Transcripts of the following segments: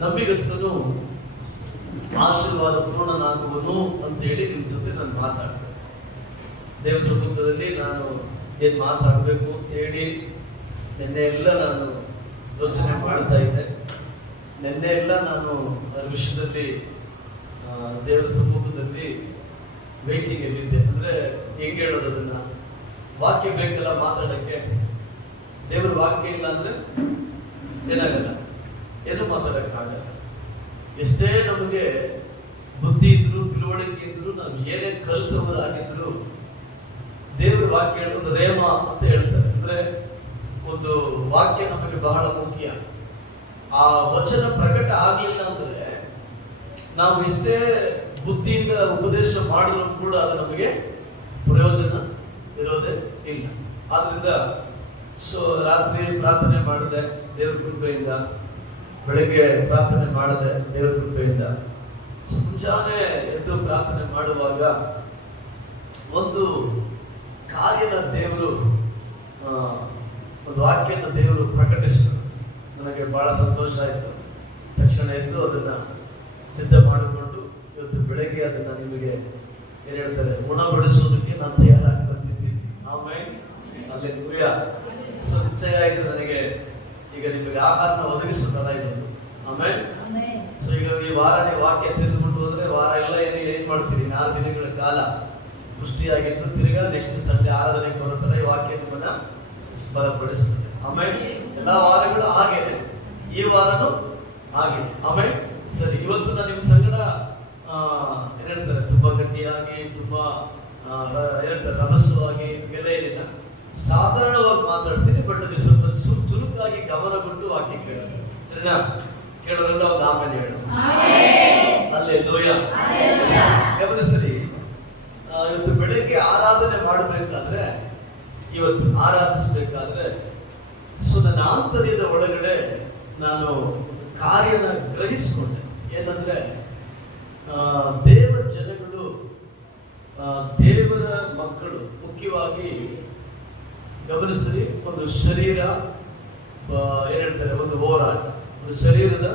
ನಂಬಿಗಸ್ತನು ಆಶೀರ್ವಾದ ಪೂರ್ಣನಾಗುವನು ಅಂತ ಹೇಳಿ ನಿಮ್ ಜೊತೆ ನಾನು ಮಾತಾಡ್ತೇನೆ. ದೇವ ಸಮ್ಮುಖದಲ್ಲಿ ನಾನು ಏನ್ ಮಾತಾಡ್ಬೇಕು ಅಂತ ಹೇಳಿ ನಿನ್ನೆ ಎಲ್ಲ ನಾನು ಯೋಚನೆ ಮಾಡ್ತಾ ಇದ್ದೆ. ನಿನ್ನೆ ಎಲ್ಲ ನಾನು ಅದರ ವಿಷಯದಲ್ಲಿ ದೇವರ ಸಮ್ಮುಖದಲ್ಲಿ ವೇಟಿಂಗ್ ಎಲ್ಲಿದ್ದೆ. ಅಂದ್ರೆ ಹೆಂಗೆ ಹೇಳೋದು, ಅದನ್ನ ವಾಕ್ಯ ಬೇಕಲ್ಲ ಮಾತಾಡಕ್ಕೆ. ದೇವರ ವಾಕ್ಯ ಇಲ್ಲ ಅಂದ್ರೆ ಏನಾಗಲ್ಲ, ಏನು ಮಾತಾಡಕ್ಕಾಗಲ್ಲ. ಎಷ್ಟೇ ನಮಗೆ ಬುದ್ಧಿ ಇದ್ರು, ತಿಳುವಳಿಕೆ ಇದ್ರು, ನಾವು ಏನೇ ಕಲಿತವರಾಗಿದ್ರು, ದೇವರ ವಾಕ್ಯ ಹೇಳೋದು ರೇಮ ಅಂತ ಹೇಳ್ತಾರೆ. ಅಂದ್ರೆ ಒಂದು ವಾಕ್ಯ ನಮಗೆ ಬಹಳ ಮುಖ್ಯ. ಆ ವಚನ ಪ್ರಕಟ ಆಗ್ಲಿಲ್ಲ ಅಂದ್ರೆ ನಾವು ಎಷ್ಟೇ ಬುದ್ಧಿಯಿಂದ ಉಪದೇಶ ಮಾಡಿದ್ರು ಕೂಡ ಅದು ನಮಗೆ ಪ್ರಯೋಜನ ಇರೋದೇ ಇಲ್ಲ. ಆದ್ರಿಂದ ರಾತ್ರಿ ಪ್ರಾರ್ಥನೆ ಮಾಡಿದೆ ದೇವ್ರ ಕೃಪೆಯಿಂದ, ಬೆಳಗ್ಗೆ ಪ್ರಾರ್ಥನೆ ಮಾಡಿದೆ ದೇವ್ರ ಕೃಪೆಯಿಂದ. ಮುಂಜಾನೆ ಎದ್ದು ಪ್ರಾರ್ಥನೆ ಮಾಡುವಾಗ ಒಂದು ಕಾರ್ಯನ ದೇವರು, ಒಂದು ವಾಕ್ಯನ ದೇವರು ಪ್ರಕಟಿಸಿದರು. ನನಗೆ ಬಹಳ ಸಂತೋಷ ಆಯಿತು. ತಕ್ಷಣ ಎದ್ದು ಅದನ್ನ ಸಿದ್ಧ ಮಾಡಿಕೊಂಡು ಇವತ್ತು ಬೆಳಗ್ಗೆ ಅದನ್ನ ನಿಮಗೆ ಏನ್ ಹೇಳ್ತಾರೆ ಗುಣಪಡಿಸೋದಕ್ಕೆ ನಾನು ತಯಾರಾಗಿ ಬಂದಿದ್ದೀನಿ. ಆಮೇಲೆ ಅಲ್ಲಿ ಗುರಿಯ ಸೊ ನಿಶ್ಚಯ ಆಗಿದೆ ನನಗೆ ಈಗ ನಿಮಗೆ ಆಹಾರನ ಒದಗಿಸೋದಲ್ಲ ಇದು. ಆಮೇಲೆ ಸೊ ಈಗ ಈ ವಾರ ನೀವು ವಾಕ್ಯ ತಿಳಿದುಕೊಂಡು ಹೋದ್ರೆ ವಾರ ಎಲ್ಲ ಏನ್ ಮಾಡ್ತೀರಿ, 4 ದಿನಗಳ ಕಾಲ ಪುಷ್ಟಿಯಾಗಿದ್ದು ತಿರ್ಗಾ ನೆಕ್ಸ್ಟ್ ಸಂಡೆ ಆರಾಧನೆಗೆ ಬರುತ್ತಲ್ಲ ಈ ವಾಕ್ಯ ನಿಮ್ಮನ್ನ ಬಲಪಡಿಸ್ತದೆ. ಆಮೇಲೆ ಎಲ್ಲಾ ವಾರಗಳು ಹಾಗೇನೆ, ಈ ವಾರನು ಹಾಗೆ. ಆಮೇಲೆ ಸರಿ, ಇವತ್ತು ನಾನು ನಿಮ್ಮ ಸಂಗಡ ಏನ್ ಹೇಳ್ತಾರೆ ತುಂಬಾ ಗಟ್ಟಿಯಾಗಿ, ತುಂಬಾ ಏನಂತಾರೆ ರಭಸವಾಗಿ ಎಲ್ಲ ಏನಿಲ್ಲ, ಸಾಧಾರಣವಾಗಿ ಮಾತಾಡ್ತೀನಿ. ಬಟ್ ನೀವು ಸ್ವಲ್ಪ ಚುರುಕಾಗಿ ಗಮನ ಕೊಟ್ಟು ವಾಕ್ಯ ಕೇಳೋದು. ಸರಿನಾ? ಕೇಳೋರೆಲ್ಲ ಒಂದು ಆಮೇಲೆ ಹೇಳೋದು. ಅಲ್ಲೇ ಲೋಯ ಗಮನಿಸಲಿ. ಇವತ್ತು ಬೆಳಗ್ಗೆ ಆರಾಧನೆ ಮಾಡಬೇಕಾದ್ರೆ, ಇವತ್ತು ಆರಾಧಿಸಬೇಕಾದ್ರೆ ಸೊ ನನ್ನ ಆಂತರ್ಯದ ಒಳಗಡೆ ನಾನು ಕಾರ್ಯನ ಗ್ರಹಿಸಿಕೊಂಡೆ. ಏನಂದ್ರೆ ದೇವರ ಜನಗಳು, ದೇವರ ಮಕ್ಕಳು ಮುಖ್ಯವಾಗಿ ಗಮನಿಸಿ, ಒಂದು ಶರೀರ ಏನ್ ಹೇಳ್ತಾರೆ ಒಂದು ಹೋರಾಟ, ಒಂದು ಶರೀರದ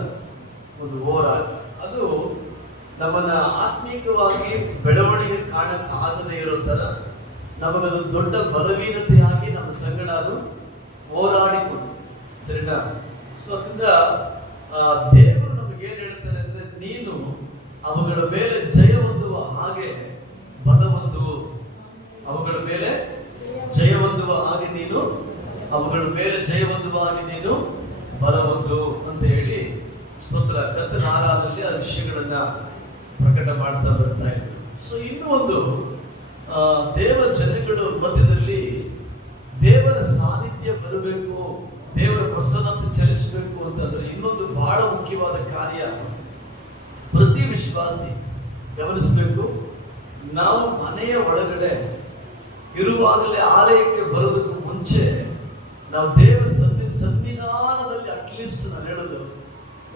ಒಂದು ಹೋರಾಟ. ಅದು ನಮ್ಮನ್ನ ಆತ್ಮೀಕವಾಗಿ ಬೆಳವಣಿಗೆ ಕಾಣಕ್ಕಾಗದೇ ಇರೋ ತರ ನಮಗದು ದೊಡ್ಡ ಬಲವೀನತೆಯಾಗಿ ನಮ್ಮ ಸಂಗಡ ಅದು ಹೋರಾಡಿಕೊಂಡು. ಸರಿನಾ? ಸೊ ಅದರಿಂದ ದೇವರು ನಮಗೆ ಏನ್ ಹೇಳ್ತಾರೆ ಅಂದ್ರೆ, ನೀನು ಅವುಗಳ ಮೇಲೆ ಜಯ ಹೊಂದುವ ಹಾಗೆ ಬಲವೊಂದು, ಅವುಗಳ ಮೇಲೆ ಜಯ ಹೊಂದುವ ಹಾಗೆ ನೀನು, ಅವುಗಳ ಮೇಲೆ ಜಯ ಹೊಂದುವ ಹಾಗೆ ನೀನು ಬಲವೊಂದು ಅಂತ ಹೇಳಿ ಸ್ತೋತ್ರ ಕರ್ತನ ಆರಾಧನೆಯಲ್ಲಿ ಆ ವಿಷಯಗಳನ್ನ ಪ್ರಕಟ ಮಾಡ್ತಾ ಬರ್ತಾ ಇದ್ರು. ಸೊ ಇನ್ನೂ ಒಂದು ದೇವ ಜನಗಳ ಮಧ್ಯದಲ್ಲಿ ದೇವರ ಸಾನ್ನಿಧ್ಯ ಬರಬೇಕು, ದೇವರ ಪ್ರಸನ್ನತೆ ಚಲಿಸಬೇಕು ಅಂತಂದ್ರೆ ಇನ್ನೊಂದು ಬಹಳ ಮುಖ್ಯವಾದ ಕಾರ್ಯ ಪ್ರತಿ ವಿಶ್ವಾಸಿ ಗಮನಿಸಬೇಕು. ನಾವು ಮನೆಯ ಒಳಗಡೆ ಇರುವಾಗಲೇ ಆಲಯಕ್ಕೆ ಬರೋದಕ್ಕೂ ಮುಂಚೆ ನಾವು ದೇವರ ಸನ್ನಿಧಾನದಲ್ಲಿ ಅಟ್ಲೀಸ್ಟ್ ನಾನು ಹೇಳೋದು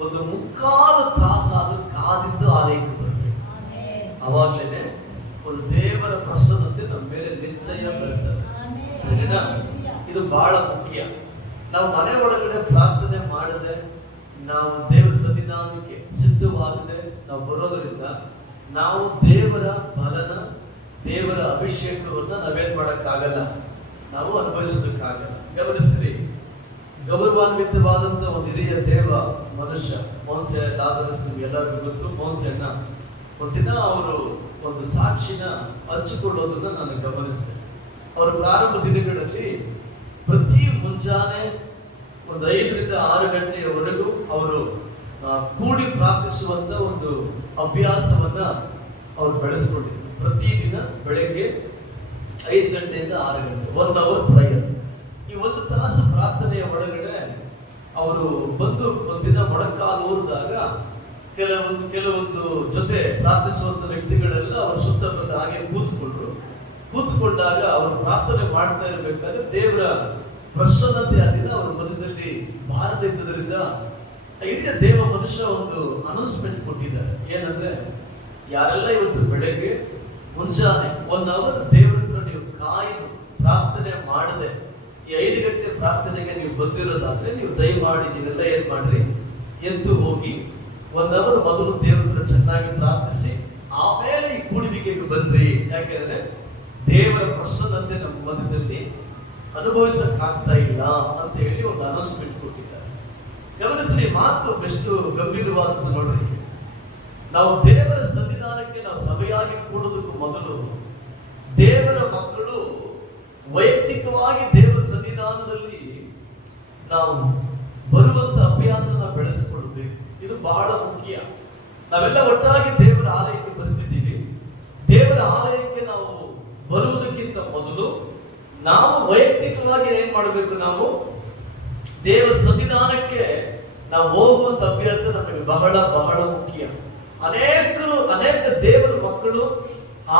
ಒಂದು 3/4 ತಾಸಾದ್ರೂ ಕಾದಿದ್ದು ಆಲಯಕ್ಕೆ ಬರಬೇಕು. ಅವಾಗ್ಲೇನೆ ಒಂದು ದೇವರ ಪ್ರಸನ್ನತೆ ನಮ್ಮ ಮೇಲೆ ನಿಶ್ಚಯ ಬರ್ತದೆ. ಸರಿನಾ? ಇದು ಬಹಳ ಮುಖ್ಯ. ನಾವು ಮನೆ ಒಳಗಡೆ ಪ್ರಾರ್ಥನೆ ಮಾಡದೆ, ನಾವು ದೇವರ ಸನ್ನಿಧಾನಕ್ಕೆ ಸಿದ್ಧವಾಗದೆ ನಾವು ಬರೋದರಿಂದ ನಾವು ದೇವರ ಬಲನ, ದೇವರ ಅಭಿಷೇಕವನ್ನ ನಾವೇನ್ ಮಾಡಕ್ಕಾಗಲ್ಲ, ನಾವು ಅನುಭವಿಸೋದಕ್ಕಾಗಲ್ಲ. ಗಮನಿಸ್ರಿ, ಗೌರವಾನ್ವಿತವಾದಂತ ಒಂದು ಹಿರಿಯ ದೇವ ಮನುಷ್ಯ ಮೋಸೆ ಲಾಜರಸ್, ನಿಮ್ಗೆ ಎಲ್ಲರಿಗೂ ಗೊತ್ತು. ಮೋಸೆಯನ್ನ ಒಂದಿನ ಅವರು ಒಂದು ಸಾಕ್ಷಿನ ಹಂಚಿಕೊಳ್ಳೋದನ್ನ ನಾನು ಗಮನಿಸಿದೆ. ಅವರ ಪ್ರಾರಂಭ ದಿನಗಳಲ್ಲಿ ಪ್ರತಿ ಮುಂಜಾನೆ ಒಂದು 5ರಿಂದ 6 ಗಂಟೆಯವರೆಗೂ ಅವರು ಕೂಡಿ ಪ್ರಾರ್ಥಿಸುವಂತ ಒಂದು ಅಭ್ಯಾಸವನ್ನ ಅವರು ಬೆಳೆಸ್ಕೊಂಡಿದ್ರು. ಪ್ರತಿದಿನ ಬೆಳಗ್ಗೆ 5 ಗಂಟೆಯಿಂದ 6 ಗಂಟೆ 1 ಅವರ್ ಪ್ರಯರ್. ಈ 1 ತಾಸು ಪ್ರಾರ್ಥನೆಯ ಒಳಗಡೆ ಅವರು ಬಂದು ಒಂದಿನ ಮೊಣಕಾಲು ಊರಿದಾಗ ಕೆಲವೊಂದು ಜೊತೆ ಪ್ರಾರ್ಥಿಸುವಂತ ವ್ಯಕ್ತಿಗಳೆಲ್ಲ ಅವರ ಸುತ್ತ ಬಂದು ಹಾಗೆ ಕೂತ್ಕೊಂಡಾಗ ಅವರು ಪ್ರಾರ್ಥನೆ ಮಾಡ್ತಾ ಇರಬೇಕಾದ್ರೆ ದೇವರ ಪ್ರಸನ್ನತೆ ಆದಿನ ಅವರ ಮಧ್ಯದಲ್ಲಿ ಬಾರದೆ ಇದ್ದದರಿಂದ ಹಿರಿಯ ದೇವ ಮನುಷ್ಯ ಒಂದು ಅನೌನ್ಸ್ಮೆಂಟ್ ಕೊಟ್ಟಿದ್ದಾರೆ. ಏನಂದ್ರೆ, ಯಾರೆಲ್ಲ ಇವತ್ತು ಬೆಳಗ್ಗೆ ಮುಂಜಾನೆ 1 ಅವರ್ ದೇವರನ್ನ ನೀವು ಕಾಯ್ದು ಪ್ರಾರ್ಥನೆ ಮಾಡದೆ ಈ 5 ಗಂಟೆ ಪ್ರಾರ್ಥನೆಗೆ ನೀವು ಬಂದಿರೋದಾದ್ರೆ ನೀವು ದಯಮಾಡಿ ನೀವೆಲ್ಲ ಏನ್ ಮಾಡ್ರಿ, ಎದ್ದು ಹೋಗಿ 1 ಅವರ್ ಮೊದಲು ದೇವರ ಹತ್ರ ಚೆನ್ನಾಗಿ ಪ್ರಾರ್ಥಿಸಿ ಆಮೇಲೆ ಈ ಕೂಡುವಿಕೆಗೆ ಬಂದ್ರಿ. ಯಾಕೆಂದ್ರೆ ದೇವರ ಪ್ರಸನ್ನತೆ ನಮ್ಮ ಮಧ್ಯದಲ್ಲಿ ಅನುಭವಿಸಕ್ಕಾಗ್ತಾ ಇಲ್ಲ ಅಂತ ಹೇಳಿ ಒಂದು ಅನೌನ್ಸ್ಮೆಂಟ್ ಕೊಟ್ಟಿದ್ದಾರೆ. ಗಮನಿಸ್ರಿ, ಮಾತು ಎಷ್ಟು ಗಂಭೀರವಾದದ್ದು ನೋಡ್ರಿ. ನಾವು ದೇವರ ಸನ್ನಿಧಾನಕ್ಕೆ ನಾವು ಸಭೆಯಾಗಿ ಕೂಡೋದಕ್ಕೂ ಮೊದಲು ದೇವರ ಮಕ್ಕಳು ವೈಯಕ್ತಿಕವಾಗಿ ದೇವರ ಸನ್ನಿಧಾನದಲ್ಲಿ ನಾವು ಬರುವಂತ ಅಭ್ಯಾಸನ ಬೆಳೆಸಿಕೊಳ್ಬೇಕು. ಇದು ಬಹಳ ಮುಖ್ಯ. ನಾವೆಲ್ಲ ಒಟ್ಟಾಗಿ ದೇವರ ಆಲಯಕ್ಕೆ ಬರ್ತಿದ್ದೀವಿ. ದೇವರ ಆಲಯಕ್ಕೆ ನಾವು ಬರುವುದಕ್ಕಿಂತ ಮೊದಲು ನಾವು ವೈಯಕ್ತಿಕವಾಗಿ ಏನ್ ಮಾಡಬೇಕು? ನಾವು ದೇವರ ಸನ್ನಿಧಾನಕ್ಕೆ ನಾವು ಹೋಗುವಂತ ಅಭ್ಯಾಸ ನಮಗೆ ಬಹಳ ಬಹಳ ಮುಖ್ಯ. ಅನೇಕ ದೇವರ ಮಕ್ಕಳು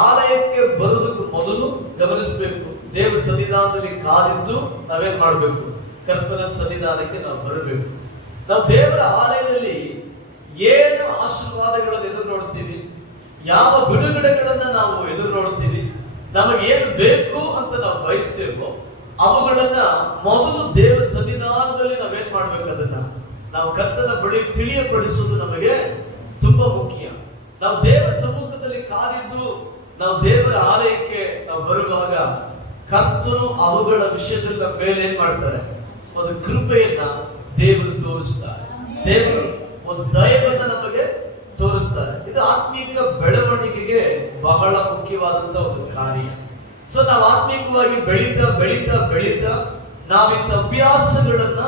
ಆಲಯಕ್ಕೆ ಬರುವುದಕ್ಕೂ ಮೊದಲು ಗಮನಿಸಬೇಕು, ದೇವರ ಸನ್ನಿಧಾನದಲ್ಲಿ ಕಾದಿದ್ದು ನಾವೇನ್ ಮಾಡಬೇಕು? ಕರ್ತನ ಸನ್ನಿಧಾನಕ್ಕೆ ನಾವು ಬರಬೇಕು. ನಾವು ದೇವರ ಆಲಯದಲ್ಲಿ ಏನು ಆಶೀರ್ವಾದಗಳನ್ನು ಎದುರು ನೋಡ್ತೀವಿ, ಯಾವ ಬಿಡುಗಡೆಗಳನ್ನ ನಾವು ಎದುರು ನೋಡ್ತೀವಿ, ನಮಗೆ ಏನು ಬೇಕು ಅಂತ ನಾವು ಬಯಸ್ತೇವೋ ಅವುಗಳನ್ನ ಮೊದಲು ದೇವರ ಸನ್ನಿಧಾನದಲ್ಲಿ ನಾವೇನ್ ಮಾಡ್ಬೇಕು? ಅದನ್ನ ನಾವು ಕರ್ತನ ಬಳಿ ತಿಳಿಯಪಡಿಸುವುದು ನಮಗೆ ತುಂಬಾ ಮುಖ್ಯ. ನಾವು ದೇವರ ಸಮ್ಮುಖದಲ್ಲಿ ಕಾದಿದ್ದು ನಾವು ದೇವರ ಆಲಯಕ್ಕೆ ನಾವು ಬರುವಾಗ ಕರ್ತನು ಅವುಗಳ ವಿಷಯದಲ್ಲಿ ನಮ್ಮ ಮೇಲೆ ಏನ್ ಮಾಡ್ತಾರೆ? ಒಂದು ಕೃಪೆಯನ್ನ ದೇವರು ತೋರಿಸ್ತಾರೆ. ದೇವರು ಒಂದು ದಯವನ್ನು ನಮಗೆ ತೋರಿಸ್ತಾರೆ. ಇದು ಆತ್ಮೀಕ ಬೆಳವಣಿಗೆಗೆ ಬಹಳ ಮುಖ್ಯವಾದಂತ ಒಂದು ಕಾರ್ಯ. ಸೊ ನಾವು ಆತ್ಮೀಕವಾಗಿ ಬೆಳೀತಾ ನಾವಿಂತ ಅಭ್ಯಾಸಗಳನ್ನ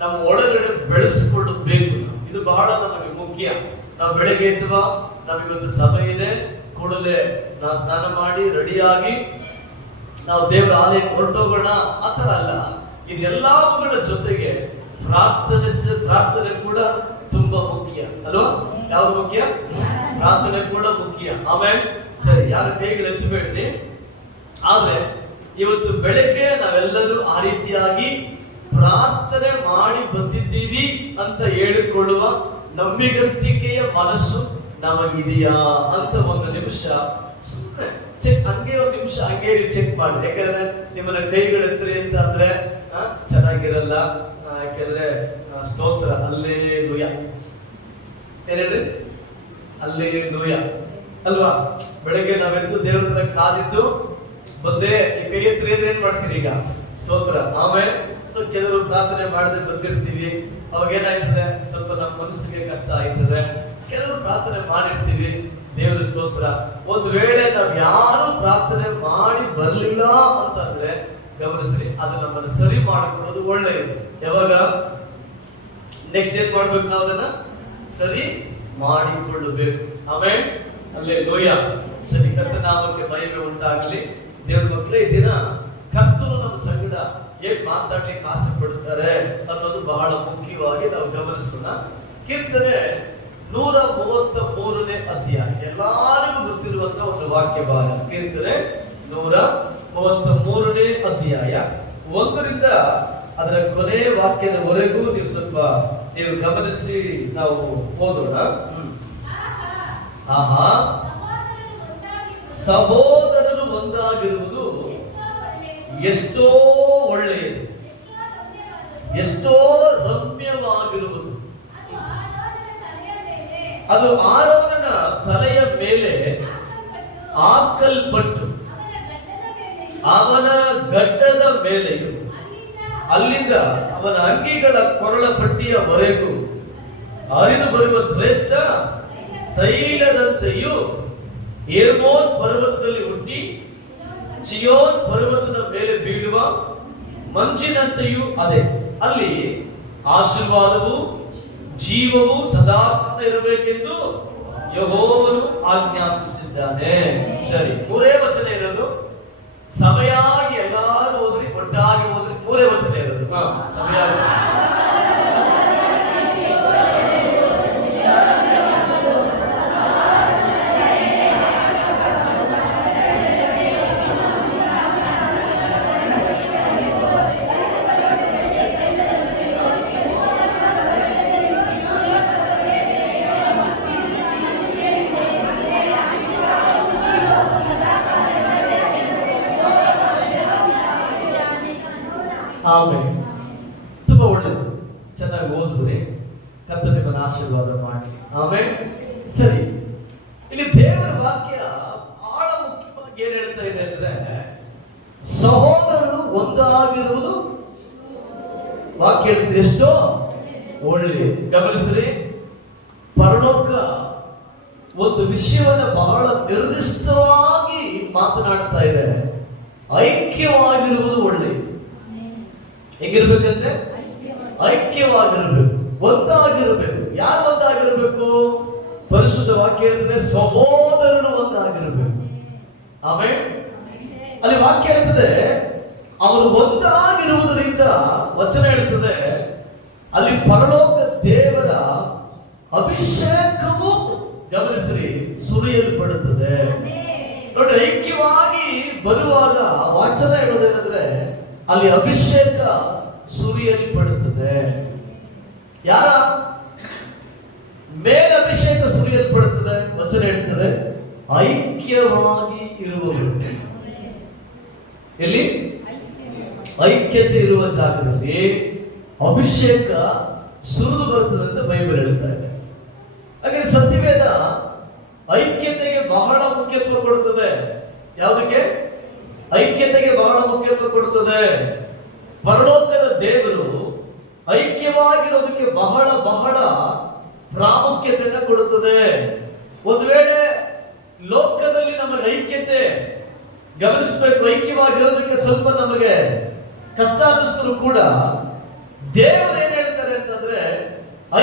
ನಮ್ಮ ಒಳಗಡೆ ಬೆಳೆಸಿಕೊಳ್ಳಬೇಕು. ಇದು ಬಹಳ ನಮಗೆ ಮುಖ್ಯ. ನಾವು ಬೆಳಗ್ಗೆ ಎದ್ದುವ, ನಮಗೊಂದು ಸಭೆ ಇದೆ, ಕೂಡಲೇ ನಾವು ಸ್ನಾನ ಮಾಡಿ ರೆಡಿಯಾಗಿ ನಾವು ದೇವರ ಆಲಯಕ್ಕೆ ಹೊರಟೋಗೋಣ ಆತರ ಅಲ್ಲ. ಇದೆಲ್ಲವುಗಳ ಜೊತೆಗೆ ಪ್ರಾರ್ಥನೆ ಕೂಡ ತುಂಬಾ ಮುಖ್ಯ ಅಲ್ವಾ? ಯಾವ್ದು ಮುಖ್ಯ? ಪ್ರಾರ್ಥನೆ ಕೂಡ ಮುಖ್ಯ. ಆಮೇಲೆ ಸರಿ, ಯಾರ ಕೈಗಳು ಎತ್ತಬೇಡಿ. ಆದ್ರೆ ಇವತ್ತು ಬೆಳಗ್ಗೆ ನಾವೆಲ್ಲರೂ ಆ ರೀತಿಯಾಗಿ ಪ್ರಾರ್ಥನೆ ಮಾಡಿ ಬಂದಿದ್ದೀವಿ ಅಂತ ಹೇಳಿಕೊಳ್ಳುವ ನಂಬಿಗಸ್ತಿಕೆಯ ಮನಸ್ಸು ನಮಗಿದೆಯಾ ಅಂತ ಒಂದು ನಿಮಿಷ ಸುಮ್ಮನೆ ಚೆಕ್, ಹಂಗೆ ಒಂದು ನಿಮಿಷ ಹಂಗೆ ಚೆಕ್ ಮಾಡಿ. ಯಾಕಂದ್ರೆ ನಿಮ್ಮನ್ನ ಕೈಗಳು ಎತ್ತರಿ ಅಂತ ಅಂದ್ರೆ ಚೆನ್ನಾಗಿರಲ್ಲ. ಯಾಕೆಂದ್ರೆ ಸ್ತೋತ್ರ ಹಲ್ಲೆಲೂಯ, ಏನ್ ಹೇಳಿ? ಹಲ್ಲೆಲೂಯ ಅಲ್ವಾ? ಬೆಳಗ್ಗೆ ನಾವೆದ್ದು ದೇವರ ಹತ್ರ ಕಾದಿದ್ದು ಬಂದೆ, ಈ ಕೈ ಎತ್ತರಿ ಏನ್ ಮಾಡ್ತೀರಿ? ಈಗ ಸ್ತೋತ್ರ. ಆಮೇಲೆ ಸೊ ಕೆಲವರು ಪ್ರಾರ್ಥನೆ ಮಾಡದೆ ಬಂದಿರ್ತೀವಿ, ಅವಾಗ ಏನಾಯ್ತದೆ? ಸ್ವಲ್ಪ ನಮ್ಮ ಮನಸ್ಸಿಗೆ ಕಷ್ಟ ಆಯ್ತದೆ. ಕೆಲವರು ಪ್ರಾರ್ಥನೆ ಮಾಡಿರ್ತೀವಿ, ದೇವರ ಸ್ತೋತ್ರ. ಒಂದು ವೇಳೆ ನಾವ್ ಯಾರು ಪ್ರಾರ್ಥನೆ ಮಾಡಿ ಬರ್ಲಿಲ್ಲ ಅಂತಂದ್ರೆ ಗಮನಿಸ್ರಿ, ಅದು ನಮ್ಮನ್ನು ಸರಿ ಮಾಡಿಕೊಳ್ಳೋದು ಒಳ್ಳೆಯದು. ಯಾವಾಗ ನೆಕ್ಸ್ಟ್ ಏನ್ ಮಾಡ್ಬೇಕು? ನಾವು ಅದನ್ನ ಸರಿ ಮಾಡಿಕೊಳ್ಳಬೇಕು. ಆಮೇಲೆ ಹಲ್ಲೆಲೂಯ. ಸರಿ, ಕರ್ತನ ನಾಮಕ್ಕೆ ಮಹಿಮೆ ಉಂಟಾಗಲಿ. ದೇವರ ಮಕ್ಕಳೇ, ಈ ದಿನ ಕರ್ತನು ನಮ್ಮ ಸಂಗಡ ಹೇಗೆ ಮಾತಾಡ್ಲಿಕ್ಕೆ ಆಸೆ ಪಡುತ್ತಾರೆ ಅನ್ನೋದು ಬಹಳ ಮುಖ್ಯವಾಗಿ ನಾವು ಗಮನಿಸೋಣ. ಕೀರ್ತನೆ 133ನೇ ಅಧ್ಯಾಯ, ಎಲ್ಲರಿಗೂ ಗೊತ್ತಿರುವಂತ ಒಂದು ವಾಕ್ಯ ಭಾಗ. ಕೀರ್ತನೆ 133ನೇ ಅಧ್ಯಾಯ 1ರಿಂದ ಅದರ ಕೊನೆ ವಾಕ್ಯದವರೆಗೂ ನೀವು ಗಮನಿಸಿ ನಾವು ಓದೋಣ. ಆಹಾ, ಸಹೋದರರು ಒಂದಾಗಿರುವುದು ಎಷ್ಟೋ ಒಳ್ಳೆಯದು, ಎಷ್ಟೋ ರಮ್ಯವಾಗಿರುವುದು. ಅದು ಆರೋನನ ತಲೆಯ ಮೇಲೆ ಹಾಕಲ್ಪಟ್ಟು ಅವನ ಗಡ್ಡದ ಮೇಲೆಯೂ ಅಲ್ಲಿಂದ ಅವನ ಅಂಗಿಗಳ ಕೊರಳ ಪಟ್ಟಿಯವರೆಗೂ ಹರಿದು ಬರುವ ಶ್ರೇಷ್ಠ ತೈಲದಂತೆಯೂ ಹೇರ್ಮೋನ್ ಪರ್ವತದಲ್ಲಿ ಹುಟ್ಟಿ ಚಿಯೋನ್ ಪರ್ವತದ ಮೇಲೆ ಬೀಳುವ ಮಂಜಿನಂತೆಯೂ ಅದೇ. ಅಲ್ಲಿ ಆಶೀರ್ವಾದವು ಜೀವವು ಸದಾಕಾಲ ಇರಬೇಕೆಂದು ಯೆಹೋವನು ಆಜ್ಞಾಪಿಸಿದ್ದಾನೆ. ಸರಿ, 3 ವಚನ ಇರೋದು. ಸಭೆಯಾಗಿ ಎಲ್ಲಾರು ಹೋದ್ರಿ, ಒಟ್ಟಾಗಿ ಹೋದ್ರಿ, 3 ವಚನ ಇರೋದು. ಸಭೆಯಾಗಿ ಆಮೇಲೆ ತುಂಬಾ ಒಳ್ಳೆಯದು, ಚೆನ್ನಾಗಿ ಓದಿದ್ರಿ. ಕರ್ತನು ನಿಮ್ಮನ್ನು ಆಶೀರ್ವಾದ ಮಾಡಿ. ಆಮೇಲೆ ಸರಿ, ಇಲ್ಲಿ ದೇವರ ವಾಕ್ಯ ಬಹಳ ಮುಖ್ಯವಾಗಿ ಏನ್ ಹೇಳ್ತಾ ಇದೆ ಅಂದ್ರೆ, ಸಹೋದರರು ಒಂದಾಗಿರುವುದು ವಾಕ್ಯ ಹೇಳ್ತಿದೆ ಎಷ್ಟೋ ಒಳ್ಳೆ. ಗಮನಿಸ್ರಿ, ಪರಲೋಕ ಒಂದು ವಿಷಯವನ್ನ ಬಹಳ ನಿರ್ದಿಷ್ಟವಾಗಿ ಮಾತನಾಡ್ತಾ ಇದೆ. ಐಕ್ಯವಾಗಿರುವುದು ಒಳ್ಳೆಯದು. ಹೇಗಿರ್ಬೇಕಂದ್ರೆ ಐಕ್ಯವಾಗಿರ್ಬೇಕು, ಒಂದಾಗಿರ್ಬೇಕು. ಯಾರು ಒಂದಾಗಿರ್ಬೇಕು? ಪರಿಶುದ್ಧ ವಾಕ್ಯ ಹೇಳ್ತದೆ ಸಹೋದರರು ಒಂದಾಗಿರ್ಬೇಕು. ಆಮೇಲೆ ಅಲ್ಲಿ ವಾಕ್ಯ ಹೇಳ್ತದೆ ಅವರು ಒಂದಾಗಿರುವುದರಿಂದ, ವಚನ ಹೇಳ್ತದೆ ಅಲ್ಲಿ ಪರಲೋಕ ದೇವರ ಅಭಿಷೇಕವು, ಗಮನಿಸ್ರಿ, ಸುರಿಯಲ್ಪಡುತ್ತದೆ. ನೋಡಿ, ಐಕ್ಯವಾಗಿ ಬರುವಾಗ ವಚನ ಹೇಳೋದೇನಂದ್ರೆ ಅಲ್ಲಿ ಅಭಿಷೇಕ ಸುರಿಯಲ್ಪಡುತ್ತದೆ. ಯಾರ ಮೇಲೆ ಅಭಿಷೇಕ ಸುರಿಯಲ್ಪಡುತ್ತದೆ? ವಚನ ಹೇಳ್ತದೆ ಐಕ್ಯವಾಗಿ ಇರುವವರು. ಎಲ್ಲಿ ಐಕ್ಯತೆ ಇರುವ ಜಾಗದಲ್ಲಿ ಅಭಿಷೇಕ ಸುರಿದು ಬರುತ್ತದೆ ಅಂತ ಬೈಬಲ್ ಹೇಳ್ತಾ ಇದೆ. ಹಾಗೆ ಸತ್ಯವೇದ ಐಕ್ಯತೆಗೆ ಬಹಳ ಮುಖ್ಯತ್ವ ಕೊಡುತ್ತದೆ. ಯಾವುದಕ್ಕೆ? ಐಕ್ಯತೆಗೆ ಬಹಳ ಮುಖ್ಯತ್ವ ಕೊಡುತ್ತದೆ. ಪರಲೋಕದ ದೇವರು ಐಕ್ಯವಾಗಿರೋದಕ್ಕೆ ಬಹಳ ಬಹಳ ಪ್ರಾಮುಖ್ಯತೆಯನ್ನು ಕೊಡುತ್ತದೆ. ಒಂದು ವೇಳೆ ಲೋಕದಲ್ಲಿ ನಮಗೆ ಐಕ್ಯತೆ, ಗಮನಿಸಬೇಕು, ಐಕ್ಯವಾಗಿರೋದಕ್ಕೆ ಸ್ವಲ್ಪ ನಮಗೆ ಕಷ್ಟ ಆದಷ್ಟು ಕೂಡ ದೇವರು ಏನ್ ಹೇಳ್ತಾರೆ ಅಂತಂದ್ರೆ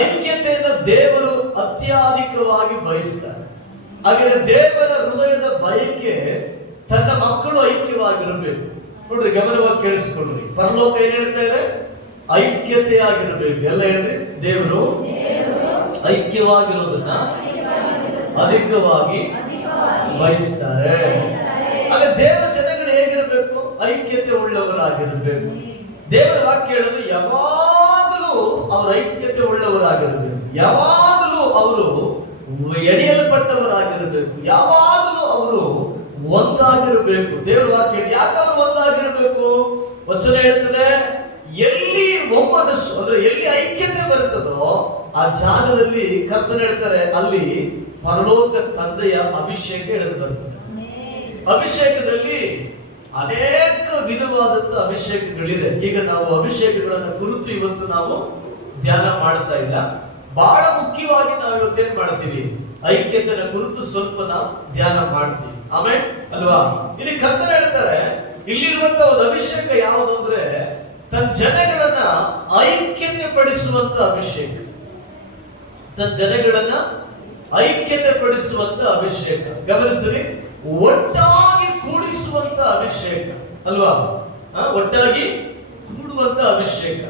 ಐಕ್ಯತೆಯನ್ನು ದೇವರು ಅತ್ಯಧಿಕವಾಗಿ ಬಯಸ್ತಾರೆ. ಹಾಗೆ ದೇವರ ಹೃದಯದ ಬಯಕೆ ತನ್ನ ಮಕ್ಕಳು ಐಕ್ಯವಾಗಿರಬೇಕು. ನೋಡ್ರಿ, ಗಮನವಾಗಿ ಕೇಳಿಸ್ಕೊಳ್ರಿ. ಪರಲೋಕ ಏನ್ ಹೇಳ್ತಾ ಇದೆ? ಐಕ್ಯತೆಯಾಗಿರಬೇಕು. ಎಲ್ಲ ಹೇಳ್ರಿ, ದೇವರು ಐಕ್ಯವಾಗಿರೋದನ್ನ ಅಧಿಕವಾಗಿ ಬಯಸ್ತಾರೆ. ಹಾಗೆ ದೇವರ ಜನಗಳು ಹೇಗಿರಬೇಕು? ಐಕ್ಯತೆ ಉಳ್ಳವರಾಗಿರಬೇಕು. ದೇವರ ವಾಕ್ಯ ಹೇಳೋದು ಯಾವಾಗಲೂ ಅವರು ಐಕ್ಯತೆ ಉಳ್ಳವರಾಗಿರಬೇಕು, ಯಾವಾಗಲೂ ಅವರು ಎಡೆಯಲ್ಪಟ್ಟವರಾಗಿರಬೇಕು, ಯಾವಾಗಲೂ ಅವರು ಒಂದಾಗಿರಬೇಕು. ದೇವರ ವಾಕ್ಯ ಯಾಕೆ ಅವರು ಒಂದಾಗಿರಬೇಕು? ವಚನ ಹೇಳ್ತದೆ ಎಲ್ಲಿ ಒಮ್ಮನಸ್ಸು ಅಂದ್ರೆ ಎಲ್ಲಿ ಐಕ್ಯತೆ ಬರುತ್ತದೋ ಆ ಜಾಗದಲ್ಲಿ ಕರ್ತನ ಹೇಳ್ತಾರೆ ಅಲ್ಲಿ ಪರಲೋಕ ತಂದೆಯ ಅಭಿಷೇಕ ಇಳಿದು ಬರ್ತದೆ. ಅಭಿಷೇಕದಲ್ಲಿ ಅನೇಕ ವಿಧವಾದಂತ ಅಭಿಷೇಕಗಳಿದೆ. ಈಗ ನಾವು ಅಭಿಷೇಕಗಳನ್ನ ಕುರಿತು ಇವತ್ತು ನಾವು ಧ್ಯಾನ ಮಾಡ್ತಾ ಇಲ್ಲ. ಬಹಳ ಮುಖ್ಯವಾಗಿ ನಾವು ಇವತ್ತೇನ್ ಮಾಡ್ತೀವಿ? ಐಕ್ಯತೆಯ ಕುರಿತು ಸ್ವಲ್ಪ ನಾವು ಧ್ಯಾನ ಮಾಡ್ತೀವಿ. ಆಮೇಲೆ ಅಲ್ವಾ? ಇಲ್ಲಿ ಕರ್ತನ ಹೇಳ್ತಾರೆ ಇಲ್ಲಿರುವಂತ ಒಂದು ಅಭಿಷೇಕ ಯಾವುದು ಅಂದ್ರೆ ತನ್ನ ಜನಗಳನ್ನ ಐಕ್ಯತೆ ಪಡಿಸುವಂತ ಅಭಿಷೇಕ. ತನ್ನ ಜನಗಳನ್ನ ಐಕ್ಯತೆ ಪಡಿಸುವಂತ ಅಭಿಷೇಕ. ಗಮನಿಸಿರಿ, ಒಟ್ಟಾಗಿ ಕೂಡಿಸುವಂತ ಅಭಿಷೇಕ ಅಲ್ವಾ? ಒಟ್ಟಾಗಿ ಕೂಡುವಂತ ಅಭಿಷೇಕ.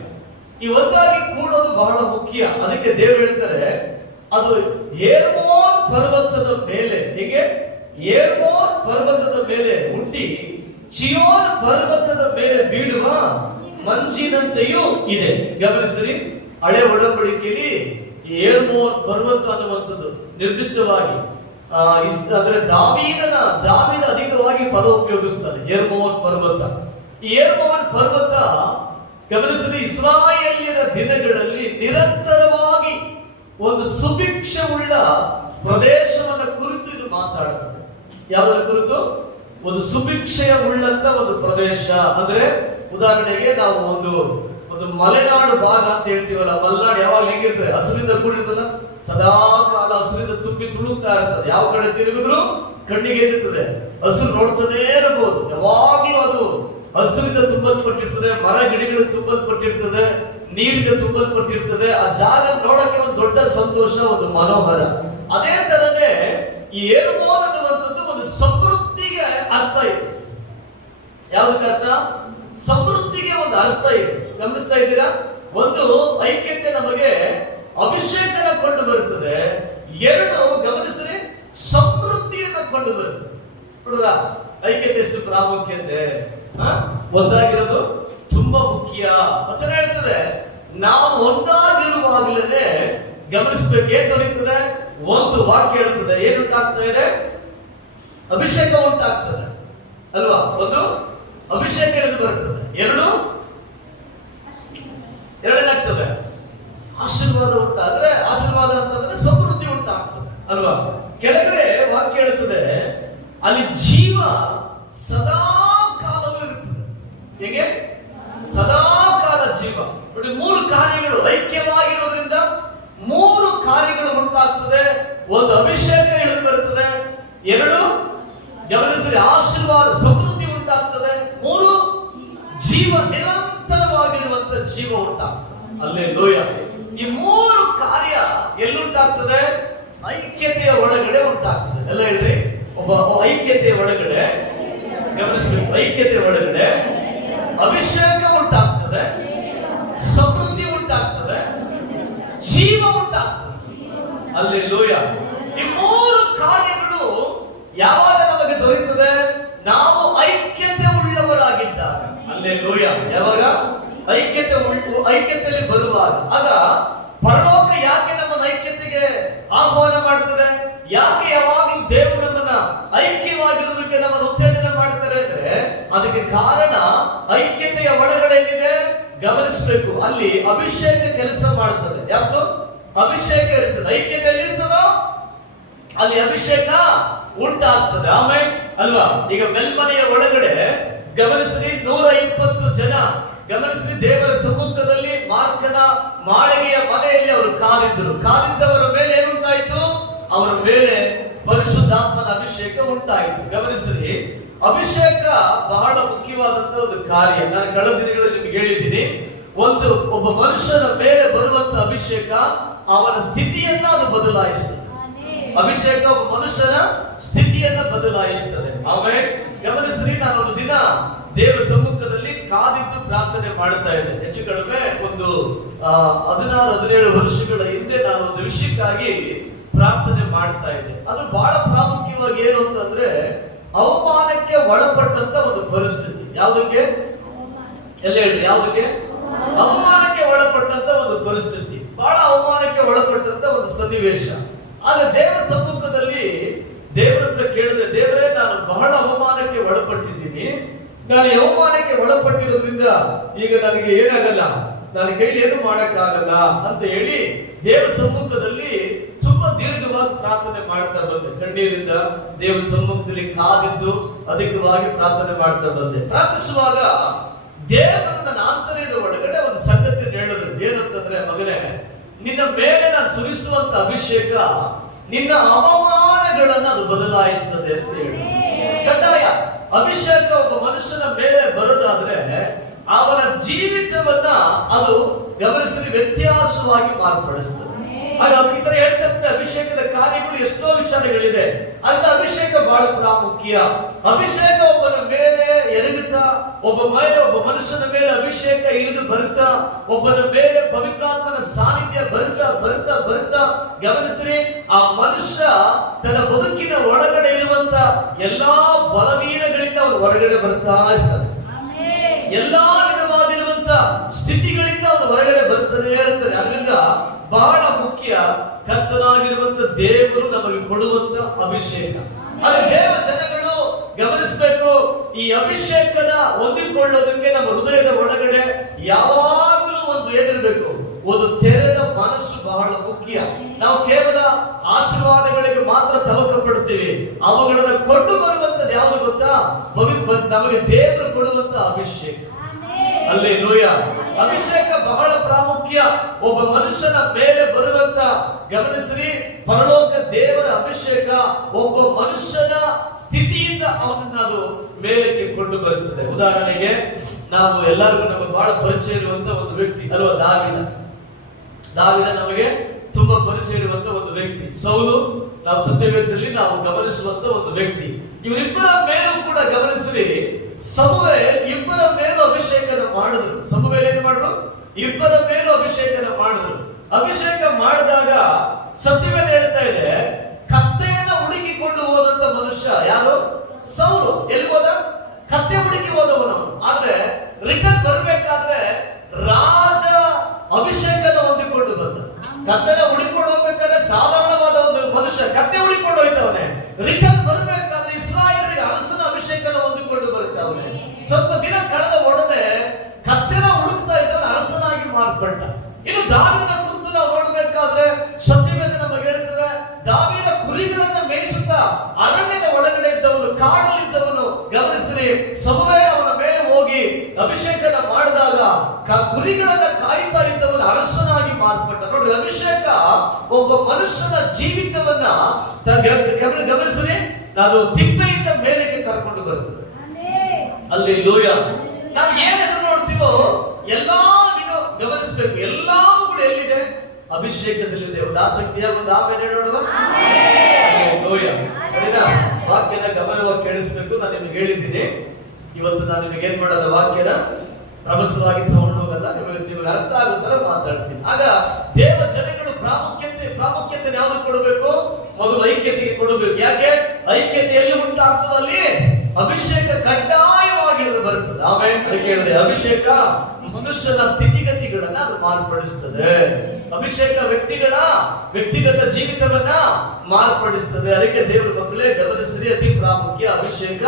ಈ ಒಟ್ಟಾಗಿ ಕೂಡೋದು ಬಹಳ ಮುಖ್ಯ. ಅದಕ್ಕೆ ದೇವರು ಹೇಳ್ತಾರೆ ಅದು ಏರ್ಮೋನ್ ಪರ್ವತದ ಮೇಲೆ, ಹೀಗೆ ಏರ್ಮೋನ್ ಪರ್ವತದ ಮೇಲೆ ಹುಟ್ಟಿ ಚಿಯೋನ್ ಪರ್ವತದ ಮೇಲೆ ಬೀಳುವ ಮಂಜಿನಂತೆಯೂ ಇದೆ. ಗಮನಿಸಿರಿ, ಹಳೆ ಒಡಂಬಡಿಕೆಯಲ್ಲಿ ಏರ್ಮೋನ್ ಪರ್ವತ ಅನ್ನುವಂಥದ್ದು ನಿರ್ದಿಷ್ಟವಾಗಿ ಅಂದ್ರೆ ದಾವೀದ ಅಧಿಕವಾಗಿ ಪದ ಉಪಯೋಗಿಸ್ತಾರೆ. ಏರ್ಮೋನ್ ಪರ್ವತ. ಈ ಏರ್ಮೋನ್ ಪರ್ವತ ಗಮನಿಸಿದ ಇಸ್ರಾಯೇಲ್ಯರ ದಿನಗಳಲ್ಲಿ ನಿರಂತರವಾಗಿ ಒಂದು ಸುಭಿಕ್ಷವುಳ್ಳ ಪ್ರದೇಶವನ್ನ ಕುರಿತು ಇದು ಮಾತಾಡುತ್ತದೆ. ಯಾವುದರ ಕುರಿತು? ಒಂದು ಸುಭಿಕ್ಷೆಯ ಉಳ್ಳಂತ ಒಂದು ಪ್ರದೇಶ. ಅಂದ್ರೆ ಉದಾಹರಣೆಗೆ ನಾವು ಒಂದು ಮಲೆನಾಡು ಭಾಗ ಅಂತ ಹೇಳ್ತೀವಲ್ಲ, ಮಲೆನಾಡು ಯಾವಾಗ ಹೆಂಗಿರ್ತದೆ? ಹಸಿರಿಂದ ಕೂಡಿರ್ತದ, ಸದಾ ಕಾಲ ಹಸಿರಿಂದ ತುಂಬಿ ತುಳುಕ್ತಾ ಇರ್ತದೆ. ಯಾವ ಕಡೆ ತಿರುಗಿದ್ರು ಕಣ್ಣಿಗೆ ಇರುತ್ತದೆ, ಹಸಿರು ನೋಡ್ತಾನೆ ಇರಬಹುದು. ಯಾವಾಗ್ಲೂ ಅದು ಹಸಿರಿಂದ ತುಂಬಲ್ಪಟ್ಟಿರ್ತದೆ, ಮರ ಗಿಡಗಳು ತುಂಬಲ್ಪಟ್ಟಿರ್ತದೆ, ನೀರಿಗೆ ತುಂಬಲ್ಪಟ್ಟಿರ್ತದೆ. ಆ ಜಾಗ ನೋಡಕ್ಕೆ ಒಂದು ದೊಡ್ಡ ಸಂತೋಷ, ಒಂದು ಮನೋಹರ. ಅದೇ ತರನೇ ಈ ಏರ್ಮೋನ್ ಅನ್ನುವಂಥದ್ದು ಒಂದು ಸಮೃದ್ಧಿಗೆ ಅರ್ಥ ಇದೆ. ಯಾವುದಕ್ಕೆ ಅರ್ಥ? ಸಮೃದ್ಧಿಗೆ ಒಂದು ಅರ್ಥ ಇದೆ. ಗಮನಿಸ್ತಾ ಇದ್ದೀರಾ? ಒಂದು ಐಕ್ಯತೆ ನಮಗೆ ಅಭಿಷೇಕನ ಕೊಂಡು ಬರುತ್ತದೆ. ಎರಡು, ಗಮನಿಸಿದ್ರೆ ಸಮೃದ್ಧಿಯನ್ನು ಕೊಂಡು ಬರುತ್ತದೆ. ನೋಡ್ರ, ಐಕ್ಯತೆ ಎಷ್ಟು ಪ್ರಾಮುಖ್ಯತೆ, ಒಂದಾಗಿರೋದು ತುಂಬಾ ಮುಖ್ಯ. ವಚನ ಹೇಳ್ತದೆ ನಾವು ಒಂದಾಗಿರುವಾಗಲೇ ಗಮನಿಸಬೇಕು. ಏನ್ ದೊರೆಯುತ್ತದೆ? ಒಂದು ವಾಕ್ಯ ಹೇಳ್ತದೆ, ಏನು ಉಂಟಾಗ್ತಾ ಇದೆ? ಅಭಿಷೇಕ ಉಂಟಾಗ್ತದೆ ಅಲ್ವಾ? ಒಂದು ಅಭಿಷೇಕ ಇಳಿದು ಬರುತ್ತದೆ. ಎರಡೇನಾಗ್ತದೆ? ಆಶೀರ್ವಾದ ಉಂಟಾದ್ರೆ, ಆಶೀರ್ವಾದ ಅಂತಂದ್ರೆ ಸಮೃದ್ಧಿ ಉಂಟಾಗ್ತದೆ ಅಲ್ವಾ. ಕೆಳಗಡೆ ವಾಕ್ಯ ಹೇಳ್ತದೆ, ಅಲ್ಲಿ ಜೀವ ಸದಾ ಕಾಲವೂ ಇರ್ತದೆ. ಹೇಗೆ? ಸದಾ ಕಾಲ ಜೀವ. ನೋಡಿ, 3 ಕಾರ್ಯಗಳು ಐಕ್ಯವಾಗಿರೋದ್ರಿಂದ 3 ಕಾರ್ಯಗಳು ಉಂಟಾಗ್ತದೆ. ಒಂದು ಅಭಿಷೇಕ ಇಳಿದು ಬರುತ್ತದೆ, 2 ಗಮನಿಸಿದ್ರೆ ಆಶೀರ್ವಾದ ಸಮೃದ್ಧಿ ಉಂಟಾಗ್ತದೆ, 3 ಜೀವ ನಿರಂತರವಾಗಿರುವಂತ ಜೀವ ಉಂಟಾಗ್ತದೆ. ಹಲ್ಲೆಲೂಯಾ. ಈ 3 ಕಾರ್ಯ ಎಲ್ಲುಂಟಾಗ್ತದೆ? ಐಕ್ಯತೆಯ ಒಳಗಡೆ ಉಂಟಾಗ್ತದೆ. ಎಲ್ಲ ಹೇಳ್ರಿ, ಒಬ್ಬ ಐಕ್ಯತೆಯ ಒಳಗಡೆ ಗಮನಿಸಬೇಕು. ಐಕ್ಯತೆಯ ಒಳಗಡೆ ಅಭಿಷೇಕ ಉಂಟಾಗ್ತದೆ, ಸಮೃದ್ಧಿ ಉಂಟಾಗ್ತದೆ, ಜೀವ ಉಂಟಾಗ್ತದೆ. ಹಲ್ಲೆಲೂಯಾ. ಈ 3 ಕಾರ್ಯಗಳು ಯಾವಾಗ ನಮಗೆ ದೊರೆಯುತ್ತದೆ? ನಾವು ಐಕ್ಯತೆ ಉಳ್ಳವರಾಗಿದ್ದಾಗ. ಹಲ್ಲೆಲೂಯಾ. ಯಾವಾಗ? ಐಕ್ಯತೆಯಲ್ಲಿ ಬರುವಾಗ. ಆಗ ಪರಲೋಕ ಯಾಕೆ ನಮ್ಮನ್ನ ಐಕ್ಯತೆಗೆ ಆಹ್ವಾನ ಮಾಡುತ್ತದೆ? ಯಾಕೆ ಯಾವಾಗಲೂ ದೇವರು ನಮ್ಮನ್ನ ಐಕ್ಯವಾಗಿರುವುದಕ್ಕೆ ನಮ್ಮನ್ನು ಉತ್ತೇಜನ ಮಾಡ್ತಾರೆ ಅಂದ್ರೆ ಅದಕ್ಕೆ ಕಾರಣ ಐಕ್ಯತೆಯ ಒಳಗಡೆ ಏನಿದೆ ಗಮನಿಸಬೇಕು. ಅಲ್ಲಿ ಅಭಿಷೇಕ ಕೆಲಸ ಮಾಡುತ್ತದೆ. ಯಾವುದು? ಅಭಿಷೇಕ ಇರ್ತದೆ. ಐಕ್ಯತೆಯಲ್ಲಿ ಇರ್ತದೋ ಅಲ್ಲಿ ಅಭಿಷೇಕ ಉಂಟಾಗ್ತದೆ. ಆಮೇಲೆ ಅಲ್ವಾ, ಈಗ ಮೆಲ್ಮನೆಯ ಒಳಗಡೆ ಗಮನಿಸ್ರಿ, 120 ಜನ ಗಮನಿಸ್ರಿ ದೇವರ ಸಮ್ಮುಖದಲ್ಲಿ ಮಾರ್ಕನ ಮಾಳಿಗೆಯ ಮನೆಯಲ್ಲಿ ಅವರು ಕಾದಿದ್ದರು. ಕಾದಿದ್ದವರ ಮೇಲೆ ಏನುಂಟಾಯಿತು? ಅವರ ಮೇಲೆ ಪರಿಶುದ್ಧಾತ್ಮನ ಅಭಿಷೇಕ ಉಂಟಾಯಿತು. ಗಮನಿಸ್ರಿ, ಅಭಿಷೇಕ ಬಹಳ ಮುಖ್ಯವಾದಂತಹ ಒಂದು ಕಾರ್ಯ. ನಾನು ಕಳೆದ ದಿನಗಳಲ್ಲಿ ನಿಮಗೆ ಹೇಳಿದ್ದೀನಿ, ಒಬ್ಬ ಮನುಷ್ಯನ ಮೇಲೆ ಬರುವಂತ ಅಭಿಷೇಕ ಅವನ ಸ್ಥಿತಿಯನ್ನ ಅದು ಬದಲಾಯಿಸ್ತದೆ. ಅಭಿಷೇಕ ಒಬ್ಬ ಮನುಷ್ಯನ ಸ್ಥಿತಿಯನ್ನ ಬದಲಾಯಿಸ್ತದೆ. ಆಮೇಲೆ ಗಮನಿಸ್ರಿ, ನಾನು ಒಂದು ದಿನ ದೇವರ ಸಮ್ಮುಖದಲ್ಲಿ ಕಾದಿದ್ದು ಪ್ರಾರ್ಥನೆ ಮಾಡ್ತಾ ಇದ್ದೆ. ಹೆಚ್ಚು ಕಡಿಮೆ ಒಂದು 16-17 ವರ್ಷಗಳ ಹಿಂದೆ ನಾನು ಒಂದು ವಿಷಯಕ್ಕಾಗಿ ಪ್ರಾರ್ಥನೆ ಮಾಡ್ತಾ ಇದ್ದೆ. ಅದು ಬಹಳ ಪ್ರಾಮುಖ್ಯವಾಗಿ ಏನು ಅಂತಂದ್ರೆ ಅವಮಾನಕ್ಕೆ ಒಳಪಟ್ಟಂತ ಒಂದು ಪರಿಸ್ಥಿತಿ. ಯಾವುದಕ್ಕೆ? ಎಲ್ಲ ಹೇಳಿ, ಯಾವುದಕ್ಕೆ? ಅವಮಾನಕ್ಕೆ ಒಳಪಟ್ಟಂತ ಒಂದು ಪರಿಸ್ಥಿತಿ, ಬಹಳ ಅವಮಾನಕ್ಕೆ ಒಳಪಟ್ಟಂತ ಒಂದು ಸನ್ನಿವೇಶ. ಆಗ ದೇವರ ಸಮ್ಮುಖದಲ್ಲಿ ದೇವರ ಹತ್ರ ಕೇಳಿದೆ, ದೇವರೇ, ನಾನು ಬಹಳ ಅವಮಾನಕ್ಕೆ ಒಳಪಟ್ಟಿದ್ದೀನಿ. ನಾನು ಅವಮಾನಕ್ಕೆ ಒಳಪಟ್ಟಿರೋದ್ರಿಂದ ಈಗ ನನಗೆ ಏನಾಗಲ್ಲ, ನನ್ನ ಕೈಲಿ ಏನು ಮಾಡಕ್ಕಾಗಲ್ಲ ಅಂತ ಹೇಳಿ ದೇವರ ಸಮ್ಮುಖದಲ್ಲಿ ತುಂಬಾ ದೀರ್ಘವಾಗಿ ಪ್ರಾರ್ಥನೆ ಮಾಡ್ತಾ ಬಂದೆ. ಕಣ್ಣೀರಿಂದ ದೇವರ ಸಮ್ಮುಖದಲ್ಲಿ ಕಾದಿದ್ದು ಅಧಿಕವಾಗಿ ಪ್ರಾರ್ಥನೆ ಮಾಡ್ತಾ ಬಂದೆ. ಪ್ರಾರ್ಥಿಸುವಾಗ ದೇವರು ನನ್ನ ಆಂತರ್ಯದ ಒಳಗಡೆ ಒಂದು ಸಂಗತಿ ಹೇಳಿದ್ರು. ಏನಂತಂದ್ರೆ, ಮಗನೇ, ನಿನ್ನ ಮೇಲೆ ನಾನು ಸುರಿಸುವಂತ ಅಭಿಷೇಕ ನಿನ್ನ ಅವಮಾನಗಳನ್ನ ಅದು ಬದಲಾಯಿಸ್ತದೆ ಅಂತ ಹೇಳಿ. ಕಡ್ಡಾಯ ಅಭಿಷೇಕ ಒಬ್ಬ ಮನುಷ್ಯನ ಮೇಲೆ ಬರೋದಾದ್ರೆ ಅವನ ಜೀವಿತವನ್ನ ಅದು ಗಮನಿಸಿ ವ್ಯತ್ಯಾಸವಾಗಿ ಮಾರ್ಪಡಿಸ್ತದೆ. ಈ ತರ ಹೇಳ್ತಕ್ಕಂಥ ಅಭಿಷೇಕದ ಕಾರ್ಯಗಳು ಎಷ್ಟೋ ವಿಚಾರಗಳಿದೆ. ಅಂತ ಅಭಿಷೇಕ ಬಹಳ ಪ್ರಾಮುಖ್ಯ. ಅಭಿಷೇಕ ಒಬ್ಬನ ಮೇಲೆ ಎರಗುತ್ತಾ, ಒಬ್ಬ ಮನುಷ್ಯನ ಮೇಲೆ ಅಭಿಷೇಕ ಇಳಿದು ಬರುತ್ತಾ, ಒಬ್ಬನ ಮೇಲೆ ಪವಿತ್ರಾತ್ಮನ ಸಾನ್ನಿಧ್ಯ ಬರುತ್ತಾ ಗಮನಿಸ್ರಿ, ಆ ಮನುಷ್ಯ ತನ್ನ ಬದುಕಿನ ಒಳಗಡೆ ಇರುವಂತ ಎಲ್ಲಾ ಬಲವೀನಗಳಿಂದ ಅವನು ಹೊರಗಡೆ ಬರ್ತಾ ಇರ್ತಾನೆ. ಎಲ್ಲಾ ವಿಧವಾಗಿರುವಂತ ಸ್ಥಿತಿಗಳಿಂದ ಅವನು ಹೊರಗಡೆ ಬರ್ತಾನೆ ಇರ್ತಾನೆ. ಅದರಿಂದ ಬಹಳ ಮುಖ್ಯ ಕರ್ತನಾಗಿರುವಂತ ದೇವರು ನಮಗೆ ಕೊಡುವಂತ ಅಭಿಷೇಕ. ಆಗ ದೇವ ಜನಗಳು ಗಮನಿಸಬೇಕು, ಈ ಅಭಿಷೇಕನ ಹೊಂದಿಕೊಳ್ಳೋದಕ್ಕೆ ನಮ್ಮ ಹೃದಯದ ಒಳಗಡೆ ಯಾವಾಗಲೂ ಒಂದು ಏನಿರಬೇಕು, ಒಂದು ತೆರೆದ ಮನಸ್ಸು ಬಹಳ ಮುಖ್ಯ. ನಾವು ಕೇವಲ ಆಶೀರ್ವಾದಗಳಿಗೆ ಮಾತ್ರ ತವಕ ಪಡ್ತೀವಿ. ಅವುಗಳನ್ನ ಕೊಂಡು ಬರುವಂತದ್ದು ಯಾವುದು ಗೊತ್ತಾ? ನಮಗೆ ದೇವರು ಕೊಡುವಂತ ಅಭಿಷೇಕ. ಹಲ್ಲೆಲೂಯಾ. ಅಭಿಷೇಕ ಬಹಳ ಪ್ರಾಮುಖ್ಯ. ಒಬ್ಬ ಮನುಷ್ಯನ ಮೇಲೆ ಬರುವಂತ ಗಮನಿಸ್ರಿ, ಪರಲೋಕ ದೇವರ ಅಭಿಷೇಕ ಒಬ್ಬ ಮನುಷ್ಯನ ಸ್ಥಿತಿಯಿಂದ ಅವನನ್ನ ಅದು ಮೇಲಕ್ಕೆ ಕೊಂಡು ಬರುತ್ತದೆ. ಉದಾಹರಣೆಗೆ, ನಾವು ಎಲ್ಲರಿಗೂ ನಮಗೆ ಬಹಳ ಪರಿಚಯ ಇರುವಂತ ಒಂದು ವ್ಯಕ್ತಿ ಅಲ್ವಾ, ದಾವಿದ ನಮಗೆ ತುಂಬಾ ಪರಿಚಯ ಇರುವಂತ ಒಂದು ವ್ಯಕ್ತಿ. ಸೌಲು ನಾವು ಸತ್ಯವೇದದಲ್ಲಿ ನಾವು ಗಮನಿಸುವಂತ ಒಂದು ವ್ಯಕ್ತಿ. ಇವರಿಬ್ಬರ ಮೇಲೂ ಕೂಡ ಗಮನಿಸ್ರಿ, ಸಮುವೇಲ್ ಇಬ್ಬರ ಮೇಲೂ ಅಭಿಷೇಕನ ಮಾಡಿದ್ರು. ಸಮುವೇಲ್ ಏನು ಮಾಡಿದ್ರು? ಇಬ್ಬರ ಮೇಲೂ ಅಭಿಷೇಕನ ಮಾಡಿದ್ರು. ಅಭಿಷೇಕ ಮಾಡಿದಾಗ ಸತ್ಯವೇದ ಹೇಳ್ತಾ ಇದೆ, ಕತ್ತೆಯನ್ನ ಹುಡುಕಿಕೊಂಡು ಹೋದಂತ ಮನುಷ್ಯ ಯಾರು? ಸೌಲು. ಎಲ್ಲಿ ಹೋದ? ಕತ್ತೆ ಹುಡುಕಿ ಹೋದವನು. ಆದ್ರೆ ರಿಟರ್ನ್ ಬರ್ಬೇಕಾದ್ರೆ ರಾಜ ಅಭಿಷೇಕನ ಹೊಂದಿಕೊಂಡು ಬಂದ. ಕತ್ತೆನ ಹುಡುಕೊಂಡು ಹೋಗ್ಬೇಕಾದ್ರೆ ಸಾಧಾರಣವಾದ ಒಂದು ಮನುಷ್ಯ ಕತ್ತೆ ಹುಡುಕೊಂಡು ಹೋಯ್ತವನೆ. ರಿಟರ್ನ್ ಬರ್ಬೇಕಾದ್ರೆ ಇಸ್ರಾಯೇಲ್ ಅರಸನ ಅಭಿಷೇಕನ ಹೊಂದಿಕೊಂಡು ಬರುತ್ತವನೆ. ಸ್ವಲ್ಪ ದಿನ ಕಳೆದ ಒಡನೆ ಕತ್ತೆನ ಹುಡುಕ್ತಾ ಇದ್ದವನು ಅರಸನಾಗಿ ಮಾರ್ಪಟ್ಟ. ಇನ್ನು ದಾವೀದನ ಕುರಿತು ಸತ್ಯವೇದ ನಮಗೆ ಹೇಳ್ತದೆ, ದಾವೀದ ಕುರಿಗಳನ್ನ ಮೇಯಿಸುತ್ತಾ ಅರಣ್ಯದ ಒಳಗಡೆ ಇದ್ದವನು, ಕಾಡಲ್ಲಿದ್ದವನು ಗಮನಿಸ್ತೀನಿ, ಸಮುದಾಯ ಅವನ ಮೇಲೆ ಹೋಗಿ ಅಭಿಷೇಕನ ಮಾಡಿದಾಗ ಕುರಿಗಳನ್ನ ಕಾಯ್ತಾ ಇದ್ದವನು ಅರಸನಾಗಿ ಮಾರ್ಪಟ್ಟ. ನೋಡ್ರಿ, ಅಭಿಷೇಕ ಒಬ್ಬ ಮನುಷ್ಯನ ಜೀವಿತವನ್ನ ಗಮನಿಸ್ತೀನಿ, ನಾನು ತಿಪ್ಪೆಯಿಂದ ಮೇಲಕ್ಕೆ ಕರ್ಕೊಂಡು ಬರ್ತದೆ. ಅಲ್ಲಿ ಲೂಯ, ನಾವು ಏನೆದ್ರು ನೋಡ್ತೀವೋ ಎಲ್ಲಾ ನೀವು ಗಮನಿಸಬೇಕು, ಎಲ್ಲವೂ ಕೂಡ ಎಲ್ಲಿದೆ? ಅಭಿಷೇಕದಲ್ಲಿದೆ. ಒಂದು ಆಸಕ್ತಿಯ ಒಂದು ಆಮೇಲೆ ನೋಡುವ ಲೂಯ. ಸರಿನಾ? ವಾಕ್ಯನ ಗಮನವಾಗಿ ಕೇಳಿಸ್ಬೇಕು. ನಾನು ನಿಮ್ಗೆ ಹೇಳಿದ್ದೀನಿ, ಇವತ್ತು ನಾನು ನಿಮಗೆ ಏನ್ ಮಾಡಲ್ಲ, ವಾಕ್ಯನ ರಭಸವಾಗಿ ತಗೊಂಡು ಹೋಗಲ್ಲ, ನಿಮಗೆ ಅರ್ಥ ಆಗೋ ತರ ಮಾತಾಡ್ತೀನಿ. ಆಗ ದೇವ ಜನಗಳು ಪ್ರಾಮುಖ್ಯತೆ ಯಾವ್ದು ಕೊಡಬೇಕು? ಮೊದಲು ಐಕ್ಯತೆಗೆ ಕೊಡಬೇಕು. ಯಾಕೆ? ಐಕ್ಯತೆಯಲ್ಲಿ ಉಂಟಾಗ್ತದಲ್ಲಿ ಅಭಿಷೇಕ ಕಡ್ಡಾಯವಾಗಿ ಬರುತ್ತದೆ. ಆಮೇಲೆ ಕೇಳಿದೆ, ಅಭಿಷೇಕ ಮನುಷ್ಯನ ಸ್ಥಿತಿಗತಿಗಳನ್ನ ಅದು ಮಾರ್ಪಡಿಸ್ತದೆ. ಅಭಿಷೇಕ ವ್ಯಕ್ತಿಗತ ಜೀವಿತವನ್ನ ಮಾರ್ಪಡಿಸ್ತದೆ. ಅದಕ್ಕೆ ದೇವರ ಮಕ್ಕಳೇ ಗಮನಿಸಿರಿ, ಅತಿ ಪ್ರಾಮುಖ್ಯ ಅಭಿಷೇಕ,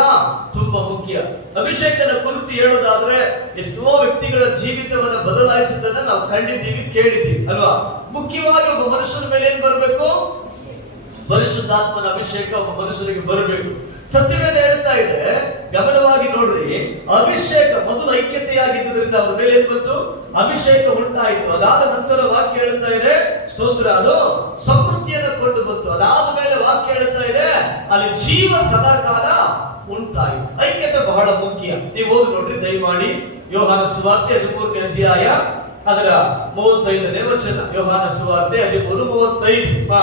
ತುಂಬಾ ಮುಖ್ಯ. ಅಭಿಷೇಕನ ಕುರಿತು ಹೇಳೋದಾದ್ರೆ ಎಷ್ಟೋ ವ್ಯಕ್ತಿಗಳ ಜೀವಿತವನ್ನ ಬದಲಾಯಿಸಿದ್ದನ್ನ ನಾವು ಕಂಡಿದ್ದೀವಿ, ಕೇಳಿದ್ದೀವಿ ಅಲ್ವಾ? ಮುಖ್ಯವಾಗಿ ಒಬ್ಬ ಮನುಷ್ಯನ ಮೇಲೆ ಏನ್ ಬರಬೇಕು? ಪರಿಶುದ್ಧಾತ್ಮನ ಅಭಿಷೇಕ ಒಬ್ಬ ಮನುಷ್ಯನಿಗೆ ಬರಬೇಕು. ಸತ್ಯವೇದ ಹೇಳ್ತಾ ಇದೆ, ಗಮನವಾಗಿ ನೋಡ್ರಿ, ಅಭಿಷೇಕ ಮೊದಲು ಐಕ್ಯತೆಯಾಗಿದ್ದರಿಂದ ಅವ್ರ ಮೇಲೆ ಏನ್ ಬಂತು? ಅಭಿಷೇಕ ಉಂಟಾಯಿತು. ಅದಾದ ನಂತರ ವಾಕ್ಯ ಹೇಳ್ತಾ ಇದೆ, ಸ್ತೋತ್ರ, ಅದು ಸಮೃದ್ಧಿಯನ್ನು ಕೊಂಡು ಬಂತು. ಅದಾದ ಮೇಲೆ ವಾಕ್ಯ ಹೇಳ್ತಾ ಇದೆ, ಅಲ್ಲಿ ಜೀವ ಸದಾಕಾಲ ಉಂಟಾಯಿತು. ಐಕ್ಯತೆ ಬಹಳ ಮುಖ್ಯ. ನೀವು ಹೋಗಿ ನೋಡ್ರಿ, ದಯಮಾಡಿ ಯೋಹಾನ ಸುವಾರ್ತೆ 13ನೇ ಅಧ್ಯಾಯ ಅದರ 35ನೇ ವಚನ. ಯೋಹಾನ ಸುವಾರ್ತೆ 13:35.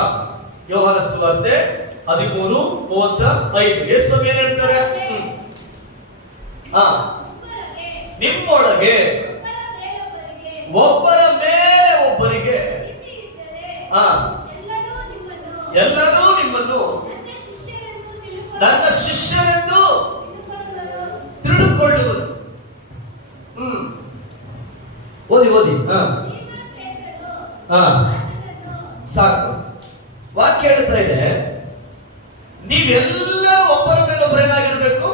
ಯೋಹಾನ ಸುವಾರ್ತೆ 13:35. ಯೇಸು ಏನ್ ಹೇಳ್ತಾರೆ? ನಿಮ್ಮೊಳಗೆ ಒಬ್ಬರ ಮೇಲೆ ಒಬ್ಬರಿಗೆ ಎಲ್ಲರೂ ನಿಮ್ಮನ್ನು ನನ್ನ ಶಿಷ್ಯರೆಂದು ತಿಳಿದುಕೊಳ್ಳುವರು. ಓದಿ ಸಾಕು. ವಾಕ್ಯ ಹೇಳ್ತಾ ಇದೆ, ನೀವೆಲ್ಲರೂ ಒಬ್ಬರ ಮೇಲೆ ಒಬ್ಬರು ಏನಾಗಿರ್ಬೇಕು?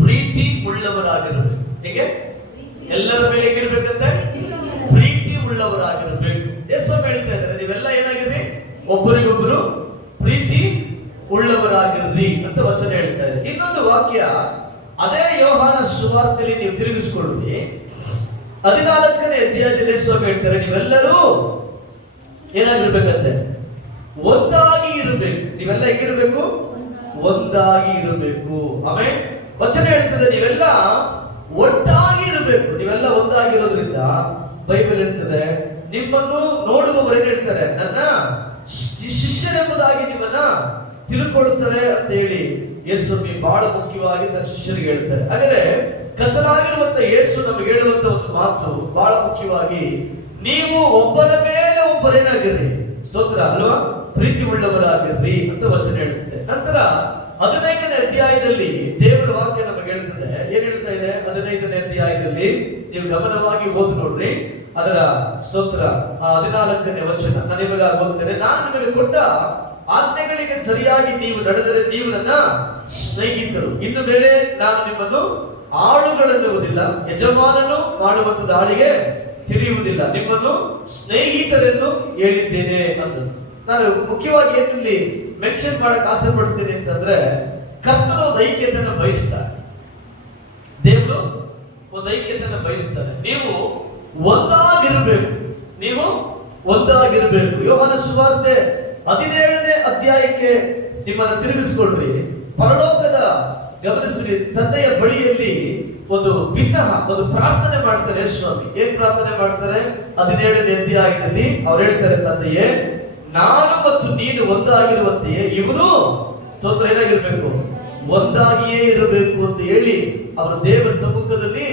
ಪ್ರೀತಿ ಉಳ್ಳವರಾಗಿರ್ಬೇಕು. ಹೇಗೆ? ಎಲ್ಲರ ಮೇಲೆ ಹೇಗಿರ್ಬೇಕಂತೆ? ಪ್ರೀತಿ ಉಳ್ಳವರಾಗಿರ್ಬೇಕು. ಯೇಸು ಹೇಳ್ತಾ ಇದ್ದಾರೆ, ನೀವೆಲ್ಲ ಏನಾಗಿರ್ರಿ? ಒಬ್ಬರಿಗೊಬ್ಬರು ಪ್ರೀತಿ ಉಳ್ಳವರಾಗಿರ್ರಿ ಅಂತ ವಚನ ಹೇಳ್ತಾ ಇದೆ. ಇನ್ನೊಂದು ವಾಕ್ಯ ಅದೇ ಯೋಹಾನ ಸುವಾರ್ತೆಯಲ್ಲಿ ನೀವು ತಿರುಗಿಸಿಕೊಳ್ಳಿ, 14ನೇ ಅಧ್ಯಾಯದಲ್ಲಿ ಯೇಸು ಹೇಳ್ತಾರೆ, ನೀವೆಲ್ಲರೂ ಏನಾಗಿರ್ಬೇಕಂತೆ? ಒಂದಾಗಿ ಇರಬೇಕು. ನೀವೆಲ್ಲ ಹೇಗಿರ್ಬೇಕು? ಒಂದಾಗಿ ಇರಬೇಕು. ಆಮೇಲೆ ವಚನ ಹೇಳ್ತದೆ, ನೀವೆಲ್ಲ ಒಟ್ಟಾಗಿ ಇರಬೇಕು. ನೀವೆಲ್ಲ ಒಂದಾಗಿರೋದ್ರಿಂದ ಬೈಬಲ್ ಹೇಳ್ತದೆ, ನಿಮ್ಮನ್ನು ನೋಡುವವರು ಏನ್ ಹೇಳ್ತಾರೆ? ನನ್ನ ಶಿಷ್ಯರೆಂಬುದಾಗಿ ನಿಮ್ಮನ್ನ ತಿಳ್ಕೊಳ್ಳುತ್ತಾರೆ ಅಂತ ಹೇಳಿ ಯೇಸು ಬಹಳ ಮುಖ್ಯವಾಗಿ ತನ್ನ ಶಿಷ್ಯರಿಗೆ ಹೇಳ್ತಾರೆ. ಹಾಗಾದ್ರೆ ಕರ್ತನಾಗಿರುವಂತ ಯೇಸು ನಮಗೆ ಹೇಳುವಂತ ಒಂದು ಮಾತು ಬಹಳ ಮುಖ್ಯವಾಗಿ, ನೀವು ಒಬ್ಬರ ಮೇಲೆ ಒಬ್ಬರೇನಾಗಿರ್ರಿ, ಸ್ತೋತ್ರ ಅಲ್ವಾ, ಪ್ರೀತಿ ಉಳ್ಳವರಾಗಿರ್ರಿ ಅಂತ ವಚನ ಹೇಳುತ್ತೆ. ನಂತರ 15ನೇ ಅಧ್ಯಾಯದಲ್ಲಿ ದೇವರ ವಾಕ್ಯ ನಮಗೆ ಹೇಳ್ತದೆ. ಏನ್ ಹೇಳ್ತಾ ಇದೆ 15ನೇ ಅಧ್ಯಾಯದಲ್ಲಿ? ನೀವು ಗಮನವಾಗಿ ಓದಿ ನೋಡ್ರಿ, ಅದರ ಸ್ತೋತ್ರ 14ನೇ ವಚನ ನಾನು ನಿಮಗಾಗಿ ಓದ್ತೇನೆ. ನಾನು ನಿಮಗೆ ಕೊಟ್ಟ ಆಜ್ಞೆಗಳಿಗೆ ಸರಿಯಾಗಿ ನೀವು ನಡೆದರೆ ನೀವು ನನ್ನ ಸ್ನೇಹಿತರು. ಇನ್ನು ಮೇಲೆ ನಾನು ನಿಮ್ಮನ್ನು ಆಳುಗಳೆನ್ನುವುದಿಲ್ಲ, ಯಜಮಾನನು ಮಾಡುವಂತ ದಾಳಿಗೆ ತಿಳಿಯುವುದಿಲ್ಲ, ನಿಮ್ಮನ್ನು ಸ್ನೇಹಿತರೆಂದು ಹೇಳಿದ್ದೇನೆ ಅಂತ. ನಾನು ಮುಖ್ಯವಾಗಿ ಏನಲ್ಲಿ ಮೆನ್ಷನ್ ಮಾಡಕ್ ಆಸೆ ಪಡ್ತೀನಿ ಅಂತಂದ್ರೆ, ಕರ್ತನು ಒಂದು ಐಕ್ಯತೆಯನ್ನು ಬಯಸ್ತಾರೆ, ದೇವರು ಒಂದು ಐಕ್ಯತೆಯನ್ನು ಬಯಸ್ತಾರೆ. ನೀವು ಒಂದಾಗಿರ್ಬೇಕು, ನೀವು ಒಂದಾಗಿರ್ಬೇಕು. ಯೋಹಾನ ಸುವಾರ್ತೆ 17ನೇ ಅಧ್ಯಾಯಕ್ಕೆ ನಿಮ್ಮನ್ನ ತಿರುಗಿಸಿಕೊಡ್ರಿ. ಪರಲೋಕದ ಗಮನಿಸಿ, ತಂದೆಯ ಬಳಿಯಲ್ಲಿ ಒಂದು ಒಂದು ಪ್ರಾರ್ಥನೆ ಮಾಡ್ತಾರೆ ಸ್ವಾಮಿ. ಏನ್ ಪ್ರಾರ್ಥನೆ ಮಾಡ್ತಾರೆ? 17ನೇ ಅಧ್ಯಾಯದಲ್ಲಿ ಅವ್ರು ಹೇಳ್ತಾರೆ, ತಂದೆಯೇ, ನಾನು ಮತ್ತು ನೀನು ಒಂದಾಗಿರುವಂತೆಯೇ ಇವರು ಸ್ತೋತ್ರ ಏನಾಗಿರ್ಬೇಕು? ಒಂದಾಗಿಯೇ ಇರಬೇಕು ಅಂತ ಹೇಳಿ ಅವರು ದೇವ ಸಮ್ಮುಖದಲ್ಲಿ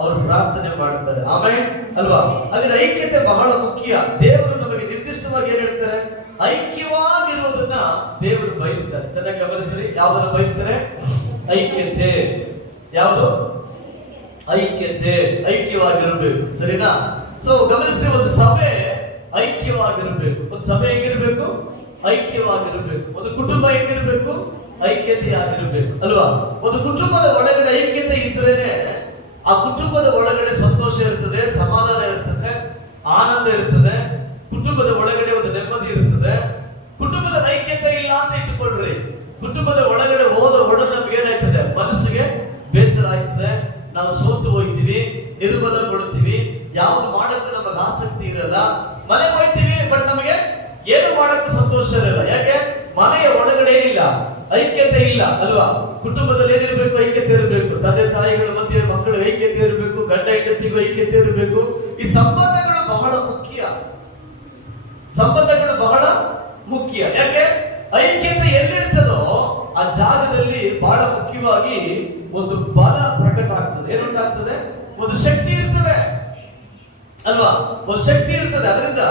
ಅವರು ಪ್ರಾರ್ಥನೆ ಮಾಡ್ತಾರೆ. ಆಮೇಲೆ ಅಲ್ವಾ? ಅದರ ಐಕ್ಯತೆ ಬಹಳ ಮುಖ್ಯ. ದೇವರು ನಮಗೆ ನಿರ್ದಿಷ್ಟವಾಗಿ ಏನ್ ಹೇಳ್ತಾರೆ? ಐಕ್ಯವಾಗಿರುವುದನ್ನ ದೇವರು ಬಯಸ್ತಾರೆ. ಚೆನ್ನಾಗಿ ಗಮನಿಸ್ರಿ, ಯಾವ್ದನ್ನ ಬಯಸ್ತಾರೆ? ಐಕ್ಯತೆ. ಯಾವುದು? ಐಕ್ಯತೆ, ಐಕ್ಯವಾಗಿರಬೇಕು. ಸರಿನಾ? ಸೊ ಗಮನಿಸ್ರಿ, ಒಂದು ಸಭೆ ಐಕ್ಯವಾಗಿರಬೇಕು. ಒಂದು ಸಭೆ ಹೇಗಿರ್ಬೇಕು? ಐಕ್ಯವಾಗಿರಬೇಕು. ಒಂದು ಕುಟುಂಬ ಹೇಗಿರ್ಬೇಕು? ಐಕ್ಯತೆಯಾಗಿರ್ಬೇಕು ಅಲ್ವಾ? ಒಂದು ಕುಟುಂಬದ ಒಳಗಡೆ ಐಕ್ಯತೆ ಇದ್ರೇನೆ ಆ ಕುಟುಂಬದ ಒಳಗಡೆ ಸಂತೋಷ ಇರ್ತದೆ, ಸಮಾಧಾನ ಇರ್ತದೆ, ಆನಂದ ಇರ್ತದೆ, ಕುಟುಂಬದ ಒಳಗಡೆ ಒಂದು ನೆಮ್ಮದಿ ಇರ್ತದೆ. ಕುಟುಂಬದ ಐಕ್ಯತೆ ಇಲ್ಲ ಅಂತ ಇಟ್ಟುಕೊಂಡ್ರಿ, ಕುಟುಂಬದ ಒಳಗಡೆ ಹೋದ ಒಡನೆ ನಮ್ಗೆ ಏನಾಯ್ತದೆ, ಮನಸ್ಸಿಗೆ ಬೇಸರ ಆಯ್ತದೆ, ನಾವು ಸೋತು ಹೋಗ್ತೀವಿ, ನಿರ್ಬಲಗೊಳ್ತೀವಿ, ಯಾವ್ದು ಮಾಡಕ್ಕೆ ನಮಗೆ ಆಸಕ್ತಿ ಇರಲ್ಲ. ಮನೆಗೆ ಹೋಗ್ತೀವಿ ಬಟ್ ನಮಗೆ ಏನು ಮಾಡಕ್ಕೆ ಸಂತೋಷ ಇರಲ್ಲ. ಯಾಕೆ? ಮನೆಯ ಒಳಗಡೆ ಏನಿಲ್ಲ, ಐಕ್ಯತೆ ಇಲ್ಲ ಅಲ್ವಾ? ಕುಟುಂಬದಲ್ಲಿ ಏನಿರ್ಬೇಕು? ಐಕ್ಯತೆ ಇರಬೇಕು. ತಂದೆ ತಾಯಿಗಳ ಮಧ್ಯೆ ಮಕ್ಕಳ ಐಕ್ಯತೆ ಇರಬೇಕು, ಗಂಡ ಹೆಂಡತಿಗೂ ಐಕ್ಯತೆ ಇರಬೇಕು. ಈ ಸಂಬಂಧಗಳು ಬಹಳ ಮುಖ್ಯ, ಸಂಬಂಧಗಳು ಬಹಳ ಮುಖ್ಯ. ಯಾಕೆ? ಐಕ್ಯತೆ ಎಲ್ಲಿರ್ತದೋ ಆ ಜಾಗದಲ್ಲಿ ಬಹಳ ಮುಖ್ಯವಾಗಿ ಒಂದು ಬಲ ಪ್ರಕಟ ಆಗ್ತದೆ. ಏನುಂಟಾಗ್ತದೆ? ಒಂದು ಶಕ್ತಿ ಇರ್ತದೆ ಅಲ್ವಾ? ಒಂದು ಶಕ್ತಿ ಇರ್ತದೆ. ಅದರಿಂದ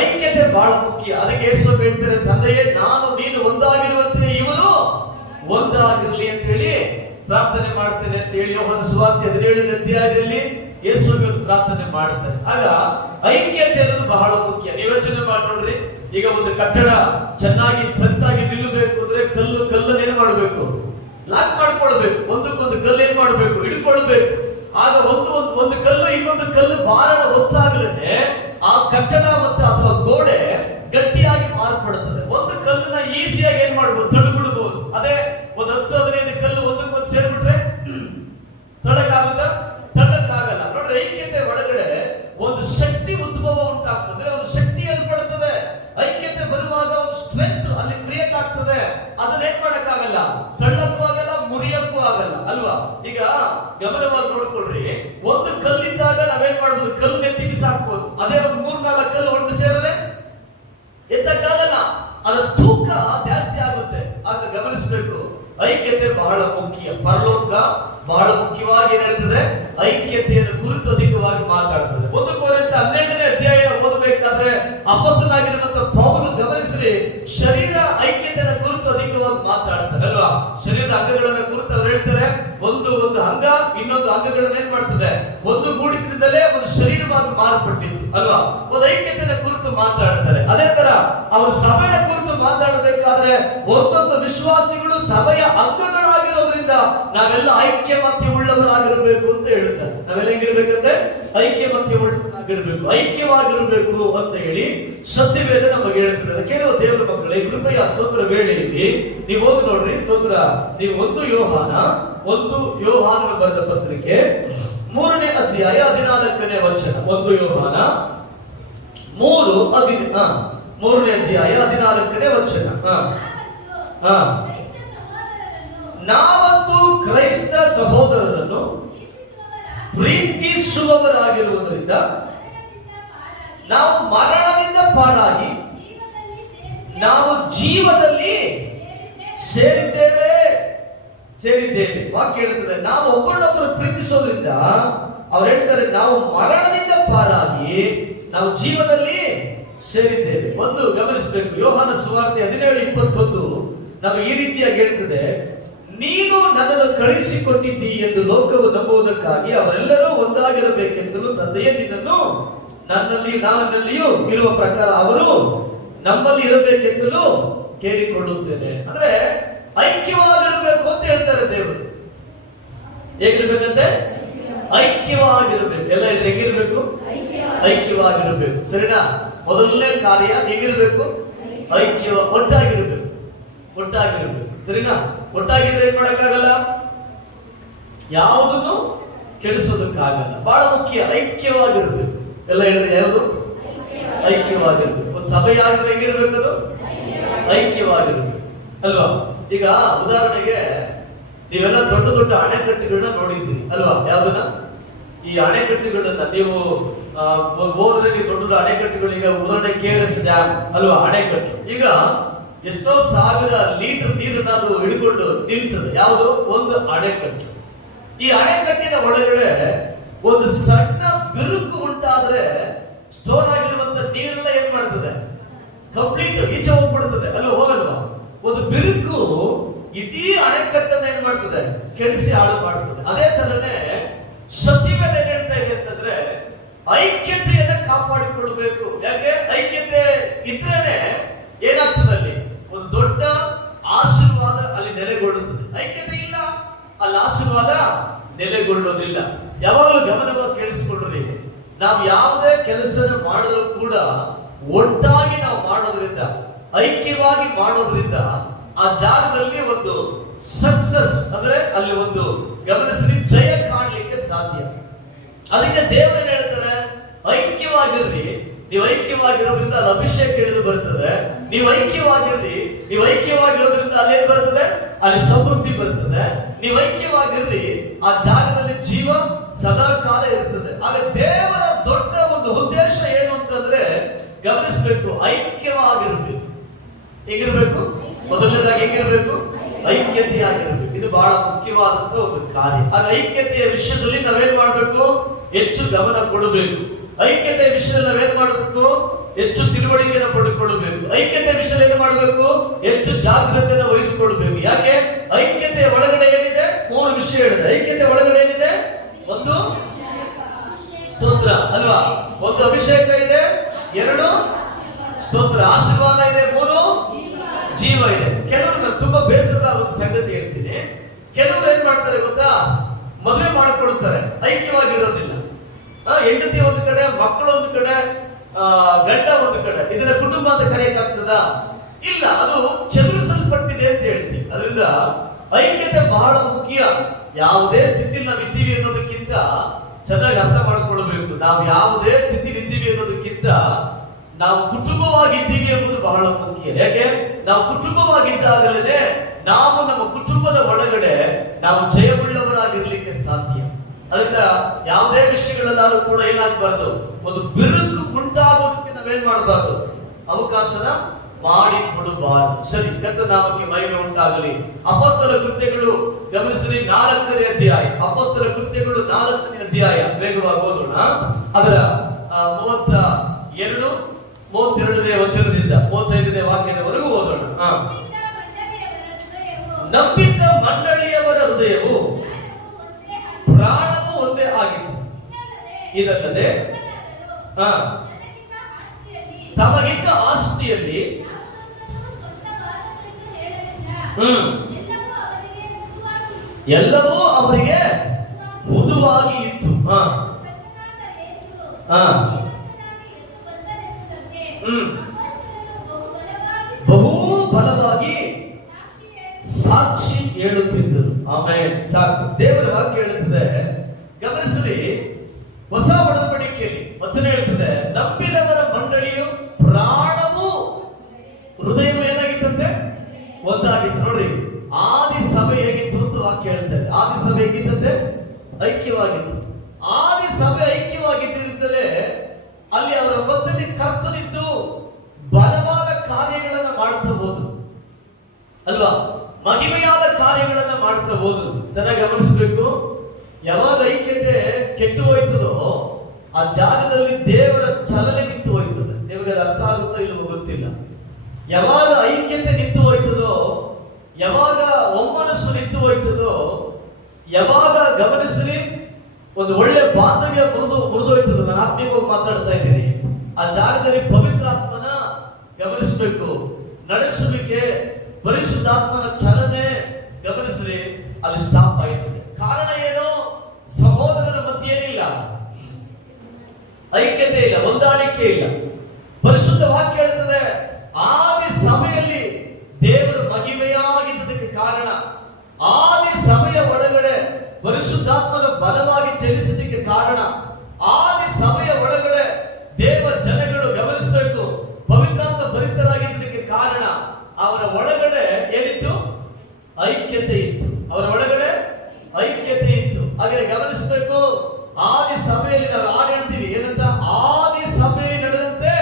ಐಕ್ಯತೆ ಬಹಳ ಮುಖ್ಯ. ಅದಕ್ಕೆ ಯೇಸು ಹೇಳ್ತಾರೆ, ತಂದೆಯೇ ನಾನು ನೀನು ಒಂದಾಗಿರುವಂತೆ ಇವನು ಒಂದಾಗಿರಲಿ ಅಂತ ಹೇಳಿ ಪ್ರಾರ್ಥನೆ ಮಾಡ್ತೇನೆ ಅಂತ ಹೇಳಿ ಯೋಹಾನ ಸುವಾರ್ತೆ 17ನೇ ಅಧ್ಯಾಯದಲ್ಲಿ ಯೇಸು ಪ್ರಾರ್ಥನೆ ಮಾಡ್ತಾರೆ. ಆಗ ಐಕ್ಯತೆ ಅನ್ನೋದು ಬಹಳ ಮುಖ್ಯ. ನೀವು ಯೋಚನೆ ಮಾಡಿ ನೋಡ್ರಿ, ಈಗ ಒಂದು ಕಟ್ಟಡ ಚೆನ್ನಾಗಿ ಸ್ಟ್ರೆಂತ್ ಆಗಿ ನಿಲ್ಲಬೇಕು ಅಂದ್ರೆ ಕಲ್ಲನ್ನು ಏನ್ ಮಾಡಬೇಕು? ಲಾಕ್ ಮಾಡ್ಕೊಳ್ಬೇಕು. ಒಂದಕ್ಕೊಂದು ಕಲ್ಲು ಏನ್ ಮಾಡಬೇಕು? ಹಿಡ್ಕೊಳ್ಬೇಕು. ಆಗ ಒಂದು ಕಲ್ಲು ಇನ್ನೊಂದು ಕಲ್ಲು ಭಾರನ ಹೊತ್ತಾಗಲೇ ಆ ಕಟ್ಟಡ ಮತ್ತೆ ಅಥವಾ ಗೋಡೆ ಗಟ್ಟಿಯಾಗಿ ಮಾರ್ಪಡುತ್ತದೆ. ಒಂದು ಕಲ್ಲನ್ನ ಈಸಿಯಾಗಿ ಏನ್ ಮಾಡಬಹುದು? ತಳ್ಳಿಬಿಡಬಹುದು. ಅದೇ ಒಂದು 10-15 ಕಲ್ಲು ಒಂದಕ್ಕೊಂದು ಸೇರ್ಬಿಟ್ರೆ ತಳ್ಳಕ್ಕಾಗುತ್ತಾ? ತಳ್ಳಕ್ಕಾಗಲ್ಲ. ನೋಡ್ರಿ, ಐಕ್ಯತೆ ಒಳಗಡೆ ಒಂದು ಶಕ್ತಿ ಉದ್ಭವ ಉಂಟಾಗ್ತದೆ, ಒಂದು ಶಕ್ತಿ ಏರ್ಪಡುತ್ತದೆ. ಐಕ್ಯತೆ ಬರುವಾಗ ಒಂದು ಸ್ಟ್ರೆಂತ್ ಅಲ್ಲಿ ಕ್ರಿಯೇಟ್ ಆಗ್ತದೆ. ಅದನ್ನ ಏನ್ ಮಾಡಕ್ಕಾಗಲ್ಲ, ತಳ್ಳಕ್ಕೂ ಆಗಲ್ಲ, ಮುರಿಯಕ್ಕೂ ಆಗಲ್ಲ ಅಲ್ವಾ? ಈಗ ಗಮನವಾಗಿ ನೋಡ್ಕೊಳ್ರಿ, ಒಂದು ಕಲ್ಲಿದ್ದಾಗ ನಾವೇನ್ ಮಾಡ್ಬೋದು? ಕಲ್ಲು ನೆತ್ತಿಗೆ ಸಾಕ್ಬೋದು. ಅದೇ ಒಂದು 3-4 ಕಲ್ಲು ಒಟ್ಟು ಸೇರದೆ ಎತ್ತಕ್ಕಾಗಲ್ಲ, ಅದರ ತೂಕ ಜಾಸ್ತಿ ಆಗುತ್ತೆ. ಆಗ ಗಮನಿಸಬೇಕು, ಐಕ್ಯತೆ ಬಹಳ ಮುಖ್ಯ. ಪರಲೋಕ ಬಹಳ ಮುಖ್ಯವಾಗಿ ಏನ್ ಹೇಳ್ತದೆ? ಐಕ್ಯತೆಯನ್ನು ಕುರಿತು ಅಧಿಕವಾಗಿ ಮಾತಾಡ್ತದೆ. 1 ಕೊರಿಂಥ 12ನೇ ಅಧ್ಯಾಯ ಓದಬೇಕಾದ್ರೆ ಅಪೊಸ್ತಲನಾಗಿರುವಂತ ಪೌಲನು ಗಮನಿಸ್ರಿ, ಶರೀರ ಐಕ್ಯತೆಯ ಕುರಿತು ಅಧಿಕವಾಗಿ ಮಾತಾಡ್ತಾರೆ ಅಲ್ವಾ? ಶರೀರದ ಅಂಗಗಳನ್ನ ಕುರಿತು ಅವ್ರು ಹೇಳ್ತಾರೆ, ಒಂದು ಅಂಗ ಇನ್ನೊಂದು ಅಂಗಗಳನ್ನ ಏನ್ ಮಾಡ್ತದೆ? ಒಂದು ಗೂಡಿನಿಂದಲೇ ಒಂದು ಶರೀರವಾಗಿ ಮಾರ್ಪಟ್ಟಿತ್ತು ಅಲ್ವಾ? ಒಂದು ಐಕ್ಯತೆಯ ಕುರಿತು ಮಾತಾಡ್ತಾರೆ. ಅದೇ ತರ ಅವರು ಸಭೆಯ ಕುರಿತು ಮಾತಾಡಬೇಕಾದ್ರೆ ಒಂದೊಂದು ವಿಶ್ವಾಸಿಗಳು ಸಭೆಯ ಅಂಗಗಳಾಗಿರೋದ್ರಿಂದ ನಾವೆಲ್ಲ ಐಕ್ಯಮತ್ಯ ಉಳ್ಳವರಾಗಿರ್ಬೇಕು ಅಂತ ಹೇಳ್ತಾರೆ. ನಾವೆಲ್ಲ ಹೆಂಗಿರ್ಬೇಕಂತೆ? ಐಕ್ಯಮತ್ಯ ಉಳ್ಳವರಾಗಿರ್ಬೇಕು, ಐಕ್ಯವಾಗಿರ್ಬೇಕು ಅಂತ ಹೇಳಿ ಸತ್ಯವೇದ ನಮಗೆ ಹೇಳ್ತಾರೆ. ಕೆಲವು ದೇವರ ಮಕ್ಕಳೇ, ಕೃಪೆಯ ಸ್ತೋತ್ರ ವೇಳೆಯಲ್ಲಿ ನೀವು ಹೋಗಿ ನೋಡ್ರಿ, ಸ್ತೋತ್ರ ನೀವು 1 ಯೋಹಾನ ಬರೆದ ಪತ್ರಿಕೆ 3ನೇ ಅಧ್ಯಾಯ 14ನೇ ವಚನ. 1 ಯೋಹಾನ 3ನೇ ಅಧ್ಯಾಯ 14ನೇ ವಚನ. ನಾವಂತೂ ಕ್ರೈಸ್ತ ಸಹೋದರರನ್ನು ಪ್ರೀತಿಸುವವರಾಗಿರುವುದರಿಂದ ನಾವು ಮರಣದಿಂದ ಪಾರಾಗಿ ನಾವು ಜೀವದಲ್ಲಿ ಸೇರಿದ್ದೇವೆ. ವಾಕ್ಯ ಹೇಳ್ತದೆ, ನಾವು ಒಬ್ಬರನ್ನೊಬ್ಬರು ಪ್ರೀತಿಸೋದ್ರಿಂದ ಅವ್ರು ಹೇಳ್ತಾರೆ, ನಾವು ಮರಣದಿಂದ ಪಾರಾಗಿ ನಾವು ಜೀವದಲ್ಲಿ ಸೇರಿದ್ದೇವೆ. ಒಂದು ಗಮನಿಸಬೇಕು, ಯೋಹಾನ ಸುವಾರ್ತೆ 17:21 ನಾವು ಈ ರೀತಿಯಾಗಿ ಹೇಳ್ತದೆ, ನೀನು ನನ್ನನ್ನು ಕಳಿಸಿಕೊಟ್ಟಿದ್ದಿ ಎಂದು ಲೋಕವು ನಂಬುವುದಕ್ಕಾಗಿ ಅವರೆಲ್ಲರೂ ಒಂದಾಗಿರಬೇಕೆಂದು ತಂದೆಯೇ ನಿನ್ನನ್ನು ನನ್ನಲ್ಲಿಯೂ ಇರುವ ಪ್ರಕಾರ ಅವರು ನಮ್ಮಲ್ಲಿ ಇರಬೇಕೆಂದಲೂ ಕೇಳಿಕೊಳ್ಳುತ್ತೇನೆ. ಅಂದ್ರೆ ಐಕ್ಯವಾಗಿರಬೇಕು ಅಂತ ಹೇಳ್ತಾರೆ ದೇವರು. ಹೇಗಿರ್ಬೇಕಂತೆ? ಐಕ್ಯವಾಗಿರ್ಬೇಕು. ಎಲ್ಲ ಹೇಗಿರ್ಬೇಕು? ಐಕ್ಯವಾಗಿರ್ಬೇಕು. ಸರಿನಾ? ಮೊದಲನೇ ಕಾರ್ಯ ಹೇಗಿರ್ಬೇಕು? ಒಟ್ಟಾಗಿರ್ಬೇಕು. ಸರಿನಾ? ಒಟ್ಟಾಗಿದ್ರೆ ಏನ್ ಮಾಡಕ್ಕಾಗಲ್ಲ, ಯಾವುದನ್ನು ಕೆಡಿಸೋದಕ್ಕಾಗಲ್ಲ. ಬಹಳ ಮುಖ್ಯ ಐಕ್ಯವಾಗಿರ್ಬೇಕು. ಎಲ್ಲ ಹೇಳಿದ್ರೆ ಯಾವುದು? ಐಕ್ಯವಾಗಿರ್ಬೇಕು. ಒಂದು ಸಭೆಯಾಗಿದ್ರೆ ಹೆಂಗಿರ್ಬೇಕು? ಅದು ಐಕ್ಯವಾಗಿರ್ಬೇಕು ಅಲ್ವಾ? ಈಗ ಉದಾಹರಣೆಗೆ ನೀವೆಲ್ಲ ದೊಡ್ಡ ದೊಡ್ಡ ಅಣೆಕಟ್ಟುಗಳನ್ನ ನೋಡಿದ್ದೀರಿ ಅಲ್ವಾ? ಯಾವ್ದನ್ನ? ಈ ಅಣೆಕಟ್ಟುಗಳನ್ನ ನೀವು ಹೋದ್ರೆ ದೊಡ್ಡ ದೊಡ್ಡ ಅಣೆಕಟ್ಟುಗಳು, ಈಗ ಉದಾಹರಣೆ KRS ಡ್ಯಾಮ್ ಅಲ್ವಾ? ಅಣೆಕಟ್ಟು ಈಗ ಎಷ್ಟೋ 1000 ಲೀಟರ್ ನೀರನ್ನ ಅದು ಹಿಡ್ಕೊಂಡು ನಿಲ್ತದೆ. ಯಾವುದು? ಒಂದು ಅಣೆಕಟ್ಟು. ಈ ಅಣೆಕಟ್ಟಿನ ಒಳಗಡೆ ಒಂದು ಸಣ್ಣ ಬಿರುಕು ಉಂಟಾದ್ರೆ ಸ್ಟೋರ್ ಆಗಿರುವಂತ ನೀರೆಲ್ಲ ಏನ್ ಮಾಡ್ತದೆ? ಕಂಪ್ಲೀಟ್ ಈಚೆ ಹೋಗ್ಬಿಡ್ತದೆ ಅಲ್ವಾ? ಹೋಗಲ್ವಾ? ಒಂದು ಬಿರುಕು ಇಡೀ ಅಣೆಕಟ್ಟನ್ನ ಏನ್ ಮಾಡ್ತದೆ? ಕೆಡಿಸಿ ಹಾಳು ಮಾಡ್ತದೆ. ಅದೇ ತರನೇ ಸತ್ಯವೇದ ಏನ್ ಹೇಳ್ತಾ ಇದೆ ಅಂತಂದ್ರೆ, ಐಕ್ಯತೆಯನ್ನ ಕಾಪಾಡಿಕೊಳ್ಬೇಕು. ಯಾಕೆ? ಐಕ್ಯತೆ ಇದ್ರೇನೆ ಏನಾಗ್ತದೆ? ಅಲ್ಲಿ ಒಂದು ದೊಡ್ಡ ಆಶೀರ್ವಾದ ಅಲ್ಲಿ ನೆಲೆಗೊಳ್ಳುತ್ತದೆ. ಐಕ್ಯತೆ ಇಲ್ಲ, ಅಲ್ಲಿ ಆಶೀರ್ವಾದ ನೆಲೆಗೊಳ್ಳೋದಿಲ್ಲ. ಯಾವಾಗಲೂ ಗಮನವಾಗಿ ಕೇಳಿಸಿಕೊಂಡ್ರಿ, ನಾವು ಯಾವುದೇ ಕೆಲಸ ಮಾಡಲು ಕೂಡ ಒಟ್ಟಾಗಿ ನಾವು ಮಾಡೋದ್ರಿಂದ, ಐಕ್ಯವಾಗಿ ಮಾಡೋದ್ರಿಂದ ಆ ಜಾಗದಲ್ಲಿ ಒಂದು ಸಕ್ಸಸ್ ಅಂದ್ರೆ ಅಲ್ಲಿ ಒಂದು ಗಮನಿಸಿ ಜಯ ಕಾಣಲಿಕ್ಕೆ ಸಾಧ್ಯ. ಅದಕ್ಕೆ ದೇವರನ್ನ ಹೇಳ್ತಾರೆ, ಐಕ್ಯವಾಗಿರ್ರಿ. ನೀವು ಐಕ್ಯವಾಗಿರೋದ್ರಿಂದ ಅಲ್ಲಿ ಅಭಿಷೇಕ ಹಿಡಿದು ಬರ್ತದೆ. ನೀವು ಐಕ್ಯವಾಗಿರ್ರಿ. ನೀವು ಐಕ್ಯವಾಗಿರೋದ್ರಿಂದ ಅಲ್ಲಿ ಏನ್ ಬರ್ತದೆ? ಅಲ್ಲಿ ಸಮೃದ್ಧಿ ಬರ್ತದೆ. ನೀವು ಐಕ್ಯವಾಗಿರ್ರಿ, ಆ ಜಾಗದಲ್ಲಿ ಜೀವ ಸದಾ ಕಾಲ ಇರ್ತದೆ. ಆಗ ದೇವರ ದೊಡ್ಡ ಒಂದು ಉದ್ದೇಶ ಏನು ಅಂತಂದ್ರೆ, ಗಮನಿಸಬೇಕು, ಐಕ್ಯವಾಗಿರ್ಬೇಕು. ಹೇಗಿರ್ಬೇಕು? ಮೊದಲನೇದಾಗಿ ಹೇಗಿರ್ಬೇಕು? ಐಕ್ಯತೆಯಾಗಿರ್ಬೇಕು. ಇದು ಬಹಳ ಮುಖ್ಯವಾದಂತ ಒಂದು ಕಾರ್ಯ. ಆಗ ಐಕ್ಯತೆಯ ವಿಷಯದಲ್ಲಿ ನಾವೇನ್ ಮಾಡ್ಬೇಕು? ಹೆಚ್ಚು ಗಮನ ಕೊಡಬೇಕು. ಐಕ್ಯತೆಯ ವಿಷಯದಲ್ಲಿ ನಾವೇನ್ ಮಾಡಬೇಕು? ಹೆಚ್ಚು ತಿಳುವಳಿಕೆಯನ್ನು ಪಡೆದುಕೊಳ್ಳಬೇಕು. ಐಕ್ಯತೆಯ ವಿಷಯದಲ್ಲಿ ಏನ್ ಮಾಡಬೇಕು? ಹೆಚ್ಚು ಜಾಗೃತೆಯನ್ನು ವಹಿಸಿಕೊಳ್ಬೇಕು. ಯಾಕೆ? ಐಕ್ಯತೆಯ ಒಳಗಡೆ ಏನಿದೆ? 3 ವಿಷಯ ಹೇಳಿದೆ. ಐಕ್ಯತೆ ಒಳಗಡೆ ಏನಿದೆ? ಒಂದು ಸ್ತೋತ್ರ ಅಲ್ವಾ? ಒಂದು ಅಭಿಷೇಕ ಇದೆ, 2 ಸ್ತೋತ್ರ ಆಶೀರ್ವಾದ ಇದೆ, 3 ಜೀವ ಇದೆ. ಕೆಲವರು ತುಂಬಾ ಬೇಸರದ ಒಂದು ಸಂಗತಿ ಹೇಳ್ತೀನಿ. ಕೆಲವರು ಏನ್ ಮಾಡ್ತಾರೆ ಗೊತ್ತಾ? ಮದುವೆ ಮಾಡ್ಕೊಳ್ತಾರೆ, ಐಕ್ಯವಾಗಿರೋದಿಲ್ಲ. ಹೆಂಡತಿ ಒಂದು ಕಡೆ, ಮಕ್ಕಳು ಒಂದು ಕಡೆ, ಗಂಡ ಒಂದು ಕಡೆ. ಇದನ್ನ ಕುಟುಂಬ ಅಂತ ಕರೆಯಕ್ಕಾಗ್ತದ? ಇಲ್ಲ, ಅದು ಚದುರಿಸಲ್ಪಟ್ಟಿದೆ ಅಂತ ಹೇಳ್ತೀವಿ. ಅದರಿಂದ ಐಕ್ಯತೆ ಬಹಳ ಮುಖ್ಯ. ಯಾವುದೇ ಸ್ಥಿತಿಯಲ್ಲಿ ನಾವು ಇದ್ದೀವಿ ಅನ್ನೋದಕ್ಕಿಂತ ಚೆನ್ನಾಗಿ ಅರ್ಥ ಮಾಡ್ಕೊಳ್ಬೇಕು. ನಾವು ಯಾವುದೇ ಸ್ಥಿತಿಲಿ ಇದ್ದೀವಿ ಅನ್ನೋದಕ್ಕಿಂತ ನಾವು ಕುಟುಂಬವಾಗಿದ್ದೀವಿ ಎಂಬುದು ಬಹಳ ಮುಖ್ಯ. ಯಾಕೆ? ನಾವು ಕುಟುಂಬವಾಗಿದ್ದಾಗಲೇ ನಾವು ನಮ್ಮ ಕುಟುಂಬದ ಒಳಗಡೆ ನಾವು ಜಯವುಳ್ಳವರಾಗಿರ್ಲಿಕ್ಕೆ ಸಾಧ್ಯ. ಅದರಿಂದ ಯಾವುದೇ ವಿಷಯಗಳಲ್ಲಾದ್ರೂ ಕೂಡ ಏನಾಗಬಾರ್ದು, ಒಂದು ಬಿರುಕು ಉಂಟಾಗೋದಕ್ಕೆ ನಾವೇನ್ ಮಾಡಬಾರ್ದು? ಅವಕಾಶನ ಮಾಡಿ ಕೊಡಬಾರದು. ಸರಿ, ಕರ್ತನ ನಾಮಕ್ಕೆ ಮಹಿಮೆ ಉಂಟಾಗಲಿ. ಅಪೊಸ್ತಲ ಕೃತ್ಯಗಳು ಗಮನಿಸಿ 4ನೇ ಅಧ್ಯಾಯ. ಅಪೊಸ್ತಲ ಕೃತ್ಯಗಳು 4ನೇ ಅಧ್ಯಾಯ. ವೇಗವಾಗಿ ಓದೋಣ. ಅದರ 32ನೇ ವಚನದಿಂದ 35ನೇ ವಾಕ್ಯದವರೆಗೂ ಓದೋಣ. ನಂಬಿದ್ದ ಮಂಡಳಿಯವರ ಹೃದಯವು ಪ್ರಾಣವೂ ಒಂದೇ ಆಗಿತ್ತು. ಇದಲ್ಲದೆ ತಮಗಿದ್ದ ಆಸ್ತಿಯಲ್ಲಿ ಎಲ್ಲವೂ ಅವರಿಗೆ ಮೃದುವಾಗಿ ಇತ್ತು. ಬಹು ಬಲವಾಗಿ ಸಾಕ್ಷಿ ಹೇಳುತ್ತಿದ್ದರು. ಆಮೇಲೆ ಸಾಕು, ದೇವರ ವಾಕ್ಯ ಹೇಳುತ್ತದೆ. ಗಮನಿಸಲಿ, ಹೊಸ ಒಡಂಬಡಿಕೆಯಲ್ಲಿ ವಚನ ಹೇಳುತ್ತದೆ, ನಂಬಿದವರ ಮಂಡಳಿಯು ಪ್ರಾಣವೂ ಹೃದಯವೂ ಏನಾಗಿತ್ತಂತೆ? ಒಂದಾಗಿತ್ತು. ನೋಡ್ರಿ, ಆದಿ ಸಭೆ ಹೇಗಿತ್ತು ಅಂತ ವಾಕ್ಯ ಹೇಳ್ತಾರೆ. ಆದಿ ಸಭೆ ಹೇಗಿತ್ತಂತೆ? ಐಕ್ಯವಾಗಿತ್ತು. ಆದಿ ಸಭೆ ಐಕ್ಯವಾಗಿದ್ದರಿಂದಲೇ ಅಲ್ಲಿ ಅವರ ಮಧ್ಯದಲ್ಲಿ ಕರ್ತನಿದ್ದು ಬಲವಾದ ಕಾರ್ಯಗಳನ್ನು ಮಾಡ್ತಾ ಹೋದ್ರು ಅಲ್ವಾ? ಮಹಿಮೆಯಾದ ಕಾರ್ಯಗಳನ್ನ ಮಾಡ್ತಾ ಹೋದ್ರು. ಚೆನ್ನಾಗಿ ಗಮನಿಸಬೇಕು. ಯಾವಾಗ ಐಕ್ಯತೆ ಕೆಟ್ಟು ಹೋಯ್ತದೋ ಆ ಜಾಗದಲ್ಲಿ ದೇವರ ಚಲನೆ ನಿಂತು ಹೋಯ್ತದೆ. ನಿಮಗೆ ಅರ್ಥ ಆಗುತ್ತೋ ಇಲ್ಲವೋ ಗೊತ್ತಿಲ್ಲ. ಯಾವಾಗ ಐಕ್ಯತೆ ನಿಂತು ಹೋಯ್ತದೋ, ಯಾವಾಗ ಒಮ್ಮನಸ್ಸು ನಿಂತು ಹೋಯ್ತದೋ, ಯಾವಾಗ ಗಮನಿಸ್ರಿ ಒಂದು ಒಳ್ಳೆ ಬಾಂಧವ್ಯ ಮುರಿದೋಯ್ತದೋ, ನಾನು ಆತ್ಮೀಯವಾಗಿ ಮಾತಾಡ್ತಾ ಇದ್ದೀನಿ, ಆ ಜಾಗದಲ್ಲಿ ಪವಿತ್ರಾತ್ಮನ ಗಮನಿಸಬೇಕು. ನಡೆಸುವಿಕೆ, ಪರಿಶುದ್ಧಾತ್ಮನ ಚಲನೆ ಗಮನಿಸ್ರಿ, ಅಲ್ಲಿ ಸ್ಟಾಪ್ ಆಯ್ತದೆ. ಕಾರಣ ಏನು? ಸಹೋದರರ ಮಧ್ಯೆ ಏನಿಲ್ಲ, ಐಕ್ಯತೆ ಇಲ್ಲ, ಹೊಂದಾಣಿಕೆ ಇಲ್ಲ. ಪರಿಶುದ್ಧ ವಾಕ್ಯ ಹೇಳ್ತದೆ, ಆದಿ ಸಭೆಯಲ್ಲಿ ದೇವರು ಮಹಿಮೆಯಾಗಿದ್ದಕ್ಕೆ ಕಾರಣ, ಆದಿ ಸಭೆಯ ಒಳಗಡೆ ಪರಿಶುದ್ಧಾತ್ಮನ ಬಲವಾಗಿ ಚಲಿಸಿದ್ದಕ್ಕೆ ಕಾರಣ, ಆದಿ ಸಭೆಯ ಒಳಗಡೆ ದೇವ ಜನಗಳು ಗಮನಿಸಬೇಕು ಪವಿತ್ರಾತ್ಮ ಭರಿತರಾಗಿದ್ದಕ್ಕೆ ಕಾರಣ, ಅವರ ಒಳಗಡೆ ಏನಿತ್ತು? ಐಕ್ಯತೆ ಇತ್ತು. ಅವರ ಒಳಗಡೆ ಐಕ್ಯತೆ ಇತ್ತು. ಹಾಗೆ ಗಮನಿಸಬೇಕು, ಆದಿ ಸಭೆಯಲ್ಲಿ ನಾವು ಹಾಡು ಹೇಳ್ತೀವಿ ಏನಂತ? ಆದಿ ಸಭೆಯಲ್ಲಿ ನಡೆದಂತೆ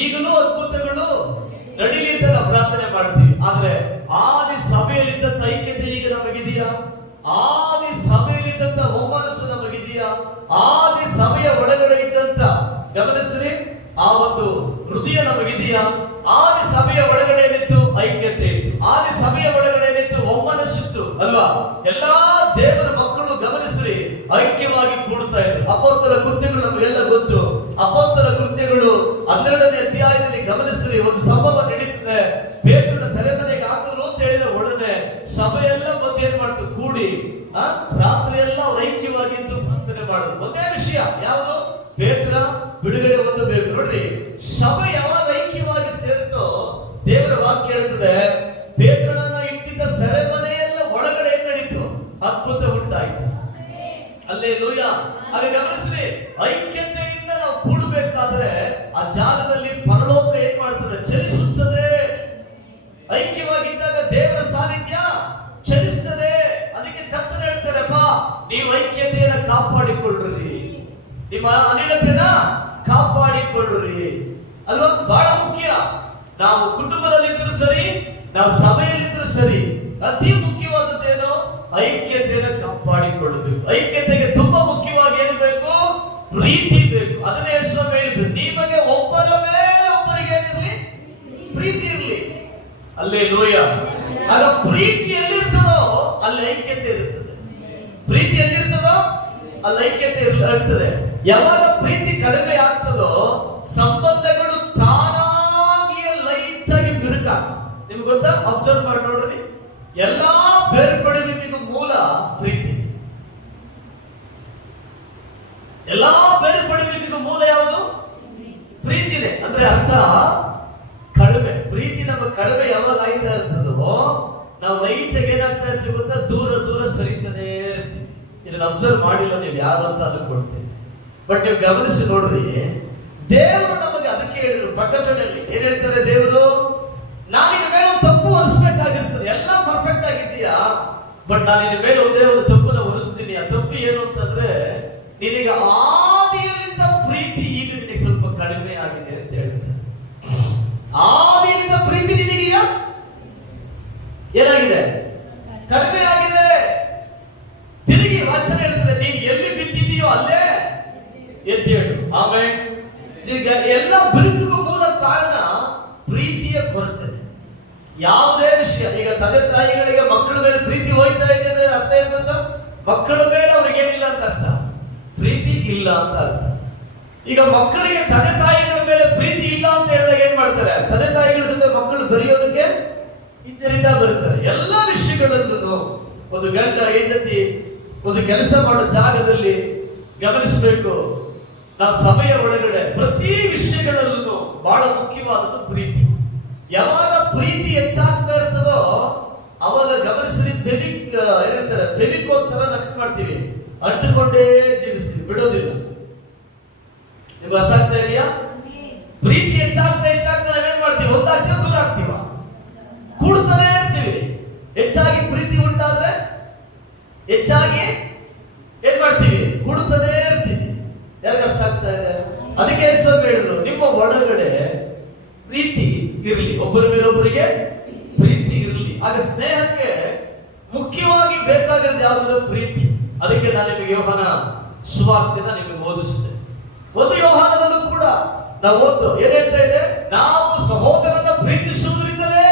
ಈಗಲೂ ಅದ್ಭುತಗಳು ನಡೀಲಿ ಅಂತ ನಾವು ಪ್ರಾರ್ಥನೆ ಮಾಡ್ತೀವಿ. ಆದ್ರೆ ಆದಿ ಸಭೆಯಲ್ಲಿದ್ದಂತ ಐಕ್ಯತೆ ಈಗ ನಮಗಿದೆಯಾ? ಆದಿ ಸಭೆಯಲ್ಲಿದ್ದಂತ ಒಮ್ಮನಸ್ಸು ನಮಗಿದೆಯಾ? ಆದಿ ಸಭೆಯ ಒಳಗಡೆ ಇದ್ದಂತ ಗಮನಿಸ್ರಿ ಆ ಒಂದು ಹೃದಯ ನಮಗಿದೆಯಾ? ಆದಿ ಸಭೆಯ ಒಳಗಡೆ ಏನಿತ್ತು? ಐಕ್ಯತೆ ಇತ್ತು. ಆದಿ ಸಭೆಯ ಒಳಗಡೆ ಏನಿತ್ತು? ಒಮ್ಮನಸ್ಸಿತ್ತು ಅಲ್ವಾ? ಎಲ್ಲಾ ದೇವರ ಮಕ್ಕಳು ಗಮನಿಸ್ರಿ ಐಕ್ಯವಾಗಿ ಕೂಡ್ತಾ ಇದ್ರು. ಅಪೊಸ್ತಲ ಕೃತ್ಯಗಳು ನಮಗೆಲ್ಲ ಗೊತ್ತು. ಅಪೊಸ್ತಲ ಕೃತ್ಯಗಳು 12ನೇ ಅಧ್ಯಾಯದಲ್ಲಿ ಗಮನಿಸ್ರಿ ಒಂದು ಸಂಭವ ನಡೀತದೆ. ಪೇತ್ರನ ಸೆರೆಮನೆಗೆ ಹಾಕಿದ್ರು ಅಂತ ಹೇಳಿದ ಒಡನೆ ಸಭೆಯೆಲ್ಲ ಬಂದು ಏನ್ ಮಾಡ್ತು? ಕೂಡಿ ರಾತ್ರಿ ಎಲ್ಲ ಅವ್ರು ಐಕ್ಯವಾಗಿದ್ದು ಪ್ರಾರ್ಥನೆ ಮಾಡೋದು. ಒಂದೇ ವಿಷಯ ಯಾವುದು? ಪೇತ್ರ ಬಿಡುಗಡೆ ಹೊಂದಬೇಕು. ನೋಡ್ರಿ, ಸಭೆ ಹಲ್ಲೆಲೂಯಾ. ಹಾಗೆ ಗಮನಿಸ್ರಿ, ಐಕ್ಯತೆಯಿಂದ ನಾವು ಕೂಡಬೇಕಾದ್ರೆ ಆ ಜಾಗದಲ್ಲಿ ಪರಲೋಕ ಏನ್ ಮಾಡ್ತದೆ? ಚಲಿಸುತ್ತದೆ. ಐಕ್ಯವಾಗಿದ್ದಾಗ ದೇವರ ಸಾನ್ನಿಧ್ಯ ಚಲಿಸ್ತದೆ. ಅದಕ್ಕೆ ಕರ್ತನು ಹೇಳ್ತಾರಪ್ಪ, ನೀವು ಐಕ್ಯತೆಯನ್ನು ಕಾಪಾಡಿಕೊಳ್ಳ್ರಿ, ನಿಮ್ಮ ಅನಿಲತೆನ ಕಾಪಾಡಿಕೊಳ್ಳ್ರಿ ಅಲ್ವಾ? ಬಹಳ ಮುಖ್ಯ. ನಾವು ಕುಟುಂಬದಲ್ಲಿದ್ದರೂ ಸರಿ, ನಾವು ಸಭೆಯಲ್ಲಿದ್ದರೂ ಸರಿ, ಅತಿ ಮುಖ್ಯವಾದದ್ದೇನು? ಐಕ್ಯತೆಯನ್ನು ಕಾಪಾಡಿಕೊಳ್ಳುವುದು. ಐಕ್ಯತೆಗೆ ತುಂಬಾ ಮುಖ್ಯವಾಗಿ ಏನು ಬೇಕು? ಪ್ರೀತಿ ಬೇಕು. ಅದನ್ನೇ ಯೇಸು ಹೇಳಿದ್ರು, ನಿಮಗೆ ಒಬ್ಬರ ಮೇಲೆ ಒಬ್ಬರಿಗೆ ಏನಿರಲಿ? ಪ್ರೀತಿ ಇರಲಿ. ಹಲ್ಲೆಲೂಯಾ. ಆಗ ಪ್ರೀತಿ ಎಲ್ಲಿರ್ತದೋ ಅಲ್ಲಿ ಐಕ್ಯತೆ ಇರುತ್ತದೆ. ಪ್ರೀತಿ ಎಲ್ಲಿರ್ತದೋ ಅಲ್ಲಿ ಐಕ್ಯತೆ ಇರ್ತದೆ. ಯಾವಾಗ ಪ್ರೀತಿ ಕಡಿಮೆ ಆಗ್ತದೋ ಸಂಬಂಧಗಳು ತಾನಾಗಿಯೇ ಲೈಟ್ ಆಗಿ ಬಿರುಕಾಗ್ತದೆ. ನಿಮ್ಗೆ ಗೊತ್ತಾ? ಅಬ್ಸರ್ವ್ ಮಾಡಿ ನೋಡ್ರಿ, ಎಲ್ಲಾ ಬೇರ್ಪಡುವಿಕೆಗೂ ಮೂಲ ಪ್ರೀತಿ. ಎಲ್ಲಾ ಬೇರ್ಪಡುವಿಕೆಗೂ ಮೂಲ ಯಾವುದು? ಪ್ರೀತಿನೇ. ಅಂದ್ರೆ ಅರ್ಥ ಕಡಿಮೆ ಪ್ರೀತಿ ನಮ್ಮ ಕಡಿಮೆ ಯಾವಾಗ ಆಯ್ತಾ ಇರ್ತದೋ ನಾವು ಲೈಟ್ ಆಗಿ ಏನಾಗ್ತಾ ಇರ್ತೀವಿ ಗೊತ್ತಾ? ದೂರ ದೂರ ಸರಿತಾನೆ ಇರ್ತೀವಿ. ಇದನ್ನ ಅಬ್ಸರ್ವ್ ಮಾಡಿಲ್ಲ ನೀವು ಯಾರು ಅಂತ ಅನ್ಕೊಳ್ತೀವಿ. ಬಟ್ ನೀವು ಗಮನಿಸಿ ನೋಡ್ರಿ, ದೇವರು ನಮಗೆ ಅದಕ್ಕೆ ಹೇಳಿದ್ರು ಪ್ರಕಟಣೆಯಲ್ಲಿ. ಏನ್ ಹೇಳ್ತಾರೆ ದೇವರು? ನಾನು ನಿನ್ನ ಮೇಲೆ ಒಂದು ತಪ್ಪು ಹೊರಿಸಬೇಕಾಗಿರ್ತದೆ. ಎಲ್ಲ ಪರ್ಫೆಕ್ಟ್ ಆಗಿದ್ದೀಯಾ, ಬಟ್ ನಾನು ನಿನ್ನ ಮೇಲೆ ಒಂದೇ ಒಂದು ತಪ್ಪನ್ನ ಹೊರಿಸ್ತೀನಿ. ಆ ತಪ್ಪು ಏನು ಅಂತಂದ್ರೆ, ನಿನಗ ಆದಿಯಲ್ಲಿದ್ದ ಪ್ರೀತಿ ಈಗ ನಿನಗೆ ಸ್ವಲ್ಪ ಕಡಿಮೆ ಆಗಿದೆ ಅಂತ ಹೇಳ್ತಾರೆ. ಆದಿಯಿಂದ ಪ್ರೀತಿ ನಿನಗೀಗ ಏನಾಗಿದೆ? ಕಡಿಮೆ ಆಗಿದೆ. ತಿರುಗಿ ವಚನ ಹೇಳ್ತದೆ, ನೀನು ಎಲ್ಲಿ ಬಿಟ್ಟಿದೀಯೋ ಅಲ್ಲೇ ಎದ್ದೇಳು. ಆಮೇಲೆ ಈಗ ಎಲ್ಲ ಬಿರುಕಿಗೂ ಮೂಲ ಕಾರಣ ಪ್ರೀತಿಯ ಕೊರತೆ. ಯಾವುದೇ ವಿಷಯ, ಈಗ ತಂದೆ ತಾಯಿಗಳಿಗೆ ಮಕ್ಕಳ ಮೇಲೆ ಪ್ರೀತಿ ಹೋಯ್ತಾ ಇದೆ ಅಂದ್ರೆ ಅರ್ಥ ಏನು ಗೊತ್ತಾ? ಮಕ್ಕಳ ಮೇಲೆ ಅವ್ರಿಗೆ ಏನಿಲ್ಲ ಅಂತ ಅರ್ಥ, ಪ್ರೀತಿ ಇಲ್ಲ ಅಂತ ಅರ್ಥ. ಈಗ ಮಕ್ಕಳಿಗೆ ತಂದೆ ತಾಯಿಗಳ ಮೇಲೆ ಪ್ರೀತಿ ಇಲ್ಲ ಅಂತ ಹೇಳಿದಾಗ ಏನ್ ಮಾಡ್ತಾರೆ? ತಂದೆ ತಾಯಿಗಳ ಜೊತೆ ಮಕ್ಕಳು ಬೆರೆಯೋದಕ್ಕೆ ಹಿಂಜರಿತಾ ಬರುತ್ತಾರೆ. ಎಲ್ಲ ವಿಷಯಗಳಲ್ಲೂ ಒಂದು ಗಂಡ ಹೆಂಡತಿ ಒಂದು ಕೆಲಸ ಮಾಡೋ ಜಾಗದಲ್ಲಿ ಗಮನಿಸಬೇಕು. ನಾವು ಸಭೆಯ ಒಳಗಡೆ ಪ್ರತಿ ವಿಷಯಗಳಲ್ಲೂ ಬಹಳ ಮುಖ್ಯವಾದದ್ದು ಪ್ರೀತಿ. ಯಾವಾಗ ಪ್ರೀತಿ ಹೆಚ್ಚಾಗ್ತಾ ಇರ್ತದೋ ಅವಾಗ ಗಮನಿಸಿ ಏನಂತಾರೆ, ಬೆವಿಕೋತ್ತರ ನಕ್ ಮಾಡ್ತೀವಿ, ಅಂಟುಕೊಂಡೇ ಜೀವಿಸ್ತೀವಿ, ಬಿಡೋದಿಲ್ಲ. ನಿಮ್ಗೆ ಅರ್ಥ ಆಗ್ತಾ ಇದೆಯಾ? ಪ್ರೀತಿ ಹೆಚ್ಚಾಗ್ತಾ ನಾವೇನ್ ಮಾಡ್ತೀವಿ? ಒಂದಾಗ್ತೀವ, ದೂರ ಆಗ್ತೀವ, ಕೂಡ್ತಾನೆ ಇರ್ತೀವಿ. ಹೆಚ್ಚಾಗಿ ಪ್ರೀತಿ ಉಂಟಾದ್ರೆ ಹೆಚ್ಚಾಗಿ ಏನ್ ಮಾಡ್ತೀವಿ? ಕೂಡ್ತಾನೆ ಇರ್ತೀವಿ. ಯಾರಿಗೆ ಅರ್ಥ ಆಗ್ತಾ ಇದೆ? ಅದಕ್ಕೆ ಹೆಸರು ಹೇಳಿದ್ರು, ನಿಮ್ಮ ಒಳಗಡೆ ಪ್ರೀತಿ ಇರಲಿ, ಒಬ್ಬರ ಮೇಲೊಬ್ಬರಿಗೆ ಪ್ರೀತಿ ಇರಲಿ. ಆಗ ಸ್ನೇಹಕ್ಕೆ ಮುಖ್ಯವಾಗಿ ಬೇಕಾಗಿರೋದು ಯಾವುದು? ಪ್ರೀತಿ. ಅದಕ್ಕೆ ನಾನು ನಿಮಗೆ ಯೋಹಾನ ಸುವಾರ್ತೆನ ನಿಮಗೆ ಓದಿಸಿದೆ. ಒಂದು ಯೋಹಾನದಲ್ಲೂ ಕೂಡ ನಾವು ಓದು ಏನ್ ಹೇಳ್ತಾ ಇದೆ? ನಾವು ಸಹೋದರನ ಪ್ರೀತಿಸುವುದರಿಂದಲೇ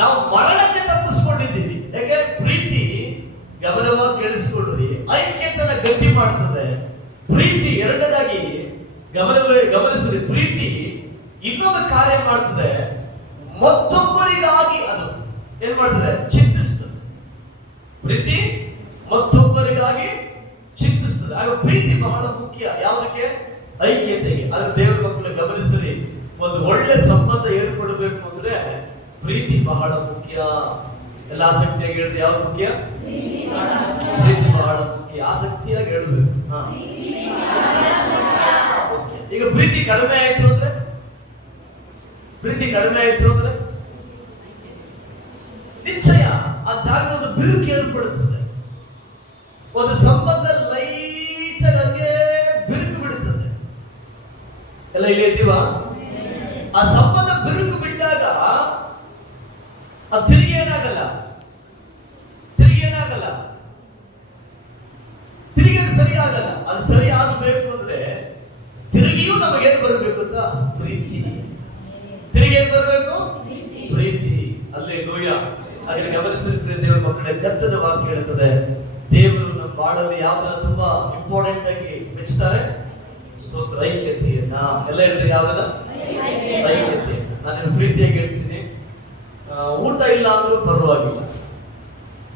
ನಾವು ಮರಣಕ್ಕೆ ತಪ್ಪಿಸ್ಕೊಂಡಿದ್ದೀವಿ. ಯಾಕೆ? ಪ್ರೀತಿ, ಗಮನವಾಗಿ ಕೇಳಿಸ್ಕೊಳ್ರಿ, ಐಕ್ಯತೆನ ಗಟ್ಟಿ ಮಾಡ್ತದೆ. ಪ್ರೀತಿ ಎರಡನೇದಾಗಿ ಗಮನಿಸಿದ್ರೆ ಪ್ರೀತಿ ಇನ್ನೊಂದು ಕಾರ್ಯ ಮಾಡ್ತದೆ, ಮತ್ತೊಬ್ಬರಿಗಾಗಿ ಅದು ಏನ್ ಮಾಡ್ತದೆ? ಚಿಂತಿಸ್ತದೆ. ಪ್ರೀತಿ ಮತ್ತೊಬ್ಬರಿಗಾಗಿ ಚಿಂತಿಸ್ತದೆ. ಆಗ ಪ್ರೀತಿ ಬಹಳ ಮುಖ್ಯ. ಯಾವುದಕ್ಕೆ? ಐಕ್ಯತೆಗೆ. ಆದ್ರೆ ದೇವರ ಮಕ್ಕಳು ಗಮನಿಸಿರಿ, ಒಂದು ಒಳ್ಳೆ ಸಂಬಂಧ ಏರ್ಪಡಬೇಕು ಅಂದ್ರೆ ಪ್ರೀತಿ ಬಹಳ ಮುಖ್ಯ. ಎಲ್ಲ ಆಸಕ್ತಿಯಾಗಿ ಹೇಳಿದ್ರೆ ಯಾವ್ದು ಮುಖ್ಯ? ಪ್ರೀತಿ ಬಹಳ ಮುಖ್ಯ. ಆಸಕ್ತಿಯಾಗಿ ಹೇಳಬೇಕು. ಈಗ ಪ್ರೀತಿ ಕಡಿಮೆ ಆಯ್ತು ಅಂದ್ರೆ ನಿಶ್ಚಯ ಆ ಜಾಗದ ಬಿರುಕು ಏರ್ಪಡುತ್ತದೆ. ಒಂದು ಸಂಬಂಧ ಲೈಟ್ ಆಗಿ ಬಿರುಕು ಬಿಡುತ್ತದೆ. ಎಲ್ಲ ಇಲ್ಲಿ ಇದ್ದೀವ? ಆ ಸಂಬಂಧ ಬಿರುಕು ಬಿಟ್ಟಾಗ ಅದು ತಿರುಗಿ ಏನಾಗಲ್ಲ, ತಿರುಗಿ ಸರಿ ಆಗಲ್ಲ. ಅದು ಸರಿ ಆಗಬೇಕು ಅಂದ್ರೆ ತಿರುಗಿಯೂ ನಮಗೇನು ಬರಬೇಕು ಅಂತ? ಪ್ರೀತಿ. ತಿರುಗಿ ಏನ್ ಬರಬೇಕು? ಪ್ರೀತಿ. ಹಲ್ಲೆಲೂಯಾ. ಹಾಗೆ ಗಮನಿಸಿದ್ರೆ ದೇವರ ಮಕ್ಕಳೇ, ಕರ್ತನ ವಾಕ್ಯ ಹೇಳ್ತದೆ, ದೇವರು ನಮ್ಮ ಬಾಳಲ್ಲಿ ಯಾವ್ದನ್ನ ತುಂಬಾ ಇಂಪಾರ್ಟೆಂಟ್ ಆಗಿ ಮೆಚ್ಚುತ್ತಾರೆ? ಸ್ತೋತ್ರ, ಐಕ್ಯತೆಯನ್ನ. ಎಲ್ಲ ಹೇಳ್ರಿ, ಯಾವ್ದನ್ನ? ಐಕ್ಯತೆ. ನಾನು ಪ್ರೀತಿಯಾಗಿ ಹೇಳ್ತೀನಿ, ಊಟ ಇಲ್ಲ ಅಂದ್ರೂ ಪರವಾಗಿಲ್ಲ,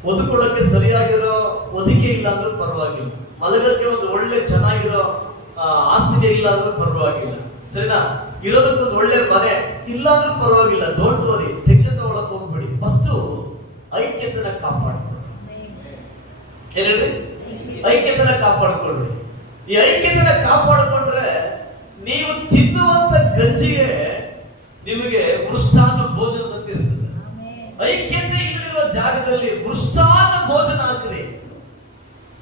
ಒದುಕೊಳ್ಳಕ್ಕೆ ಸರಿಯಾಗಿರೋ ಹೊದಿಕೆ ಇಲ್ಲ ಅಂದ್ರೂ ಪರವಾಗಿಲ್ಲ, ಮಲಗಕ್ಕೆ ಒಂದು ಒಳ್ಳೆ ಚೆನ್ನಾಗಿರೋ ಹಾಸಿಗೆ ಇಲ್ಲ ಅಂದ್ರೂ ಪರವಾಗಿಲ್ಲ, ಸರಿನಾ? ಇರೋದಕ್ಕೊಂದು ಒಳ್ಳೆ ಮನೆ ಇಲ್ಲ ಅಂದ್ರೂ ಪರವಾಗಿಲ್ಲ. ಡೋಂಟ್ ವರಿ, ಟೆನ್ಷನ್ ತಗೊಳಕ್ ಹೋಗ್ಬಿಡಿ. ಫಸ್ಟ್ ಐಕ್ಯತೆನ ಕಾಪಾಡ್ತಾರೆ. ಏನ್ ಹೇಳ್ರಿ? ಐಕ್ಯತೆನ ಕಾಪಾಡಿಕೊಳ್ಳಿ. ಈ ಐಕ್ಯತೆನ ಕಾಪಾಡಿಕೊಂಡ್ರೆ ನೀವು ತಿನ್ನುವಂತ ಗಂಜಿಗೆ ನಿಮಗೆ ಮೃಷ್ಟಾನ್ನ ಭೋಜನ ಇರ್ತದೆ. ಐಕ್ಯತೆ ಇಲ್ಲಿರುವ ಜಾಗದಲ್ಲಿ ಮೃಷ್ಟಾನ್ನ ಭೋಜನ ಹಾಕ್ರಿ,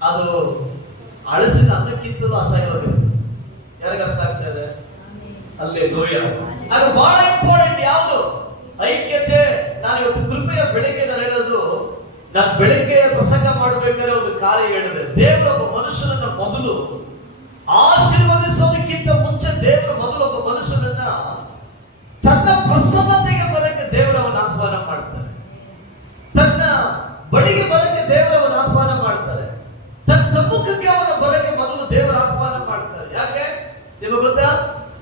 ಅದು ಅಳಸಿದ ಅನ್ನಕ್ಕಿಂತಲೂ ಅಸಹ್ಯವಾಗಿರುತ್ತೆ. ಯಾರಿಗೆ ಅರ್ಥ ಆಗ್ತಾ ಇದೆ? ಅಲ್ಲೇ ಲೋಯ. ಅದು ಬಹಳ ಇಂಪಾರ್ಟೆಂಟ್. ಯಾವುದು? ಐಕ್ಯತೆ. ನಾನು ಇವತ್ತು ಕೃಪೆಯ ಬೆಳಿಗ್ಗೆ ನಾನು ಹೇಳೋದು, ನಾನು ಬೆಳಿಗ್ಗೆ ಪ್ರಸಂಗ ಮಾಡಬೇಕಾದ್ರೆ ಒಂದು ಕಾರ್ಯ ಹೇಳಿದೆ. ದೇವರೊಬ್ಬ ಮನುಷ್ಯನನ್ನ ಮೊದಲು ಆಶೀರ್ವದಿಸೋದಕ್ಕಿಂತ ಮುಂಚೆ ದೇವರು ಮೊದಲು ಒಬ್ಬ ಮನುಷ್ಯನನ್ನ ತನ್ನ ಪ್ರಸನ್ನತೆಗೆ ಬರಕ್ಕೆ ದೇವರವನ್ನ ಆಹ್ವಾನ ಮಾಡ್ತಾರೆ. ತನ್ನ ಬಳಿಗೆ ಬರಕ್ಕೆ ದೇವರವನ್ನ ಆಹ್ವಾನ ಮಾಡ್ತಾರೆ. ತನ್ನ ಸಮ್ಮುಖಕ್ಕೆ ಅವನ ಬರಕ್ಕೆ ಮೊದಲು ದೇವರ ಆಹ್ವಾನ ಮಾಡ್ತಾರೆ. ಯಾಕೆ ನಿಮಗೆ ಗೊತ್ತಾ?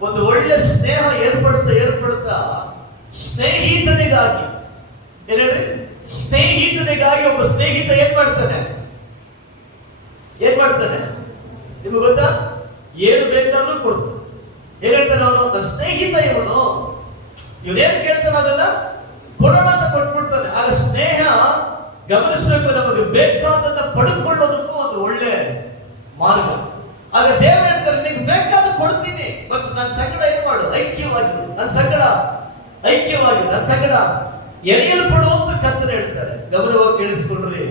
ಒಂದು ಒಳ್ಳೆ ಸ್ನೇಹ ಏರ್ಪಡುತ್ತಾ ಸ್ನೇಹಿತನಿಗಾಗಿ, ಏನ್ ಹೇಳ್ರಿ, ಸ್ನೇಹಿತನಿಗಾಗಿ ಒಬ್ಬ ಸ್ನೇಹಿತ ಏನ್ ಮಾಡ್ತಾನೆ ನಿಮಗೆ ಗೊತ್ತಾ? ಏನು ಬೇಕಾದ್ರೂ ಕೊಡ್ತಾನೆ. ಏನ್ ಹೇಳ್ತಾನೆ ಅವನು? ನನ್ನ ಸ್ನೇಹಿತ ಇವನೇನ್ ಕೇಳ್ತಾನೆ ಅದನ್ನ ಕೊಡೋಣ ಅಂತ ಕೊಟ್ಬಿಡ್ತಾನೆ. ಆಗ ಸ್ನೇಹ, ಗಮನಿಸಬೇಕು, ನಮಗೆ ಬೇಕಾದನ್ನ ಪಡೆದುಕೊಳ್ಳೋದಕ್ಕೂ ಒಂದು ಒಳ್ಳೆ ಮಾರ್ಗ. ಆಗ ದೇವರು ಹೇಳ್ತಾರೆ, ನಿಮ್ಗೆ ಬೇಕಾದ ಕೊಡ್ತೀನಿ, ಮತ್ತು ನನ್ನ ಸಂಗಡ ಏನ್ ಮಾಡು, ಐಕ್ಯವಾಗಿರು, ನನ್ನ ಸಂಗಡ ಎಳೆಯಲ್ಪಡುವಂತ ಕರ್ತನೆ ಹೇಳ್ತಾರೆ. ಗಮನವಾಗಿ ಕೇಳಿಸ್ಕೊಂಡ್ರಿ.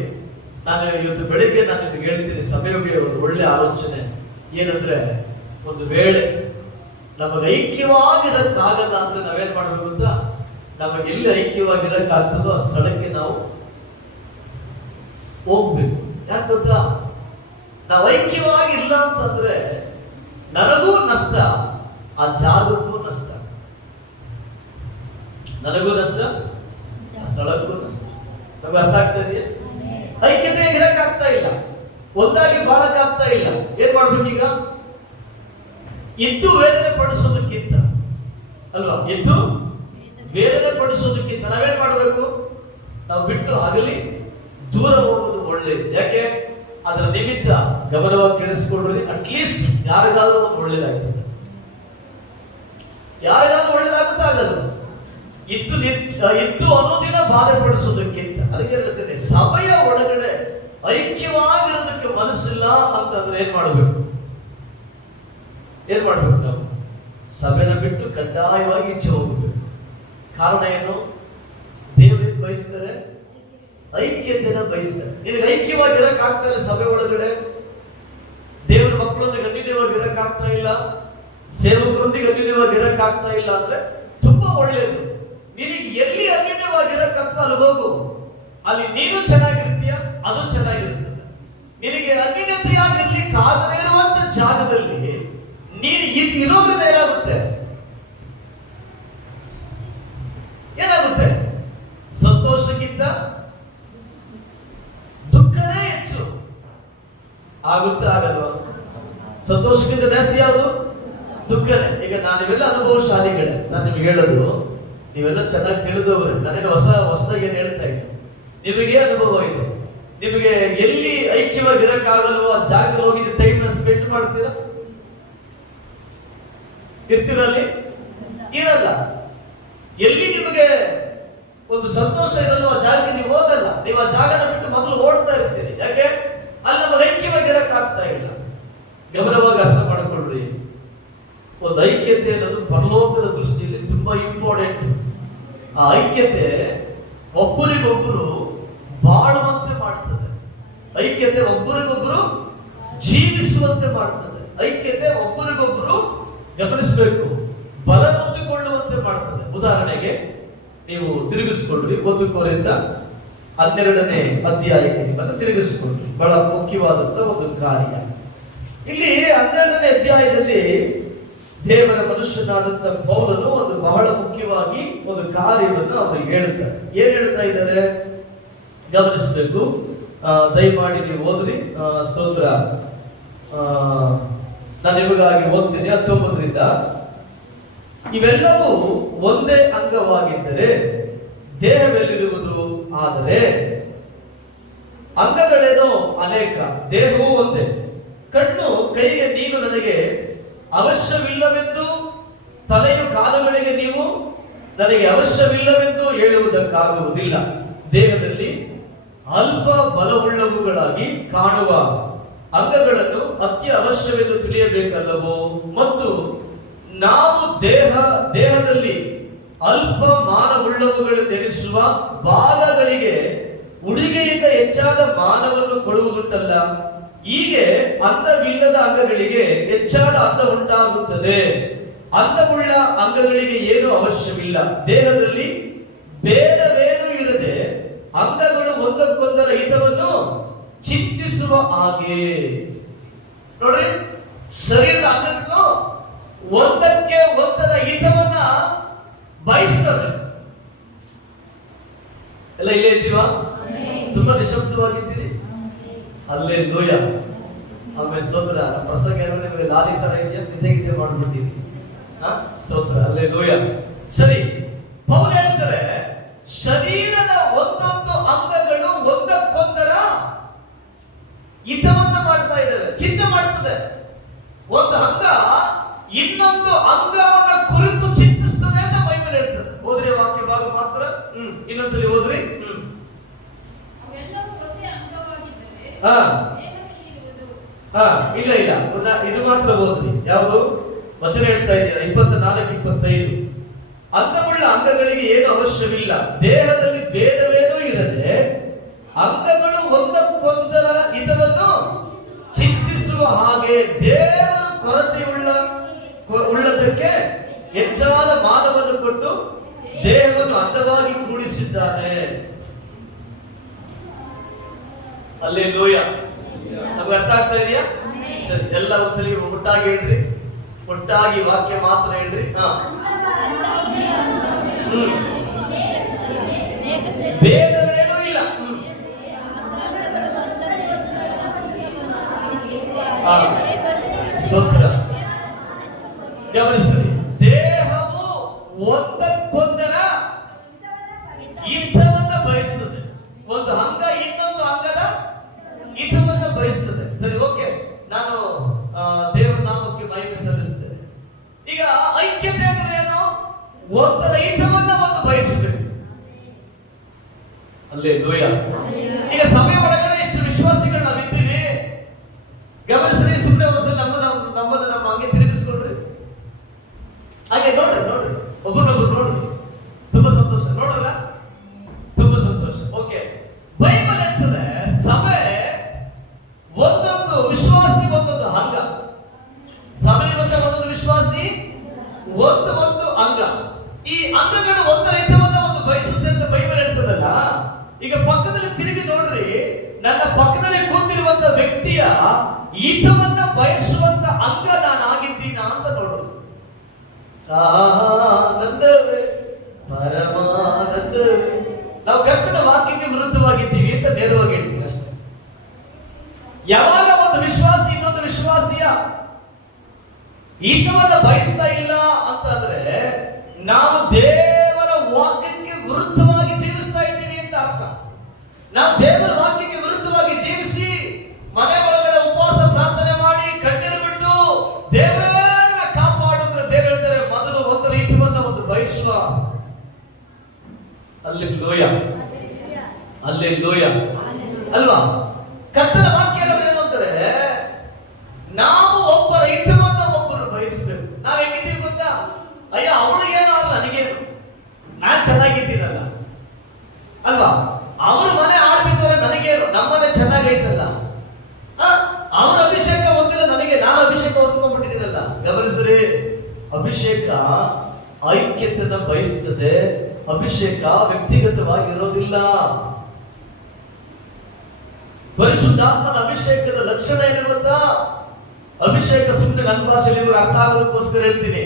ನಾನು ಇವತ್ತು ಬೆಳಿಗ್ಗೆ ನಾನು ನಿಮ್ಗೆ ಹೇಳ್ತೀನಿ, ಸಮಯಕ್ಕೆ ಒಂದು ಒಳ್ಳೆ ಆಲೋಚನೆ ಏನಂದ್ರೆ, ಒಂದು ವೇಳೆ ನಮಗೆ ಐಕ್ಯವಾಗಿರಕ್ಕಾಗಲ್ಲ ಅಂದ್ರೆ ನಾವೇನ್ ಮಾಡ್ಬೇಕು ಅಂತ, ನಮಗೆ ಎಲ್ಲಿ ಐಕ್ಯವಾಗಿರಕ್ಕಾಗ್ತದೋ ಆ ಸ್ಥಳಕ್ಕೆ ನಾವು ಹೋಗ್ಬೇಕು. ಯಾಕೆ ಗೊತ್ತಾ? ನಾವು ಐಕ್ಯವಾಗಿಲ್ಲ ಅಂತಂದ್ರೆ ನನಗೂ ನಷ್ಟ, ಆ ಜಾಗಕ್ಕೂ ನಷ್ಟ. ನನಗೂ ನಷ್ಟ, ಆ ಸ್ಥಳಕ್ಕೂ ನಷ್ಟ. ನಮ್ಗೆ ಅರ್ಥ ಆಗ್ತಾ ಇದೆಯಾ? ಐಕ್ಯತೆಯಾಗಿ ಇರಕ್ಕಾಗ್ತಾ ಇಲ್ಲ, ಒಂದಾಗಿ ಬಾಳಕ್ಕಾಗ್ತಾ ಇಲ್ಲ. ಏನ್ ಮಾಡ್ಬೇಕೀಗ? ಇದ್ದು ವೇದನೆ ಪಡಿಸೋದಕ್ಕಿಂತ ಅಲ್ವಾ, ಇದ್ದು ವೇದನೆ ಪಡಿಸೋದಕ್ಕಿಂತ ನಾವೇನ್ ಮಾಡ್ಬೇಕು? ನಾವು ಬಿಟ್ಟು ಆಗಲಿ ದೂರ ಹೋಗೋದು ಒಳ್ಳೇದು. ಯಾಕೆ? ಅದರ ನಿಮಿತ್ತ ಗಮನವಾಗಿ ಕೇಳಿಸ್ಕೊಂಡ್ರಿ, ಅಟ್ಲೀಸ್ಟ್ ಯಾರಿಗಾದ್ರೂ ಒಂದು ಒಳ್ಳೇದಾಗ್ತದೆ. ಯಾರಿಗಾದ್ರೂ ಒಳ್ಳೇದಾಗುತ್ತಾ? ಆಗಲ್ಲ. ಇದ್ದು ಅನುದಿನ ಬಾಧೆ ಪಡಿಸೋದಕ್ಕಿಂತ. ಅದಕ್ಕೆ ಹೇಳ್ತೇನೆ, ಸಭೆಯ ಒಳಗಡೆ ಐಕ್ಯವಾಗಿರೋದಕ್ಕೆ ಮನಸ್ಸಿಲ್ಲ ಅಂತಂದ್ರೆ ಏನ್ ಮಾಡ್ಬೇಕು? ನಾವು ಸಭೆನ ಬಿಟ್ಟು ಕಡ್ಡಾಯವಾಗಿ ಈಚೆ ಹೋಗ್ಬೇಕು. ಕಾರಣ ಏನು? ದೇವರೇನ್ ಬಯಸ್ತಾರೆ? ಐಕ್ಯತೆನ ಬಯಸ್ತಾರೆ. ನಿನಗೆ ಐಕ್ಯವಾಗಿ ಇರಕ್ಕಾಗ್ತಾ ಇಲ್ಲ ಸಭೆ ಒಳಗಡೆ, ದೇವರ ಮಕ್ಕಳೊಂದಿಗೆ ಅನ್ಯೋನ್ಯವಾಗಿ ಇರಕ್ಕಾಗ್ತಾ ಇಲ್ಲ, ಸೇವಕರೊಂದಿಗೆ ಅನ್ಯೋನ್ಯವಾಗಿ ಇರಕ್ಕಾಗ್ತಾ ಇಲ್ಲ ಅಂದ್ರೆ ತುಂಬಾ ಒಳ್ಳೆಯದು. ನಿನಗೆ ಎಲ್ಲಿ ಅನ್ಯೋನ್ಯವಾಗಿ ಇರಕ್ಕಾಗ್ತಾ ಅಲ್ಲಿ ಹೋಗು. ಅಲ್ಲಿ ನೀನು ಚೆನ್ನಾಗಿರ್ತೀಯ, ಅದು ಚೆನ್ನಾಗಿರ್ತದೆ. ನಿನಗೆ ಅನ್ಯೋನ್ಯತೆಯಾಗಿರ್ಲಿಕ್ಕೆ ಆಗದೇ ಇರುವಂತ ಜಾಗದಲ್ಲಿ ನೀನು ಇರೋದ್ರಿಂದ ಏನಾಗುತ್ತೆ? ಸಂತೋಷಕ್ಕಿಂತ ದುಃಖನೇ ಹೆಚ್ಚು ಆಗುತ್ತೆ. ಆಗಲ್ವಾ? ಸಂತೋಷಕ್ಕಿಂತ ಜಾಸ್ತಿ ಯಾವುದು? ದುಃಖನೇ. ಈಗ ನಾನಿವೆಲ್ಲ ಅನುಭವಶಾಲಿಗಳೇ. ನಾನು ನಿಮ್ಗೆ ಹೇಳೋದು, ನೀವೆಲ್ಲ ಚೆನ್ನಾಗಿ ತಿಳಿದವ್ರೆ. ನಾನೇನು ಹೊಸದಾಗಿ ಏನ್ ಹೇಳ್ತಾ ಇದ್ದೆ, ನಿಮಗೆ ಅನುಭವ ಇದೆ. ನಿಮಗೆ ಎಲ್ಲಿ ಐಕ್ಯವಾಗಿ ಇರಕ್ಕಾಗಲ್ವೋ ಆ ಜಾಗದಲ್ಲಿ ಹೋಗಿ ಟೈಮ್ ಸ್ಪೆಂಡ್ ಮಾಡ್ತೀರಾ? ಇರ್ತೀರಲ್ಲಿ? ಇರಲ್ಲ. ಎಲ್ಲಿ ನಿಮಗೆ ಒಂದು ಸಂತೋಷ ಇರಲ್ವೋ ಆ ಜಾಗಕ್ಕೆ ನೀವು ಹೋಗಲ್ಲ. ನೀವು ಆ ಜಾಗನ ಬಿಟ್ಟು ಮೊದಲು ಓಡ್ತಾ ಇರ್ತೀರಿ. ಯಾಕೆ? ಅಲ್ಲಿ ನಮಗೆ ಐಕ್ಯವಾಗಿ ಇರಕ್ಕಾಗ್ತಾ ಇಲ್ಲ. ಗಮನವಾಗಿ ಅರ್ಥ ಮಾಡಿಕೊಳ್ಳ್ರಿ. ಒಂದು ಐಕ್ಯತೆ ಅನ್ನೋದು ಪರಲೋಕದ ದೃಷ್ಟಿಯಲ್ಲಿ ತುಂಬಾ ಇಂಪಾರ್ಟೆಂಟ್. ಆ ಐಕ್ಯತೆ ಒಬ್ಬರಿಗೊಬ್ಬರು ಬಾಳುವಂತೆ ಮಾಡ್ತದೆ. ಐಕ್ಯತೆ ಒಬ್ಬರಿಗೊಬ್ಬರು ಜೀವಿಸುವಂತೆ ಮಾಡ್ತದೆ. ಐಕ್ಯತೆ ಒಬ್ಬರಿಗೊಬ್ಬರು ಗಮನಿಸಬೇಕು, ಬಲ ಹೊಂದಿಕೊಳ್ಳುವಂತೆ ಮಾಡ್ತದೆ. ಉದಾಹರಣೆಗೆ ನೀವು ತಿರುಗಿಸ್ಕೊಳ್ರಿ 1 ಕೊರಿಂಥ 12ನೇ ಅಧ್ಯಾಯಕ್ಕೆ ನಿಮ್ಮನ್ನು ತಿರುಗಿಸ್ಕೊಳ್ರಿ. ಬಹಳ ಮುಖ್ಯವಾದಂತ ಒಂದು ಕಾರ್ಯ. ಇಲ್ಲಿ 12ನೇ ಅಧ್ಯಾಯದಲ್ಲಿ ದೇವರ ಮನುಷ್ಯನಾದಂತ ಪೌಲನು ಒಂದು ಬಹಳ ಮುಖ್ಯವಾಗಿ ಒಂದು ಕಾರ್ಯವನ್ನು ಅವರಿಗೆ ಹೇಳ್ತಾರೆ. ಏನ್ ಹೇಳ್ತಾ ಇದ್ದಾರೆ ಗಮನಿಸಬೇಕು. ದಯಮಾಡಿ ನೀವು ಓದ್ರಿ. ಸ್ತೋತ್ರ. ನಾನು ನಿಮಗಾಗಿ ಓದ್ತೀನಿ 19ರಿಂದ. ಇವೆಲ್ಲವೂ ಒಂದೇ ಅಂಗವಾಗಿದ್ದರೆ ದೇಹವೆಲ್ಲಿರುವುದು? ಆದರೆ ಅಂಗಗಳೇನೋ ಅನೇಕ, ದೇಹವೂ ಒಂದೇ. ಕಣ್ಣು ಕೈಗೆ ನೀನು ನನಗೆ ಅವಶ್ಯವಿಲ್ಲವೆಂದು, ತಲೆಯು ಕಾಲುಗಳಿಗೆ ನೀವು ನನಗೆ ಅವಶ್ಯವಿಲ್ಲವೆಂದು ಹೇಳುವುದಕ್ಕಾಗುವುದಿಲ್ಲ. ದೇಹದಲ್ಲಿ ಅಲ್ಪ ಬಲವುಳ್ಳವುಗಳಾಗಿ ಕಾಣುವ ಅಂಗಗಳನ್ನು ಅತಿ ಅವಶ್ಯವೆಂದು ತಿಳಿಯಬೇಕಲ್ಲವೋ? ಮತ್ತು ನಾವು ದೇಹದಲ್ಲಿ ಅಲ್ಪ ಮಾನವುಳ್ಳವುಗಳೆಂದೆನಿಸುವ ಭಾಗಗಳಿಗೆ ಉಡುಗೆಯಿಂದ ಹೆಚ್ಚಾದ ಮಾನವನ್ನು ಕೊಡುವುದುಂಟಲ್ಲ. ಹೀಗೆ ಅಂದವಿಲ್ಲದ ಅಂಗಗಳಿಗೆ ಹೆಚ್ಚಾದ ಅಂದ ಉಂಟಾಗುತ್ತದೆ. ಅಂದವುಳ್ಳ ಅಂಗಗಳಿಗೆ ಏನು ಅವಶ್ಯವಿಲ್ಲ. ದೇಹದಲ್ಲಿ ಭೇದವೇನೂ ಇರದೆ ಅಂಗಗಳು ಒಂದಕ್ಕೊಂದರ ಹಿತವನ್ನು ಚಿಂತಿಸುವ ಹಾಗೆ. ನೋಡ್ರಿ, ಶರೀರದ ಅಂಗಗಳು ಒಂದಕ್ಕೆ ಒಂದರ ಹಿತವನ್ನ ಬಯಸ್ತವೆ. ಎಲ್ಲ ಇಲ್ಲೇ ಇದ್ದೀವಾ? ತುಂಬಾ ನಿಶಬ್ದವಾಗಿದ್ದೀರಿ. ಅಲ್ಲೇ ಲೋಯ. ಆಮೇಲೆ ಸ್ತೋತ್ರ. ಪ್ರಸಂಗ ನಿಮಗೆ ಲಾಲಿ ತರ ಇದೆಯಾ? ನಿದ್ದೆ ಮಾಡ್ಬಿಟ್ಟಿರಿ. ಸ್ತೋತ್ರ. ಅಲ್ಲೇ ಲೋಯ. ಸರಿ, ಪೌಲ್ ಹೇಳ್ತಾರೆ, ಶರೀರದ ಒಂದೊಂದು ಅಂಗಗಳು ಒಂದಕ್ಕೊಂದರ ಹಿತವನ್ನ ಮಾಡ್ತಾ ಇದ್ದಾವೆ, ಚಿಂತೆ ಮಾಡ್ತದೆ. ಒಂದು ಅಂಗ ಇನ್ನೊಂದು ಅಂಗವನ್ನ ಕುರಿತು ಚಿಂತಿಸ್ತದೆ ಅಂತ ಬೈಬಲ್ ಹೇಳ್ತದೆ. ಹೋದ್ರಿ ವಾಕ್ಯ ಭಾಗ ಮಾತ್ರ. ಇನ್ನೊಂದ್ಸರಿ ಹೋದ್ರಿ. ಇಲ್ಲ ಇದು ಮಾತ್ರ ಹೋದ್ರಿ. ಯಾವುದು ವಚನ ಹೇಳ್ತಾ ಇದೆಯಲ್ಲ, 24-25. ಅಂಗವುಳ್ಳ ಅಂಗಗಳಿಗೆ ಏನು ಅವಶ್ಯವಿಲ್ಲ. ದೇಹದಲ್ಲಿ ಭೇದವೇನೂ ಇರದೆ ಅಂಗಗಳು ಒಂದಕ್ಕೊಂದರ ಹಿತವನ್ನು ಚಿಂತಿಸುವ ಹಾಗೆ ದೇವರು ಕೊರತೆಯುಳ್ಳದಕ್ಕೆ ಹೆಚ್ಚಾದ ಮಾನವನ್ನು ಕೊಟ್ಟು ದೇಹವನ್ನು ಅಂದವಾಗಿ ಕೂಡಿಸಿದ್ದಾನೆ. ಅಲ್ಲೇ ಲೋಯ. ನಮ್ಗೆ ಅರ್ಥ ಆಗ್ತಾ ಇದೆಯಾ? ಸರಿ, ಎಲ್ಲ ಒಂದ್ಸರಿ ಒಟ್ಟಾಗಿ ಹೇಳ್ರಿ. ಒಟ್ಟಾಗಿ ವಾಕ್ಯ ಮಾತ್ರ ಹೇಳ್ರಿ. ಭೇದವೇನೂ ಇಲ್ಲ. ಸ್ತೋತ್ರ. ಗಮನಿಸಿ, ದೇಹವು ಒಂದಕ್ಕೊಂದರ ಹಿತವನ್ನ ಬಯಸ್ತದೆ. ಒಂದು ಅಂಗ ಇನ್ನೊಂದು ಅಂಗದ ಹಿತವನ್ನ ಬಯಸ್ತದೆ. ಸರಿ, ಓಕೆ. ನಾನು ದೇವರ ನಾಮಕ್ಕೆ ಮಹಿಮೆ ಸಲ್ಲಿಸ್ತೇನೆ. ಈಗ ಐಕ್ಯತೆ ಅಂದ್ರೆ ಏನು? ಒಂದರ ಹಿತವನ್ನ ಒಂದು ಬಯಸಬೇಕು. ಅಲ್ಲೇ ಲೋಯ. ಈಗ ಸಭೆ ಒಳಗಡೆ ಎಷ್ಟು ವಿಶ್ವಾಸಿಗಳು ನಾವಿದ್ದೀವಿ ಗಮನಿಸ್ರಿ. ಸುಮ್ಮನೆ ಒಂದ್ಸಲ ನಮ್ಮದು ನಮ್ಮ ಹಂಗೆ ತಿರುಗಿಸ್ಕೊಳ್ರಿ. ಹಾಗೆ ನೋಡ್ರಿ ಒಬ್ಬರೊಬ್ಬರು ನೋಡ್ರಿ. ತುಂಬಾ ಸಂತೋಷ. ನೋಡ್ರಲ್ಲ, ತುಂಬಾ ಸಂತೋಷ. ಓಕೆ, ಬೈಬಲ್ ಹೇಳ್ತದೆ ಸಭೆ ಒಂದೊಂದು ವಿಶ್ವಾಸಿ ಒಂದೊಂದು ಅಂಗ. ಸಭೆ ಒಂದೊಂದು ವಿಶ್ವಾಸಿ ಒಂದು ಅಂಗ. ಈ ಅಂಗಗಳು ಒಂದರ ಹಿತವನ್ನ ಒಂದು ಬಯಸುತ್ತೆ ಅಂತ ಬೈಬಲ್ ಹೇಳ್ತದಲ್ಲ. ಈಗ ಪಕ್ಕದಲ್ಲಿ ತಿರುಗಿ ನೋಡ್ರಿ. ನನ್ನ ಪಕ್ಕದಲ್ಲಿ ಕೂತಿರುವಂತ ವ್ಯಕ್ತಿಯ ಹಿತವನ್ನ ಬಯಸುವಂತ ಅಂಗ ನಾನಾಗಿದ್ದೀನ ಅಂತ ನೋಡ್ರಿ. ಆನಂದವೇ ಪರಮಾನಂದವೇ. ನಾವು ಕರ್ತನ ವಾಕ್ಯಕ್ಕೆ ವಿರುದ್ಧವಾಗಿದ್ದೀವಿ ಅಂತ ನೇರವಾಗಿ ಹೇಳ್ತೀವಿ ಅಷ್ಟೇ. ಯಾವಾಗ ಒಂದು ವಿಶ್ವಾಸಿ ಇನ್ನೊಂದು ವಿಶ್ವಾಸಿಯ ಹಿತವನ್ನ ಬಯಸ್ತಾ ಇಲ್ಲ ಅಂತಂದ್ರೆ ನಾವು ದೇವರ ವಾಕ್ಯಕ್ಕೆ ವಿರುದ್ಧವಾಗಿ ಜೀವಿಸ್ತಾ ಇದ್ದೀವಿ ಅಂತ ಅರ್ಥ. ನಾವು ದೇವರ ವಾಕ್ಯಕ್ಕೆ ವಿರುದ್ಧವಾಗಿ ಜೀವಿಸಿ ಮನೆ ಒಳಗಡೆ ಉಪವಾಸ ಪ್ರಾರ್ಥನೆ ಮಾಡಿ ಕಣ್ಣೀರು ಬಿಟ್ಟು ದೇವರನ್ನ ಕಾಪಾಡಿದ್ರೆ ದೇವರು ಹೇಳ್ತಾರೆ ಮೊದಲು ಒಂದರ ಹಿತವನ್ನ ಒಂದು ಬಯಸುವ. ಅಲ್ಲಿ ಲೋಯ ಅಲ್ವಾ? ಕರ್ತನ ವಾಕ್ಯ ಏನು ಅಂದ್ರೆ ನಾವು ಒಬ್ಬರ ಹಿತವನ್ನ ಒಬ್ಬರು ಬಯಸಬೇಕು. ನಾವ್ ಹೆಂಗಿದ್ದೀವಿ ಗೊತ್ತಾ? ಅಯ್ಯ, ಅವಳಿಗೇನು ಅಲ್ಲ, ನನಗೇನು, ನಾನ್ ಚೆನ್ನಾಗಿದ್ದೀನಲ್ಲ ಅಲ್ವಾ? ಅವ್ರ ಮನೆ ಆಳ್ಬಿದ್ದವ್ರೆ, ನನಗೇನು, ನಮ್ಮನೆ ಚೆನ್ನಾಗೈತಲ್ಲ. ಅವರ ಅಭಿಷೇಕ ಹೊಂದಿಲ್ಲ, ನನಗೆ, ನಾನು ಅಭಿಷೇಕ ಹೊಂದ್ಕೊಂಡ್ಬಿಟ್ಟಿದ್ದೀನಲ್ಲ. ಗಮನಿಸ್ರಿ, ಅಭಿಷೇಕ ಐಕ್ಯತೆಯನ್ನ ಬಯಸ್ತದೆ. ಅಭಿಷೇಕ ವ್ಯಕ್ತಿಗತವಾಗಿರೋದಿಲ್ಲ. ಪರಿಶುದ್ಧಾತ್ಮನ ಅಭಿಷೇಕದ ಲಕ್ಷಣ ಏನು ಗೊತ್ತಾ? ಅಭಿಷೇಕ ಸುಮ್ಮನೆ ನನ್ನ ಭಾಷೆಯಲ್ಲಿ ಇವರು ಅರ್ಥ ಆಗೋದಕ್ಕೋಸ್ಕರ ಹೇಳ್ತೀನಿ.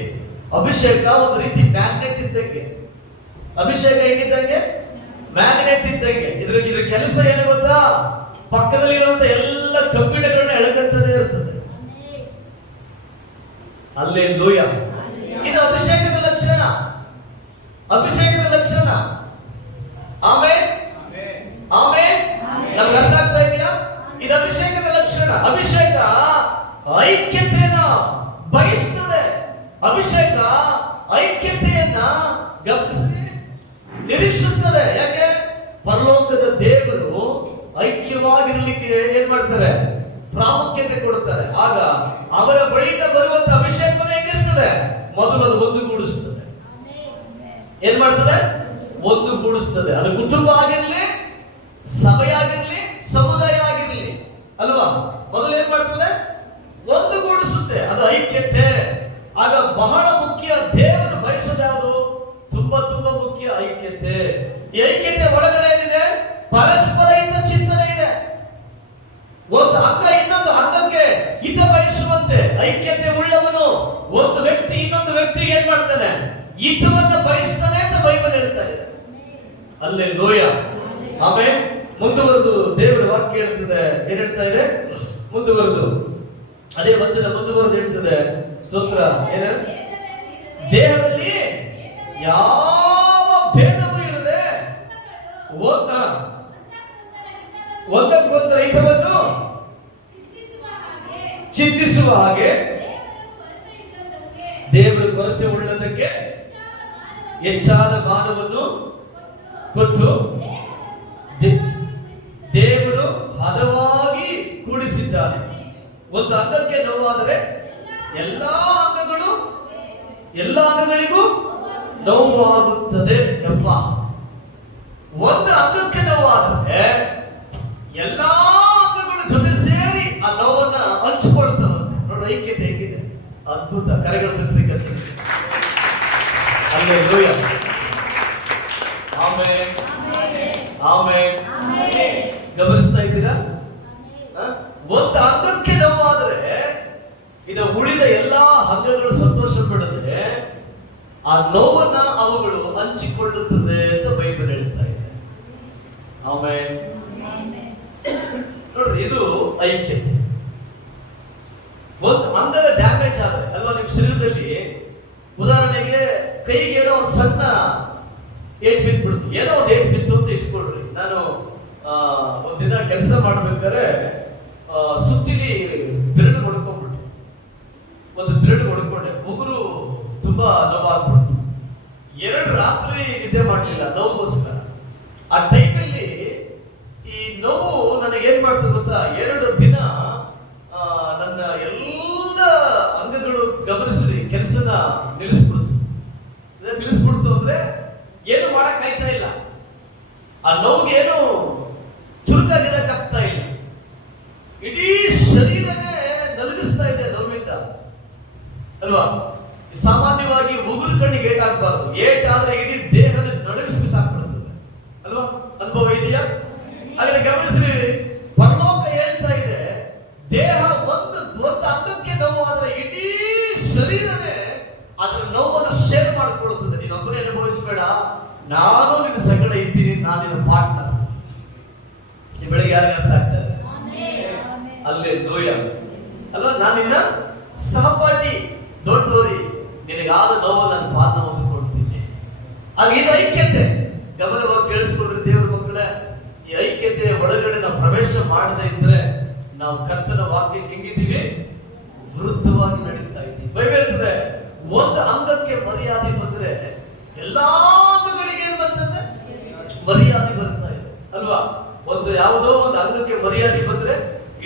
ಅಭಿಷೇಕ ಒಂದು ರೀತಿ ಮ್ಯಾಗ್ನೆಟ್ ಇದ್ದಂಗೆ. ಅಭಿಷೇಕ ಹೇಗಿದ್ದಂಗೆ? ಮ್ಯಾಗ್ನೆಟ್ ಇದ್ದಂಗೆ. ಇದ್ರ ಕೆಲಸ ಏನು ಗೊತ್ತಾ? ಪಕ್ಕದಲ್ಲಿ ಇರುವಂತ ಎಲ್ಲ ಕಬ್ಬಿಣಗಳನ್ನ ಎಳಕಂತದೇ ಇರ್ತದೆ. ಅಲ್ಲೇ ಲೋಯ. ಇದು ಅಭಿಷೇಕದ ಲಕ್ಷಣ. ಆಮೇಲೆ ನಮ್ಗೆ ಅರ್ಥ ಆಗ್ತಾ ಇದೆಯಾ? ಇದು ಅಭಿಷೇಕದ ಲಕ್ಷಣ. ಅಭಿಷೇಕ ಐಕ್ಯತೆಯನ್ನ ಬಯಸ್ತದೆ. ಅಭಿಷೇಕ ಐಕ್ಯತೆಯನ್ನ ಗಮನಿಸಿ ನಿರೀಕ್ಷಿಸುತ್ತದೆ. ಯಾಕೆ? ಪರಲೋಕದ ದೇವರು ಐಕ್ಯವಾಗಿರ್ಲಿಕ್ಕೆ ಏನ್ ಮಾಡ್ತಾರೆ? ಪ್ರಾಮುಖ್ಯತೆ ಕೊಡುತ್ತಾರೆ. ಆಗ ಅವರ ಬಳಿಯಿಂದ ಬರುವಂತ ಅಭಿಷೇಕನೇ ಹೇಗಿರ್ತದೆ? ಮೊದಲು ಒಂದುಗೂಡಿಸ್ತದೆ. ಏನ್ ಮಾಡ್ತದೆ? ಒಂದುಗೂಡಿಸ್ತದೆ. ಅದು ಕುಟುಂಬ ಆಗಿರ್ಲಿ, ಸಭೆ ಆಗಿರ್ಲಿ, ಸಮುದಾಯ ಆಗಿರ್ಲಿ ಅಲ್ವಾ? ಮೊದಲು ಏನ್ ಮಾಡ್ತದೆ? ಒಂದುಗೂಡಿಸುತ್ತೆ. ಅದು ಐಕ್ಯತೆ. ಆಗ ಬಹಳ ಮುಖ್ಯ. ದೇವರು ಬಯಸೋದು ಯಾವುದು? ತುಂಬಾ ಮುಖ್ಯ ಐಕ್ಯತೆ. ಈ ಐಕ್ಯತೆ ಒಳಗಡೆ ಏನಿದೆ? ಪರಸ್ಪರ ಹಿತ ಚಿಂತನೆ ಇದೆ. ಒಂದು ಅಂಗ ಇನ್ನೊಂದು ಅಂಗಕ್ಕೆ ಹಿತ ಬಯಸುವಂತೆ ಐಕ್ಯತೆ ಉಳ್ಳವನು ಒಂದು ವ್ಯಕ್ತಿ ಇನ್ನೊಂದು ವ್ಯಕ್ತಿಗೆ ಏನ್ ಮಾಡ್ತಾನೆ? ಹಿತವನ್ನ ಬಯಸ್ತಾನೆ ಅಂತ ಬೈಬಲ್ ಹೇಳ್ತಾ ಇದೆ. ಅಲ್ಲೇ ಲೋಯ. ಆಮೇಲೆ ಮುಂದುವರೆದು ದೇವರ ವಾಕ್ಯ ಹೇಳ್ತದೆ. ಏನ್ ಹೇಳ್ತಾ ಇದೆ? ಮುಂದುವರೆದು ಅದೇ ವಚನ ಮುಂದುವರೆದು ಹೇಳ್ತದೆ. ಸ್ತೋತ್ರ. ಏನ? ದೇಹದಲ್ಲಿ ಯಾವ ಭೇದವೂ ಇರದೆ ಒಂದಕ್ಕೊಂದರ ಹಿತವನ್ನು ಚಿಂತಿಸುವ ಹಾಗೆ ದೇವರು ಕೊರತೆ ಉಳ್ಳದಕ್ಕೆ ಹೆಚ್ಚಾದ ಮಾನವನ್ನು ಕೊಟ್ಟು ದೇವರು ಹದವಾಗಿ ಕೂಡಿಸಿದ್ದಾನೆ. ಒಂದು ಅಂಗಕ್ಕೆ ನೋವಾದರೆ ಎಲ್ಲಾ ಅಂಗಗಳಿಗೂ ನೋವಾಗುತ್ತದೆ ಎಂಬ. ಒಂದು ಅಂಗಕ್ಕೆ ನೋವಾದರೆ ಎಲ್ಲಾ ಅಂಗಗಳ ಜೊತೆ ಸೇರಿ ಆ ನೋವನ್ನ ಹಂಚಿಕೊಳ್ತವೆ. ನೋಡ್ರಿ ಐಕ್ಯತೆ ಹೇಗಿದೆ, ಅದ್ಭುತ. ಕರೆಗಳ ಜೊತೆ ಅಲ್ಲೇ ಲೋಯ. ಆಮೇಲೆ ಗಮನಿಸ್ತಾ ಇದ್ದೀರಾ? ಒಂದು ಅಂಗಕ್ಕೆ ನೋವಾದರೆ ಇದು ಉಳಿದ ಎಲ್ಲಾ ಅಂಗಗಳು ಸಂತೋಷ ಪಡುತ್ತೆ. ಆ ನೋವನ್ನ ಅವುಗಳು ಹಂಚಿಕೊಳ್ಳುತ್ತದೆ ಅಂತ ಬೈಬಲ್ ಹೇಳ್ತಾ ಇದೆ. ಆಮೇಲೆ ನೋಡ್ರಿ, ಇದು ಐಕ್ಯತೆ. ಒಂದು ಅಂಗದ ಡ್ಯಾಮೇಜ್ ಆದರೆ ಅಲ್ವಾ, ನಿಮ್ಮ ಶರೀರದಲ್ಲಿ ಉದಾಹರಣೆಗೆ ಕೈಗೆ ಏನೋ ಒಂದು ಸಣ್ಣ ಏಟ್ ಬಿದ್ಬಿಡ್ತು, ಏನೋ ಒಂದು ಏಟ್ ಬಿತ್ತು ಅಂತ ಇಟ್ಕೊಳ್ರಿ. ನಾನು ಒಂದಿನ ಕೆಲಸ ಮಾಡ್ಬೇಕಾದ್ರೆ ಸುತ್ತಿಲಿ ಬೆರಳು ಹೊಡ್ಕೊಂಡ್ಬಿಟ್ಟೆ. ಒಂದು ಬೆರಳು ಹೊಡ್ಕೊಂಡೆ, ಉಗುರು ತುಂಬಾ ನೋವಾಗ್ಬಿಡ್ತು. 2 ರಾತ್ರಿ ನಿದ್ದೆ ಮಾಡಲಿಲ್ಲ ನೋವುಗೋಸ್ಕರ. ಆ ಟೈಮಲ್ಲಿ ಈ ನೋವು ನನಗೇನ್ ಮಾಡ್ತು ಗೊತ್ತಾ? 2 ದಿನ ನನ್ನ ಎಲ್ಲ ಅಂಗಗಳು ಗಮನಿಸ್ರಿ ಕೆಲಸನ ನಿಲ್ಲಿಸ್ಬಿಡ್ತು ಅಂದ್ರೆ ಏನು ಮಾಡಕ್ ಆಯ್ತಾ ಇಲ್ಲ. ಆ ನೋವಿಗೆ ಏನು ಚುರುಕಾಗಿರಕ್ಕಾಗ್ತಾ ಇಲ್ಲ. ಇಡೀ ಶರೀರನೇ ನಲುಗಿಸ್ತಾ ಇದೆ ನೋವಿಂದ ಅಲ್ವಾ? ಸಾಮಾನ್ಯವಾಗಿ ಉಗುರು ಕಣ್ಣಿಗೆ ಏಟಾಗಬಾರದು. ಏಟಾದ್ರೆ ಇಡೀ ದೇಹದ ನಡುಗಿಸಿ ಸಾಕ್ಬಿಡುತ್ತದೆ ಅಲ್ವಾ? ಅನುಭವ ಇದೆಯಾ? ಹಾಗೆ ಗಮನಿಸ್ರಿ, ಪರಲೋಕ ಹೇಳ್ತಾ ಇದೆ, ದೇಹ ಒಂದು ಅಂಗಕ್ಕೆ ನೋವು ಆದ್ರೆ ಇಡೀ ಶರೀರನೇ ಅದರ ನೋವನ್ನು ಶೇರ್ ಮಾಡಿಕೊಳ್ಳುತ್ತದೆ. ನೀನೊಬ್ಬರೇ ಅನುಭವಿಸಬೇಡ, ನಾನು ನಿನ್ನ ಸಂಗಡ ಇದ್ದೀನಿ, ನಾನು ನಿನ್ನ ಪಾರ್ಟ್ನರ್. ಈ ಬೆಳಿಗ್ಗೆ ಯಾರಿಗೆ ಅರ್ಥ ಆಗ್ತಾ ಇದೆ? ಅಲ್ಲೇ ಲೋಯ ಅಲ್ವಾ? ನಾನಿನ್ನ ಸಹಪಾಠಿ. ಡೋಂಟ್ ವರಿ, ನಿನಗಾದ ನೋವಲ್ಲ ನಾನು ಪಾತ್ರ ಹೊಂದಿಕೊಡ್ತೀನಿ. ಆಗ ಇದು ಐಕ್ಯತೆ. ಗಮನವಾಗಿ ಕೇಳಿಸ್ಕೊಂಡ್ರೆ ದೇವರ ಮಕ್ಕಳೇ, ಈ ಐಕ್ಯತೆಯ ಒಳಗಡೆ ನಾವು ಪ್ರವೇಶ ಮಾಡದೇ ಇದ್ರೆ ನಾವು ಕರ್ತನ ವಾಕ್ಯಕ್ಕೆ ಹೆಂಗಿದ್ದೀವಿ? ವಿರುದ್ಧವಾಗಿ ನಡೀತಾ ಇದ್ದೀವಿ. ಬೈಬಲ್ ಹೇಳ್ತದೆ, ಒಂದು ಅಂಗಕ್ಕೆ ಮರ್ಯಾದೆ ಬಂದ್ರೆ ಎಲ್ಲಾ ಅಂಗಗಳಿಗೆ ಏನು ಬರ್ತದೆ? ಮರ್ಯಾದೆ ಬರ್ತಾ ಇದೆ ಅಲ್ವಾ? ಒಂದು ಯಾವುದೋ ಒಂದು ಅಂಗಕ್ಕೆ ಮರ್ಯಾದೆ ಬಂದ್ರೆ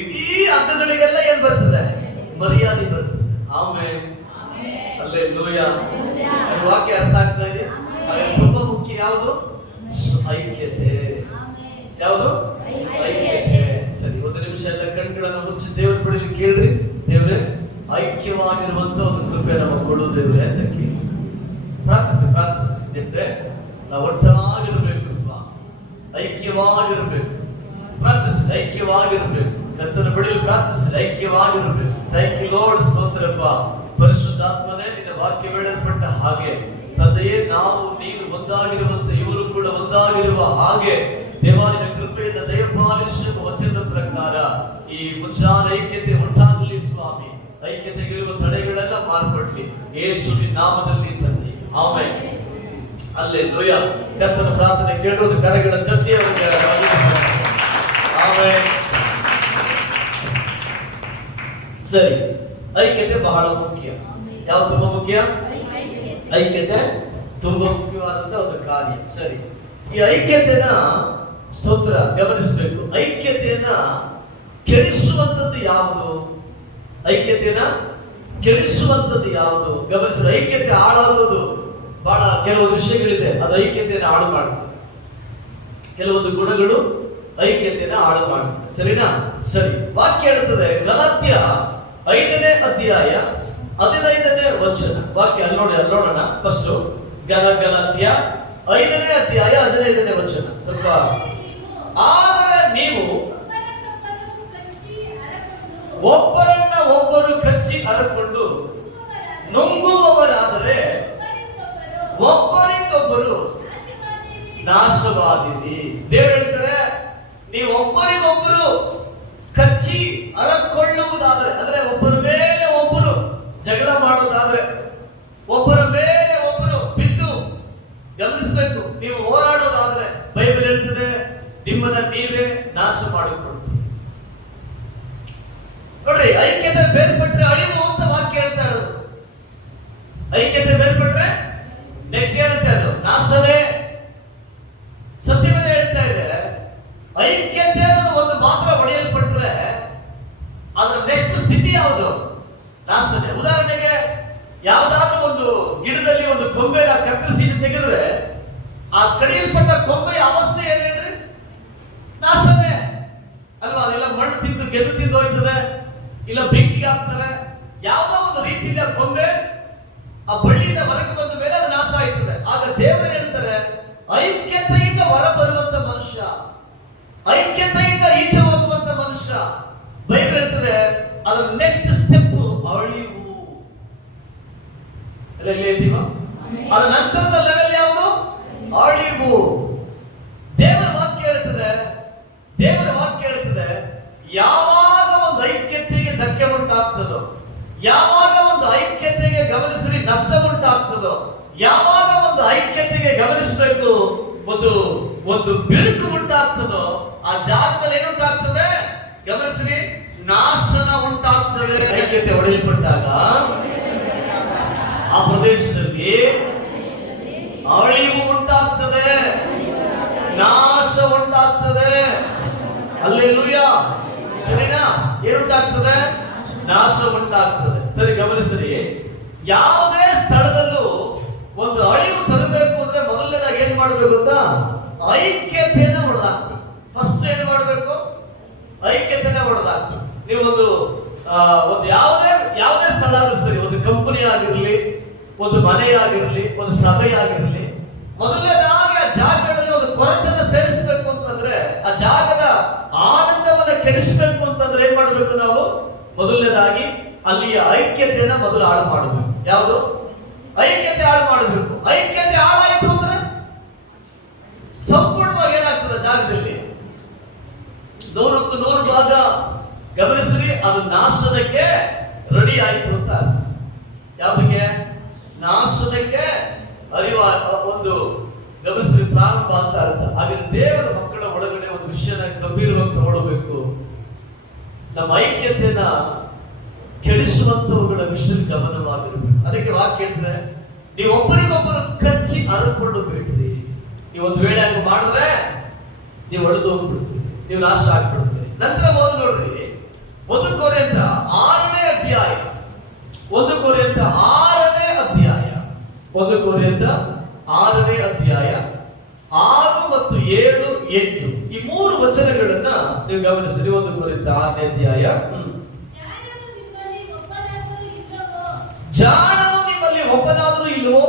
ಇಡೀ ಅಂಗಗಳಿಗೆಲ್ಲ ಏನ್ ಬರ್ತದೆ? ಮರ್ಯಾದೆ ಬರ್ತದೆ. ಆಮೇಲೆ ಅಲ್ಲೇ ಲೋಯ. ವಾಕ್ಯ ಅರ್ಥ ಆಗ್ತಾ ಇದೆ? ತುಂಬಾ ಮುಖ್ಯ ಯಾವುದು? ಐಕ್ಯತೆ. ಯಾವುದು? ಐಕ್ಯತೆ. ಸರಿ, 1 ನಿಮಿಷ ಎಲ್ಲ ಕಣ್ಗಳನ್ನು ಮುಚ್ಚಿ ದೇವರ ಬಳಿ ಕೇಳ್ರಿ. ದೇವ್ರೆ, ಐಕ್ಯವಾಗಿರುವಂತ ಒಂದು ಕೃಪೆ ನಾವು ಕೊಡು ದೇವ್ರೆ ಅಂತ ಕೇಳಿ ಪ್ರಾರ್ಥಿಸಿ. ದೇವ್ರೆ, ನಾವು ಒಟ್ಟಾಗಿರ್ಬೇಕು ಸ್ವಾಮಿ, ಐಕ್ಯವಾಗಿರ್ಬೇಕು. ಪ್ರಾರ್ಥಿಸಿ, ಐಕ್ಯವಾಗಿರ್ಬೇಕು. ಕರ್ತನ ಬಳಿ ಪ್ರಾರ್ಥಿಸಿ, ಐಕ್ಯವಾಗಿರ್ಬೇಕು. Thank you lord. ಸ್ತೋತ್ರಪ್ಪ. ಪರಿಶುದ್ಧಾತ್ಮನೇ, ನಿನ್ನ ವಾಕ್ಯ ಹೇಳಲ್ಪಟ್ಟ ಹಾಗೆ ತಂದೆಯೇ, ನಾವು ನೀನು ಒಂದಾಗಿರುವಂತೆ ಇವರು ಕೂಡ ಒಂದಾಗಿರುವ ಹಾಗೆ ದೇವಾಲಯ ಕೃಪೆಯಿಂದ ದಯಪಾಲಿಸುವ ವಚನದ ಪ್ರಕಾರ ಈ ಮುಂಜಾನೆ ಐಕ್ಯತೆ ಉಂಟಾಗಲಿ ಸ್ವಾಮಿ. ಐಕ್ಯತೆಗಿರುವ ತಡೆಗಳೆಲ್ಲ ಮಾರ್ಪಡ್ಲಿ ಯೇಸುವಿನ ನಾಮದಲ್ಲಿ ತಂದೆ. ಆಮೆನ್. ಅಲ್ಲೇ ಲೋಯ. ಕರ್ತನ ಪ್ರಾರ್ಥನೆ ಕೇಳೋದು ಕರೆಗಳ ಜೊತೆ ಆಮೆನ್. ಸರಿ, ಐಕ್ಯತೆ ಬಹಳ ಮುಖ್ಯ. ಯಾವ ತುಂಬಾ ಮುಖ್ಯ? ಐಕ್ಯತೆ ತುಂಬಾ ಮುಖ್ಯವಾದಂತ ಒಂದು ಕಾರ್ಯ. ಸರಿ, ಈ ಐಕ್ಯತೆನ ಸ್ತೋತ್ರ ಗಮನಿಸಬೇಕು. ಐಕ್ಯತೆಯನ್ನ ಕೆಡಿಸುವಂಥದ್ದು ಯಾವುದು? ಐಕ್ಯತೆಯನ್ನ ಕೆಡಿಸುವಂಥದ್ದು ಯಾವುದು? ಗಮನಿಸಿದ ಐಕ್ಯತೆ ಹಾಳಾಗೋದು ಬಹಳ ಕೆಲವು ವಿಷಯಗಳಿದೆ, ಅದು ಐಕ್ಯತೆಯನ್ನು ಹಾಳು ಮಾಡುತ್ತೆ. ಕೆಲವೊಂದು ಗುಣಗಳು ಐಕ್ಯತೆಯನ್ನು ಹಾಳು ಮಾಡುತ್ತೆ. ಸರಿನಾ? ಸರಿ. ವಾಕ್ಯ ಹೇಳ್ತದೆ ಗಲಾತ್ಯ 5ನೇ ಅಧ್ಯಾಯ 15ನೇ ವಚನ. ವಾಕ್ಯ ಅಲ್ಲೋಡೋಣ. ಫಸ್ಟ್ ಗಲಾತ್ಯ 5ನೇ ಅಧ್ಯಾಯ 15ನೇ ವಚನ. ಸ್ವಲ್ಪ ಆದರೆ ನೀವು ಒಬ್ಬರನ್ನ ಒಬ್ಬರು ಕಚ್ಚಿ ಹರಕೊಂಡು ನುಂಗುವವರಾದರೆ ಒಬ್ಬರಿಗೊಬ್ಬರು ನಾಶವಾದಿರಿ. ದೇವರು ಹೇಳ್ತಾರೆ, ನೀವು ಒಬ್ಬರಿಗೊಬ್ಬರು ಕಚ್ಚಿ ಹರಕೊಳ್ಳುವುದಾದರೆ, ಅಂದ್ರೆ ಒಬ್ಬರ ಮೇಲೆ ಒಬ್ಬರು ಜಗಳ ಮಾಡೋದಾದ್ರೆ, ಒಬ್ಬರ ಮೇಲೆ ಒಬ್ಬರು ಬಿದ್ದು ಗಮನಿಸಬೇಕು. ನೀವು ಹೋರಾಡೋದಾದ್ರೆ ಬೈಬಲ್ ಹೇಳ್ತದೆ, ನಿಮ್ಮನ್ನ ನೀವೇ ನಾಶ ಮಾಡಿಕೊಳ್ಳಿ. ನೋಡ್ರಿ, ಐಕ್ಯತೆ ಬೇರ್ಪಟ್ರೆ ಅಳಿವು ಅಂತ ವಾಕ್ಯ ಹೇಳ್ತಾ ಇರೋದು. ಐಕ್ಯತೆ ಬೇರ್ಪಟ್ರೆ ನೆಕ್ಸ್ಟ್ ಏನಂತ ಅದು ನಾಶವೇ. ಸತ್ಯವೇದ ಹೇಳ್ತಾ ಇದೆ, ಐಕ್ಯತೆ ಅನ್ನೋದು ಒಂದು ಮಾತ್ರ ಒಡೆಯಲ್ಪಟ್ರೆ ಅದರ ನೆಕ್ಸ್ಟ್ ಸ್ಥಿತಿ ಯಾವುದು? ನಾಶನೇ. ಉದಾಹರಣೆಗೆ ಯಾವ್ದಾದ್ರೂ ಒಂದು ಗಿಡದಲ್ಲಿ ಒಂದು ಕೊಂಬೆ ಕತ್ತರಿಸಿ ತೆಗೆದ್ರೆ ಆ ಕಡಿಯಲ್ಪಟ್ಟ ಕೊಂಬೆಯ ಅವಸ್ಥೆ ಏನ್ ಹೇಳ್ರಿ? ನಾಶನೇ ಅಲ್ವಾ? ಅದೆಲ್ಲ ಮಣ್ಣು ತಿಂದು ಗೆದ್ದು ತಿಂದು ಹೋಯ್ತದೆ, ಇಲ್ಲ ಬೆಂಕಿಗೆ ಹಾಕ್ತಾರೆ. ಯಾವುದೋ ಒಂದು ರೀತಿಯಿಂದ ಕೊಂಬೆ ಆ ಬಳ್ಳಿಯಿಂದ ಹೊರಗೆ ಬಂದ ಮೇಲೆ ಅದು ನಾಶ ಆಯ್ತದೆ. ಆಗ ದೇವರು ಹೇಳ್ತಾರೆ, ಐಕ್ಯತೆಯಿಂದ ಹೊರ ಬರುವಂತ ಮನುಷ್ಯ, ಐಕ್ಯತೆಯಿಂದ ಈಚೆ ಹೋಗುವಂತ ಮನುಷ್ಯ, ಬೈಬಲ್ ಹೇಳ್ತದೆ ಅದರ ನೆಕ್ಸ್ಟ್ ಸ್ಟೆಪ್ ಅಳಿವು. ಎಲ್ಲ ಇಲ್ಲಿ ಇದ್ದೀವ? ಅದರ ನಂತರದ ಲೆವೆಲ್ ಯಾವುದು? ಅಳಿವು. ದೇವರ ವಾಕ್ಯ ಹೇಳ್ತದೆ, ಯಾವಾಗ ಒಂದು ಐಕ್ಯತೆಗೆ ಧಕ್ಕೆ ಉಂಟಾಗ್ತದೋ, ಯಾವಾಗ ಒಂದು ಐಕ್ಯತೆಗೆ ಗಮನಿಸಿ ನಷ್ಟ ಉಂಟಾಗ್ತದೋ, ಯಾವಾಗ ಒಂದು ಐಕ್ಯತೆಗೆ ಗಮನಿಸಬೇಕು ಒಂದು ಬಿರುಕು ಉಂಟಾಗ್ತದೋ, ಆ ಜಾಗದಲ್ಲಿ ಏನುಂಟಾಗ್ತದೆ ಗಮನಿಸಿ? ನಾಶನ ಉಂಟಾಗ್ತದೆ. ಐಕ್ಯತೆ ಒಡೆಯಲ್ಪಟ್ಟಾಗ ಆ ಪ್ರದೇಶದಲ್ಲಿ ಅಳಿವು ಉಂಟಾಗ್ತದೆ, ನಾಶ ಉಂಟಾಗ್ತದೆ. ಹಲ್ಲೆಲೂಯಾ. ಸರಿನಾ? ಏನುಂಟಾಗ್ತದೆ? ನಾಶ ಉಂಟಾಗ್ತದೆ. ಸರಿ, ಗಮನಿಸ್ರಿ. ಯಾವುದೇ ಸ್ಥಳದಲ್ಲೂ ಒಂದು ಅಳಿವು ತರಬೇಕು ಅಂದ್ರೆ ಮೊದಲನೇದಾಗಿ ಏನ್ ಮಾಡ್ಬೇಕು ಅಂತ? ಐಕ್ಯತೆಯನ್ನ ಹೊಡೆದಾಕ್ಬೇಕು. ಫಸ್ಟ್ ಏನ್ ಮಾಡ್ಬೇಕು? ಐಕ್ಯತೆಯನ್ನ ಹೊಡೆದಾಕ್ಬೇಕು. ನೀವು ಒಂದು ಯಾವುದೇ ಸ್ಥಳ ಆದ್ರೂ ಸರಿ, ಒಂದು ಕಂಪನಿ ಆಗಿರ್ಲಿ, ಒಂದು ಮನೆ ಆಗಿರ್ಲಿ, ಒಂದು ಸಭೆ ಆಗಿರ್ಲಿ, ಮೊದಲನೇದಾಗಿ ಆ ಜಾಗಗಳಲ್ಲಿ ಒಂದು ಕೊರತೆಯನ್ನು ಸೇರಿಸಬೇಕು ಅಂತಂದ್ರೆ, ಆ ಜಾಗದ ಆನಂದವನ್ನ ಕೆಡಿಸಬೇಕು ಅಂತಂದ್ರೆ ಏನ್ ಮಾಡ್ಬೇಕು ನಾವು? ಮೊದಲನೇದಾಗಿ ಅಲ್ಲಿಯ ಐಕ್ಯತೆಯನ್ನ ಮೊದಲು ಹಾಳು ಮಾಡಬೇಕು. ಯಾವುದು? ಐಕ್ಯತೆ ಹಾಳು ಮಾಡಬೇಕು. ಐಕ್ಯತೆ ಹಾಳಾಯ್ತು ಅಂದ್ರೆ ಸಂಪೂರ್ಣವಾಗಿ ಏನಾಗ್ತದೆ? ಜಾಗದಲ್ಲಿ 100ಕ್ಕೆ 100 ಭಾಗ ಗಮನಿಸ್ರಿ, ಅದು ನಾಶನಕ್ಕೆ ರೆಡಿ ಆಯ್ತು ಅಂತ. ಯಾವುದಕ್ಕೆ? ನಾಶನಕ್ಕೆ ಒಂದು ಗಮನಿಸ್ರಿ ಪ್ರಾರಂಭ ಅಂತ ಅರ್ಥ. ಹಾಗೆ ದೇವರ ಮಕ್ಕಳ ಒಳಗಡೆ ಒಂದು ವಿಷಯನ ಗಂಭೀರವಾಗಿ ತಗೊಳ್ಬೇಕು. ನಮ್ಮ ಐಕ್ಯತೆಯನ್ನ ಕೆಡಿಸುವಂತವುಗಳ ವಿಷಯ ಗಮನವಾಗಿರಬೇಕು. ಅದಕ್ಕೆ ವಾಕ್ಯ ಹೇಳಿದ್ರೆ, ನೀವು ಒಬ್ಬರಿಗೊಬ್ಬರು ಕಚ್ಚಿ ಹರಕೊಳ್ಳಬೇಡ್ರಿ. ನೀವು ಒಂದು ವೇಳೆ ಹಂಗ ಮಾಡಿದ್ರೆ ನೀವು ಒಡೆದು ಹೋಗ್ಬಿಡ್ತೀರಿ, ನೀವು ನಾಶ ಆಗ್ಬಿಡ್ತೀರಿ. ನಂತರ ಓದಿ ನೋಡ್ರಿ, 1 ಕೊರಿಂಥ 6ನೇ ಅಧ್ಯಾಯ 1 ಕೊರಿಂಥ 6ನೇ ಅಧ್ಯಾಯ 1 ಕೊರಿಂಥ 6ನೇ ಅಧ್ಯಾಯ 6 ಮತ್ತು 7, 8 ಈ 3 ವಚನಗಳನ್ನ ನೀವು ಗಮನಿಸಿರಿ. 1 ಕೊರಿಂಥ 6ನೇ ಅಧ್ಯಾಯ. ಜಾಣನು ನಿಮ್ಮಲ್ಲಿ ಒಬ್ಬನಾದರೂ ಇಲ್ಲವೋ?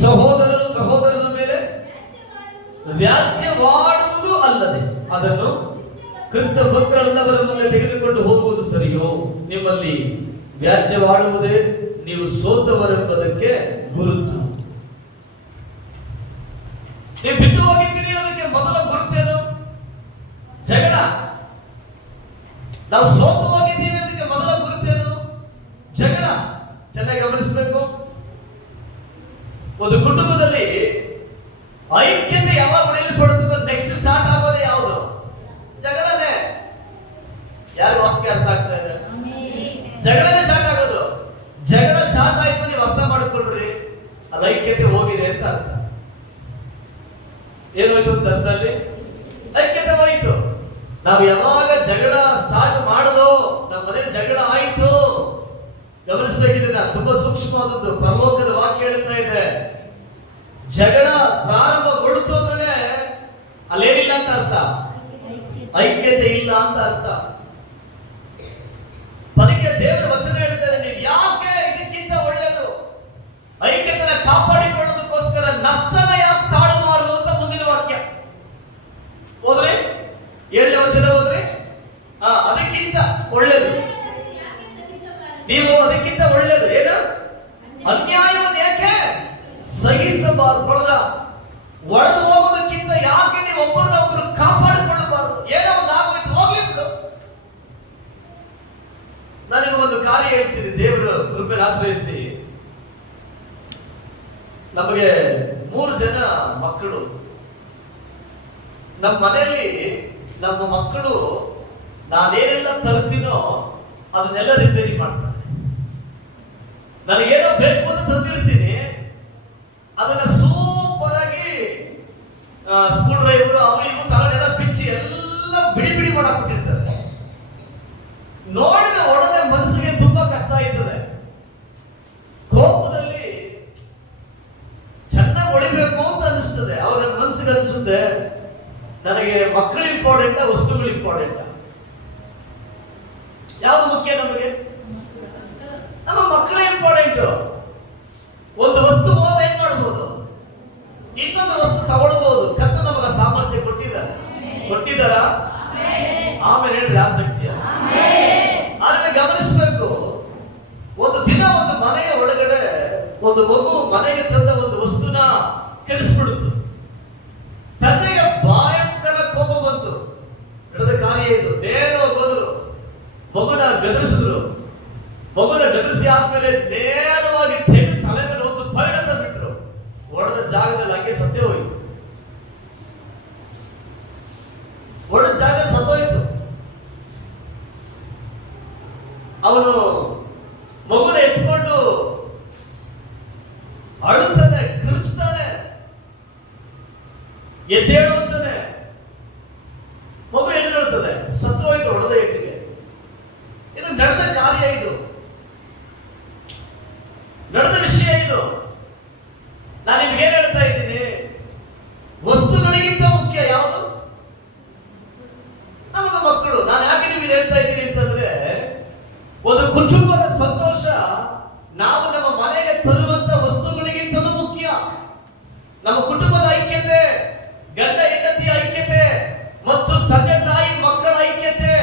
ಸಹೋದರನು ಸಹೋದರನ ಮೇಲೆ ವ್ಯಾಜ್ಯವಾಡುವುದು ಅಲ್ಲದೆ ಅದನ್ನು ಕ್ರಿಸ್ತ ಭಕ್ತರೆಲ್ಲವರ ಮುಂದೆ ತೆಗೆದುಕೊಂಡು ಹೋಗುವುದು ಸರಿಯೋ? ನಿಮ್ಮಲ್ಲಿ ವ್ಯಾಜ್ಯವಾಡುವುದೇ ನೀವು ಸೋತವರೆಂಬುದಕ್ಕೆ ಗುರುತು. ನೀವು ಬಿದ್ದು ಹೋಗಿದ್ದೀರಿ ಅನ್ನೋದಕ್ಕೆ ಮೊದಲ ಗುರುತೇನು? ಜಗಳ. ನಾವು ಸೋತು ಹೋಗಿದ್ದೀವಿ ಅನ್ನೋದಕ್ಕೆ ಮೊದಲ ಗುರುತೇನು? ಜಗಳ. ಚೆನ್ನಾಗಿ ಗಮನಿಸಬೇಕು. ಒಂದು ಕುಟುಂಬದಲ್ಲಿ ಐಕ್ಯತೆ ಯಾವಾಗ ಉಳಿಯಲ್ಪಡುತ್ತದೋ ನೆಕ್ಸ್ಟ್ ಸ್ಟಾರ್ಟ್ ಆಗೋದೇ ಯಾವುದು? ಜಗಳನೇ. ಯಾರು ವಾಕ್ಯ ಅರ್ಥ ಆಗ್ತಾ ಇದೆ? ಜಗಳನೇ ಸ್ಟಾರ್ಟ್ ಆಗೋದು. ಜಗಳ ಸ್ಟಾರ್ಟ್ ಆಯ್ತು, ನೀವು ಅರ್ಥ ಮಾಡಿಕೊಂಡ್ರಿ ಅದು ಐಕ್ಯತೆ ಹೋಗಿದೆ ಅಂತ ಅರ್ಥ. ಏನ್ ಹೋಯ್ತು ಅಂತ ಅರ್ಥದಲ್ಲಿ? ಐಕ್ಯತೆ ಹೋಯ್ತು. ನಾವು ಯಾವಾಗ ಜಗಳ ಸ್ಟಾರ್ಟ್ ಮಾಡೋದು, ನಮ್ಮ ಮನೇಲಿ ಜಗಳ ಆಯ್ತು, ಗಮನಿಸಬೇಕಿದೆ. ತುಂಬಾ ಸೂಕ್ಷ್ಮವಾದದ್ದು. ಪರಲೋಕದ ವಾಕ್ಯ ಹೇಳ್ತಾ ಇದೆ, ಜಗಳ ಪ್ರಾರಂಭಗೊಳ್ತು ಅಂದ್ರೆ ಅಲ್ಲೇನಿಲ್ಲ ಅಂತ ಅರ್ಥ, ಐಕ್ಯತೆ ಇಲ್ಲ ಅಂತ ಅರ್ಥ. ಅದಕ್ಕೆ ದೇವರ ವಚನ ಹೇಳ್ತಾರೆ, ನೀವು ಯಾಕೆ ಇದಕ್ಕಿಂತ ಒಳ್ಳೆಯದು ಐಕ್ಯತೆನ ಕಾಪಾಡಿಕೊಳ್ಳೋದಕ್ಕೋಸ್ಕರ ನಷ್ಟನ ಯಾಕೆ ತಾಳಬಾರದು ಅಂತ ಮುಂದಿನ ವಾಕ್ಯ ಹೋದ್ರೆ 7ನೇ ವಚನ ಹೋದ್ರೆ ಅದಕ್ಕಿಂತ ಒಳ್ಳೆಯದು, ನೀವು ಅದಕ್ಕಿಂತ ಒಳ್ಳೆಯದು ಏನು, ಅನ್ಯಾಯವನ್ನು ಯಾಕೆ ಸಹಿಸಬಾರದು. ಒಡೆದು ಹೋಗೋದಕ್ಕಿಂತ ಯಾಕೆ ನೀವು ಒಬ್ಬರನ್ನೊಬ್ಬರು ಕಾಪಾಡಿಕೊಳ್ಳಬಾರದು? ಏನೋ ಒಂದು ಆಗೋಯ್ತು, ಹೋಗ್ಲಿ ಬಿಡು. ನನಗೆ ಒಂದು ಕಾರ್ಯ ಹೇಳ್ತೀನಿ, ದೇವರು ಕೃಪೆಯನ್ನು ಆಶ್ರಯಿಸಿ. ನಮಗೆ 3 ಜನ ಮಕ್ಕಳು. ನಮ್ಮ ಮನೆಯಲ್ಲಿ ನಮ್ಮ ಮಕ್ಕಳು ನಾನೇನೆಲ್ಲ ತರ್ತೀನೋ ಅದನ್ನೆಲ್ಲ ರಿಪೇರಿ ಮಾಡ್ತಾರೆ. ನನಗೇನೋ ಬೇಕು ಅಂತ ತಂದಿರ್ತೀನಿ, ಅದನ್ನ ಸೂಪರ್ ಆಗಿ ಸ್ಕ್ರೂ ಡ್ರೈವರ್ ಅವು ಇವು ತಗೊಂಡೆಲ್ಲ ಬಿಚ್ಚಿ ಎಲ್ಲ ಬಿಡಿ ಬಿಡಿ ಮಾಡಾಕ್ಬಿಟ್ಟಿರ್ತಾರೆ. ನೋಡಿದ ಒಡನೆ ಮನಸ್ಸಿಗೆ ತುಂಬಾ ಕಷ್ಟ ಆಯ್ತದೆ. ಕೋಪದಲ್ಲಿ ಚೆನ್ನಾಗಿ ಹೊಡಿಬೇಕು ಅಂತ ಅನಿಸ್ತದೆ. ಅವರ ಮನಸ್ಸಿಗೆ ಅನಿಸುತ್ತೆ, ನನಗೆ ಮಕ್ಕಳು ಇಂಪಾರ್ಟೆಂಟ್, ವಸ್ತುಗಳು ಇಂಪಾರ್ಟೆಂಟ್? ಯಾವ್ದು ಮುಖ್ಯ ನಮಗೆ? ನಮ್ಮ ಮಕ್ಕಳೇ ಇಂಪಾರ್ಟೆಂಟ್. ಒಂದು ವಸ್ತು ಹೋದ್ರೆ ಏನ್ ಮಾಡ್ಬೋದು, ಇನ್ನೊಂದು ವಸ್ತು ತಗೊಳ್ಬಹುದು. ಕತ್ತು ನಮಗ ಸಾಮರ್ಥ್ಯ ಕೊಟ್ಟಿದ್ದಾರ? ಆಮೇಲೆ ಹೇಳ್ರಿ ಆಸಕ್ತಿಯ. ಆದ್ರೆ ಗಮನಿಸಬೇಕು, ಒಂದು ದಿನ ಒಂದು ಮನೆಯ ಒಳಗಡೆ ಒಂದು ಮಗು ಮನೆಗೆ ತಂದ ಒಂದು ವಸ್ತುನ ಕೆಡಿಸ್ಬಿಡುತ್ತು. ತಂದೆಗೆ ಭಯಂಕರ ಕೋಪ ಬಂತು. ನಡೆದ ಕಾರ್ಯ ಇದು. ನೇರ ಹೋದ್ರು, ಮಗುನ ಗದರಿಸಿದ್ರು. ಮಗುನ ಗದರಿಸಿ ಆದ್ಮೇಲೆ ನೇರವಾಗಿ ತೆಗೆದು ತಲೆ ಮೇಲೆ ಒಂದು ಬೈಡಂತ ಬಿಟ್ರು. ಒಡೆದ ಜಾಗದಲ್ಲಿ ಹಂಗೆ ಸತ್ಯ ಹೋಯ್ತು. ಒಡೆದ ಜಾಗ ಸತ್ತೋಯ್ತು. ಅವನು ಮಗುನ ಎತ್ಕೊಂಡು ಅಳುತ್ತಾನೆ, ಕಿರುಚ್ತಾನೆ, ಎದ್ದೇಳುತ್ತದೆ. ಮಗು ಎದ್ದೇಳುತ್ತದೆ, ಸತ್ತು ಹೋಯ್ತು ಹೊಡೆದ ಏಟಿಗೆ. ಇದು ನಡೆದ ಕಾರ್ಯ, ಇದು ನಡೆದ ವಿಷಯ. ಇದು ನಾನು ನಿಮ್ಗೆ ಏನ್ ಹೇಳ್ತಾ ಇದ್ದೀನಿ, ವಸ್ತುಗಳಿಗಿಂತ ಮುಖ್ಯ ಯಾವುದು? ನಮಗೆ ಮಕ್ಕಳು. ನಾನು ಯಾಕೆ ನಿಮ್ಗೆ ಹೇಳ್ತಾ ಇದ್ದೀನಿ ಅಂತಂದ್ರೆ, ಒಂದು ಕುಟುಂಬದ ಸಂತೋಷ ನಾವು ನಮ್ಮ ಮನೆಗೆ ತರುವಂತ ವಸ್ತುಗಳಿಗಿಂತಲೂ ಮುಖ್ಯ. ನಮ್ಮ ಕುಟುಂಬದ ಐಕ್ಯತೆ, ಗಂಡ ಹೆಂಡತಿಯ ಐಕ್ಯತೆ ಮತ್ತು ತಂದೆ ತಾಯಿ ಮಕ್ಕಳ ಐಕ್ಯತೆ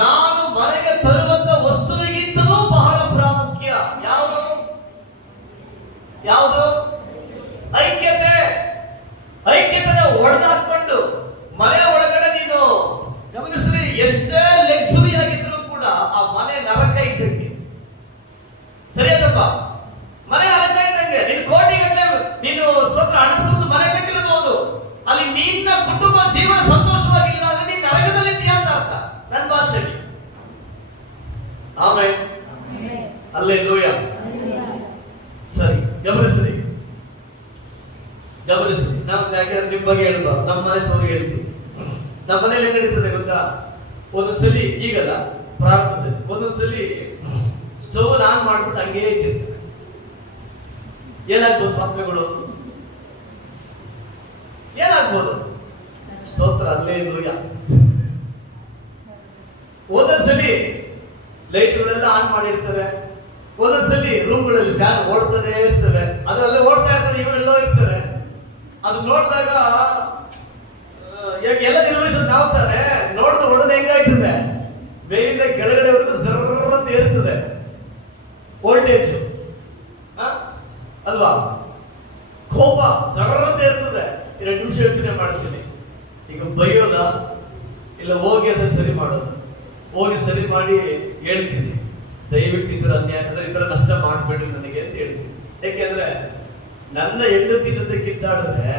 ನಾನು ಮನೆಗೆ ತರುವಂತ ವಸ್ತುವಿಗಿಂತಲೂ ಬಹಳ ಪ್ರಾಮುಖ್ಯ. ಯಾವುದು? ಐಕ್ಯತೆ. ಐಕ್ಯತೆನ ಒಡೆದಾಕೊಂಡು ಮನೆ ಒಳಗಡೆ ನೀನು ಗಮನಿಸ್ರಿ, ಎಷ್ಟೇ ಲಕ್ಸುರಿ ಆಗಿದ್ರು ಕೂಡ ಆ ಮನೆ ನರಕ ಇದ್ದಂಗೆ. ಸರಿಯದಪ್ಪ? ಮನೆ ನರಕ ಇದ್ದಂಗೆ. ನೀನು ಕೋಟಿ ಗಟ್ಟಲೆ ನೀನು ಸ್ವಲ್ಪ ಹಣ ಸುರಿದು ಮನೆ ಕಟ್ಟಿರಬಹುದು, ಅಲ್ಲಿ ನಿನ್ನ ಕುಟುಂಬ ಜೀವನ ಸಂತೋಷವಾಗಿಲ್ಲ ಅಂದ್ರೆ ನೀನು ನರಕದಲ್ಲಿದ್ದೀಯಾ ಅಂತ ಅರ್ಥ ನನ್ನ ಭಾಷೆಗೆ. ಆಮೇಲೆ ಅಲ್ಲೇಲೂಯಾ. ಸರಿ, ಗಮನಿಸ್ರಿ. ನಮ್ಗೆ ಯಾಕಂದ್ರೆ ನಿಮ್ ಬಗ್ಗೆ ಹೇಳ್ಬಾರ್ದು, ನಮ್ಮ ಮನೆ ಸ್ಟೋರಿ ಹೇಳ್ತೀವಿ. ನಮ್ಮ ಮನೇಲಿ ಏನ್ ನಡೀತದೆ ಗೊತ್ತಾ? ಒಂದೊಂದ್ಸಲಿ, ಈಗಲ್ಲ ಪ್ರಾರಂಭದಲ್ಲಿ, ಒಂದೊಂದ್ಸಲಿ ಸ್ಟೋವ್ ಆನ್ ಮಾಡ್ಬಿಟ್ಟು ಹಂಗೇ ಇಟ್ಟಿರ್ತಾರೆ. ಏನಾಗ್ಬೋದು ಪಾತ್ರೆಗಳು? ಏನಾಗ್ಬೋದು? ಸ್ತೋತ್ರ, ಅಲ್ಲೇಲೂಯಾ. ಒಂದೊಂದ್ಸಲಿ ಲೈಟ್ಗಳೆಲ್ಲ ಆನ್ ಮಾಡಿರ್ತಾರೆ, ಒಂದೊಂದ್ಸಲಿ ರೂಮ್ಗಳಲ್ಲಿ ಫ್ಯಾನ್ ಓಡ್ತಾನೆ ಇರ್ತವೆ, ಅದರಲ್ಲೇ ಓಡ್ತಾ ಇರ್ತಾರೆ, ಇವರೆಲ್ಲೋ ಇರ್ತಾರೆ. ಅದು ನೋಡಿದಾಗ ಎಲ್ಲ ನಿರ್ವಹಿಸೋದು ನಾವು ತಾನೆ. ನೋಡಿದ್ರೆ ಹೊಡೆದ ಹೆಂಗಾಯ್ತದೆ, ಮೇಲಿಂದ ಕೆಳಗಡೆವರೆಗೂ ಜರ್ರಂತ ಇರ್ತದೆ ವೋಲ್ಟೇಜ್ ಅಲ್ವಾ? ಕೋಪ ಜರ್ರಂತ ಇರ್ತದೆ. 2 ನಿಮಿಷ ಯೋಚನೆ ಮಾಡ್ತೀನಿ, ಈಗ ಬೈಯೋದ ಇಲ್ಲ ಹೋಗಿ ಅದನ್ನ ಸರಿ ಮಾಡೋದು? ಹೋಗಿ ಸರಿ ಮಾಡಿ ಹೇಳ್ತೀನಿ, ದಯವಿಟ್ಟು ಈ ತರ ಅನ್ಯಾಯ ಅಂದ್ರೆ ಈ ತರ ನಷ್ಟ ಮಾಡ್ಬೇಡ್ರಿ ನನಗೆ ಅಂತ ಹೇಳ್ತೀನಿ. ಯಾಕೆಂದ್ರೆ ನನ್ನ ಹೆಂಡತಿ ಜೊತೆ ಕಿತ್ತಾಡಿದ್ರೆ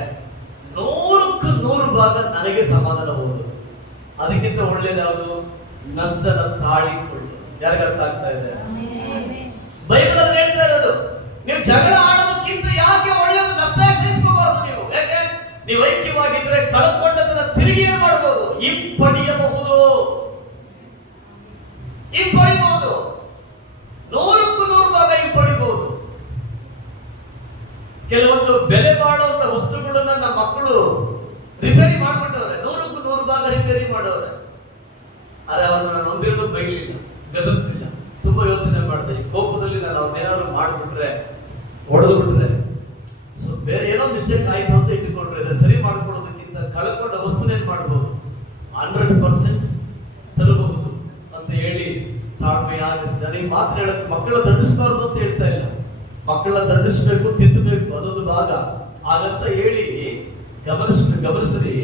100ಕ್ಕೆ 100 ಭಾಗ ನನಗೆ ಸಮಾಧಾನ ಹೋಗುದು. ಅದಕ್ಕಿಂತ ಒಳ್ಳೇದು ಯಾವುದು? ನಷ್ಟದ ತಾಳಿಕೊಳ್ಳು. ಯಾರಿಗೆ ಅರ್ಥ ಆಗ್ತಾ ಇದೆ? ಬೈಬಲ್ ಅಲ್ಲಿ ಹೇಳ್ತಾ ಇರೋದು, ನೀವು ಜಗಳ ಆಡೋದಕ್ಕಿಂತ ಯಾಕೆ ಒಳ್ಳೇದು ನಷ್ಟ ಸಹಿಸ್ಕೋಬಾರ್ದು. ನೀವು ಯಾಕೆ? ನೀವು ಐಕ್ಯವಾಗಿದ್ರೆ ಕಳ್ಕೊಂಡದನ್ನ ತಿರುಗಿ ಏನ್ ಮಾಡಬಹುದು? ಹಿಂಪಡೆಯಬಹುದು. ಹಿಂಪಡಿಬಹುದು, 100% ಹಿಂಪಡಿಬಹುದು. ಕೆಲವೊಂದು ಬೆಲೆ ಬಾಳುವಂತ ವಸ್ತುಗಳನ್ನ ನಮ್ಮ ಮಕ್ಕಳು ರಿಪೇರಿ ಮಾಡ್ಬಿಟ್ಟವ್ರೆ, 100% ರಿಪೇರಿ ಮಾಡವ್ರೆ. ಆದ್ರೆ ಅವ್ರನ್ನ ನಾನು ಒಂದಿರೋದು ಬೈಲಿಲ್ಲ, ಗದಸ್ಲಿಲ್ಲ, ತುಂಬಾ ಯೋಚನೆ ಮಾಡಿದೆ. ಈ ಕೋಪದಲ್ಲಿ ನಾನು ಅವ್ರನ್ನೇನಾದ್ರು ಮಾಡ್ಬಿಟ್ರೆ, ಹೊಡೆದು ಬಿಟ್ರೆ, ಸೊ ಬೇರೆ ಏನೋ ಮಿಸ್ಟೇಕ್ ಆಯ್ತು ಅಂತ ಇಟ್ಟುಕೊಂಡ್ರೆ ಇದನ್ನ ಸರಿ ಮಾಡ್ಕೊಳ್ಳೋದಕ್ಕಿಂತ ಕಳ್ಕೊಂಡ ವಸ್ತುನೇನ್ ಮಾಡ್ಬೋದು, 100% ತರಬಹುದು ಅಂತ ಹೇಳಿ ತಾಳ್ಮೆಯಾಗಿ ನನಗೆ ಮಾತ್ರ ಹೇಳಕ್ಕೆ, ಮಕ್ಕಳ ದಂಡಿಸಬಾರ್ದು ಅಂತ ಹೇಳ್ತಾ ಇಲ್ಲ, ಮಕ್ಕಳ ದಂಡಿಸ್ಬೇಕು, ತಿದ್ದಬೇಕು, ಅದೊಂದು ಭಾಗ ಹಾಗಂತ ಹೇಳಿ ಗಮನಿಸ್ರಿ.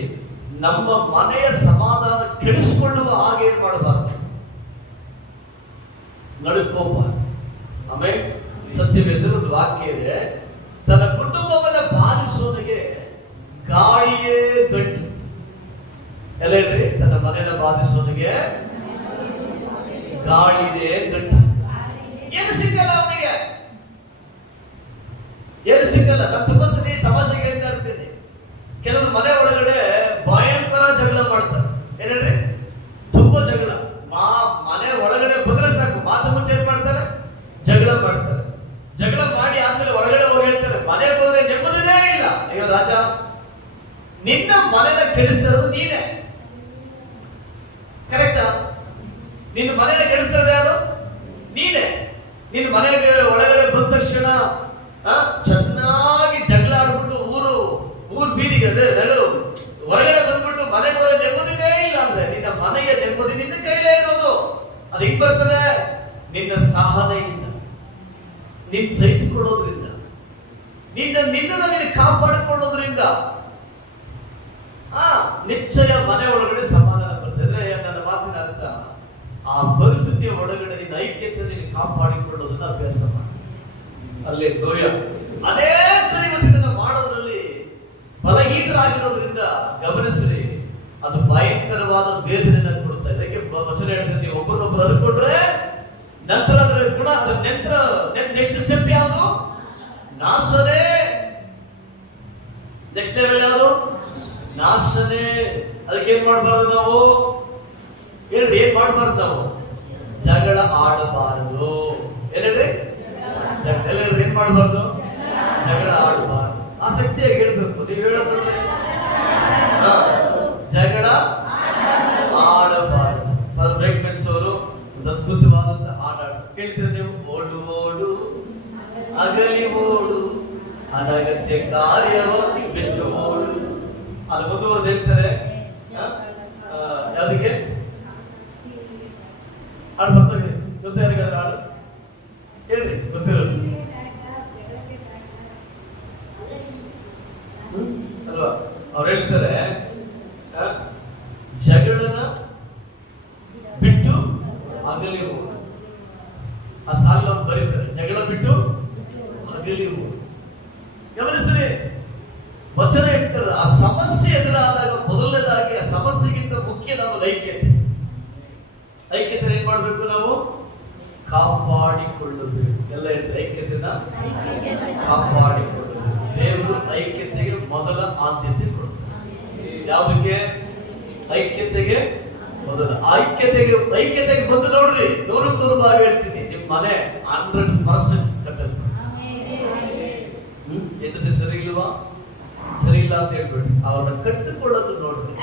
ನಮ್ಮ ಮನೆಯ ಸಮಾಧಾನ ಕೆಡಿಸಿಕೊಳ್ಳುವ ಹಾಗೆ ಏನ್ ಮಾಡಬಾರ್ದು, ನಡುಕೋಬಾರ್ದು. ಆಮೇಲೆ ಸತ್ಯವೇದದ ವಾಕ್ಯ ಇದೆ, ತನ್ನ ಕುಟುಂಬವನ್ನ ಬಾಧಿಸೋನಿಗೆ ಗಾಳಿಯೇ ಗಂಟು. ಎಲ್ಲ ಹೇಳ್ರಿ, ತನ್ನ ಮನೆಯನ್ನ ಬಾಧಿಸೋನಿಗೆ ಗಾಳಿಯೇ ಗಂಟು. ಏನು ಸಿಕ್ಕಲ್ಲ ಅವನಿಗೆ, ಏನು ಸಿಕ್ಕಲ್ಲ. ನಾನು ತುಂಬಾ ಸರಿ ತಮಾಷೆಗೆ ಹೇಳ್ತಾ ಇರ್ತೀನಿ, ಕೆಲವರು ಮನೆ ಒಳಗಡೆ ಭಯಂಕರ ಜಗಳ ಮಾಡ್ತಾರೆ. ಏನ್ ಹೇಳ್ರಿ, ತುಂಬಾ ಜಗಳ. ಮನೆ ಒಳಗಡೆ ಬಂದ್ರೆ ಸಾಕು, ಮಾತು ಮುಂಚೆ ಏನ್ ಮಾಡ್ತಾರೆ, ಜಗಳ ಮಾಡ್ತಾರೆ. ಜಗಳ ಮಾಡಿ ಆದ್ಮೇಲೆ ಹೊರಗಡೆ ಹೋಗಿ ಹೇಳ್ತಾರೆ, ಮನೆಗೆ ಹೋದ್ರೆ ನೆಮ್ಮದಿನೇ ಇಲ್ಲ. ಅಯ್ಯೋ ರಾಜ, ನಿನ್ನ ಮನೆನ ಕೆಡಿಸ್ತಿರೋದು ನೀನೇ, ಕರೆಕ್ಟಾ? ನಿನ್ನ ಮನೆನ ಕೆಡಿಸ್ತಿರೋದು ಯಾರು? ನೀನೇ. ನಿನ್ನ ಮನೆಗೆ ಒಳಗಡೆ ಬಂದ ತಕ್ಷಣ ಚೆನ್ನಾಗಿ ಜಗಳ ಆಡ್ಬಿಟ್ಟು ಊರ್ ಬೀದಿಗೆ ಹೊರಗಡೆ ಬಂದ್ಬಿಟ್ಟು ಮನೆಗೆ ಹೋದ್ರೆ ನೆಮ್ಮದಿನೇ ಇಲ್ಲ ಅಂದ್ರೆ ನಿನ್ನ ಮನೆಯ ನೆಮ್ಮದಿ ನಿನ್ನ ಕೈಲೇ ಇರೋದು. ಅದು ಹಿಂಗ್ ಬರ್ತದೆ, ನಿನ್ನ ಸಹನೆಯಿಂದ, ನಿನ್ ಸಹಿಸಿಕೊಳ್ಳೋದ್ರಿಂದ, ನಿನ್ನನ್ನು ನೀನು ಕಾಪಾಡಿಕೊಳ್ಳೋದ್ರಿಂದ ನಿಶ್ಚಯ ಮನೆ ಒಳಗಡೆ ಸಮಾಧಾನ ಬರ್ತದೆ. ನನ್ನ ಮಾತಿನ ಅರ್ಥ, ಆ ಪರಿಸ್ಥಿತಿಯ ಒಳಗಡೆ ನಿನ್ನ ಐಕ್ಯತೆ ನೀನು ಕಾಪಾಡಿಕೊಳ್ಳೋದನ್ನ ಅಭ್ಯಾಸ ಮಾಡಿ. ಅಲ್ಲಿ ದೋಯ ಅನೇಕ ಇವತ್ತಿನ ಮಾಡೋದ್ರಲ್ಲಿ ಬಲಹೀನರಾಗಿರೋದ್ರಿಂದ ಗಮನಿಸ್ರಿ, ಅದು ಭಯಂಕರವಾದ ವೇದನೆಯನ್ನು ಕೊಡುತ್ತೆ. ಇದಕ್ಕೆ ವಚನ ಹೇಳ್ತಾರೆ, ನೀವು ಒಬ್ಬರನ್ನೊಬ್ಬರು ಹರ್ಕೊಂಡ್ರೆ ನಂತರ ಅದರ ಗುಣ, ಅದರ ನೆಕ್ಸ್ಟ್ ಸ್ಟೆಪ್ ಯಾವುದು? ನಾಶನೇ. ನೆಕ್ಸ್ಟ್ ಲೆವೆಲ್ ಯಾವುದು? ನಾಶನೇ. ಅದಕ್ಕೆ ಏನ್ ಮಾಡಬಾರ್ದು ನಾವು? ಹೇಳ್ರಿ, ಏನ್ ಮಾಡಬಾರ್ದು ನಾವು? ಜಗಳ ಆಡಬಾರದು. ಏನಂದ್ರೆ ಎಲ್ಲರೂ ಏನ್ ಮಾಡಬಾರ್ದು? ಜಗಳ ಆಡಬಾರ್ದು. ಆಸಕ್ತಿಯಾಗಿ ಹೇಳ್ಬೇಕು. ನೀವು ಹೇಳೋದ್ರಲ್ಲಿ ಜಗಳ ಆಡಬಾರದು. ಬ್ರೇಕ್ಮೆನ್ಸ್ ಅವರು ಒಂದು ಅದ್ಭುತವಾದಂತ ಹಾಡಾಡು ಕೇಳ್ತೀರ ನೀವು? ಓಡು ಓಡು ಅಗಲಿ ಓಡು, ಅನಗತ್ಯ ಕಾರ್ಯವ ಬಿಟ್ಟು ಓಡು. ಅದು ಮುಂದುವರೆದು ಹೇಳ್ತಾರೆ, ಯಾವ್ದಕ್ಕೆ ಹಾಡು ಬರ್ತದೆ ಗೊತ್ತ? ಯಾರಿಗಾದ್ರೆ ಹಾಡು ಹೇಳ್ರಿ, ಗೊತ್ತಿರೋದು ಅಲ್ವಾ? ಅವ್ರು ಹೇಳ್ತಾರೆ, ಜಗಳನ ಬಿಟ್ಟು ಅಗಲಿ ಹೋಗು. ಆ ಸಾಲ ಬರೀತಾರೆ, ಜಗಳ ಬಿಟ್ಟು ಅಗಲಿ ಹೋಗು. ಗಮನಿಸ್ರಿ, ವಚನ ಹೇಳ್ತಾರೆ, ಆ ಸಮಸ್ಯೆ ಎದುರಾದಾಗ ಮೊದಲನೇದಾಗಿ ಆ ಸಮಸ್ಯೆಗಿಂತ ಮುಖ್ಯ ನಾವು ಐಕ್ಯತೆ. ಐಕ್ಯತೆ ಏನ್ ಮಾಡ್ಬೇಕು? ನಾವು ಕಾಪಾಡಿಕೊಳ್ಳಬೇಕು. ಎಲ್ಲ ಹೇಳ್ತಾರೆ, ಐಕ್ಯತೆನ ಕಾಪಾಡಿಕೊಳ್ಳಬೇಕು. ದೇವರು ಐಕ್ಯತೆಗೆ ಮೊದಲ ಆದ್ಯತೆ ಕೊಡ್ತಾರೆ. ಯಾವುದಕ್ಕೆ? ಐಕ್ಯತೆಗೆ ಮೊದಲ. ಐಕ್ಯತೆಗೆ ಬಂದು ನೋಡ್ರಿ, 100% ಹೇಳ್ತೀನಿ, ನಿಮ್ ಮನೆ 100% ಕಟ್ಟಲ್. ಹೆಂಡತಿ ಸರಿ ಇಲ್ವಾ? ಸರಿ ಇಲ್ಲ ಅಂತ ಹೇಳ್ಬೇಡಿ, ಅವ್ರನ್ನ ಕಟ್ಟಿಕೊಳ್ಳೋದು ನೋಡ್ರಿ.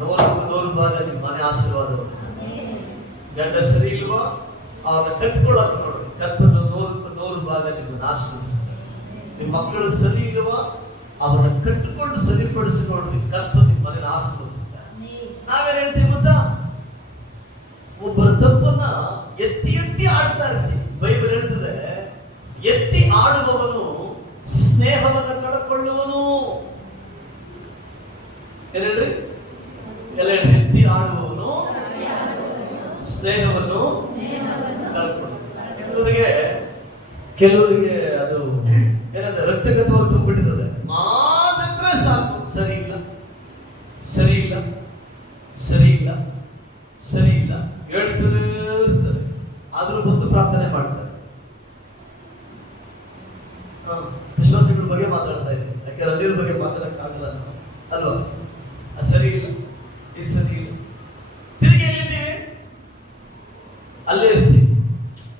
100% ನಿಮ್ ಮನೆ ಆಶೀರ್ವಾದ. ಗಂಡ ಸರಿ ಇಲ್ವಾ? ಅವ್ರನ್ನ ಕಟ್ಟಿಕೊಳ್ಳೋದು ನೋಡ್ರಿ. ಕರ್ತನ 100% ನಿಮ್ಮನ್ನು ಆಶೀರ್ವದಿಸ್ತಾರೆ. ನಿಮ್ಮ ಮಕ್ಕಳು ಸರಿ ಇಲ್ವಾ? ಅವರನ್ನ ಕಟ್ಟಿಕೊಂಡು ಸರಿಪಡಿಸಿಕೊಳ್ಳಿ. ಕರ್ತ ನಿಮ್ಮ ಮನೆಯನ್ನು ಆಶೀರ್ವದಿಸ್ತಾರೆ. ನಾವೇನ್ ಹೇಳ್ತೀವಿ ಗೊತ್ತಾ? ಒಬ್ಬರ ತಪ್ಪನ್ನ ಎತ್ತಿ ಎತ್ತಿ ಆಡ್ತಾ ಇರ್ತೀವಿ. ಬೈಬಲ್ ಹೇಳ್ತದೆ, ಎತ್ತಿ ಆಡುವವನು ಸ್ನೇಹವನ್ನು ಕಳಕೊಳ್ಳುವನು. ಏನ್ ಹೇಳ್ರಿ? ಎಲ್ಲ ಹೇಳ್ರಿ, ಎತ್ತಿ ಆಡುವವನು ಸ್ನೇಹವನ್ನು ಕಳಕೊಳ್ಳುವ. ಕೆಲವರಿಗೆ ಅದು ಏನಂದ್ರೆ ರಕ್ತಗತವಾಗಿ ತುಂಬಿಟ್ಟಿರ್ತದೆ. ಮಾತ್ರ ಸಾಕು, ಸರಿ ಇಲ್ಲ, ಸರಿ ಇಲ್ಲ, ಸರಿ ಇಲ್ಲ, ಸರಿ ಇಲ್ಲ ಹೇಳ್ತಾನೆ ಇರ್ತದೆ. ಆದ್ರೂ ಬಂದು ಪ್ರಾರ್ಥನೆ ಮಾಡ್ತಾರೆ. ವಿಶ್ವಾಸಗಳ ಬಗ್ಗೆ ಮಾತಾಡ್ತಾ ಇದ್ದೀನಿ, ಯಾಕಂದ್ರೆ ಅಲ್ಲಿರ ಬಗ್ಗೆ ಮಾತಾಡಕ್ಕಾಗಲ್ಲ ಅಲ್ವಾ? ಅದು ಸರಿ ಇಲ್ಲ, ಇದು ಸರಿ ಇಲ್ಲ. ತಿರುಗಿ ಎಲ್ಲಿದ್ದೀವಿ? ಅಲ್ಲೇ ಇರ್ತೀವಿ.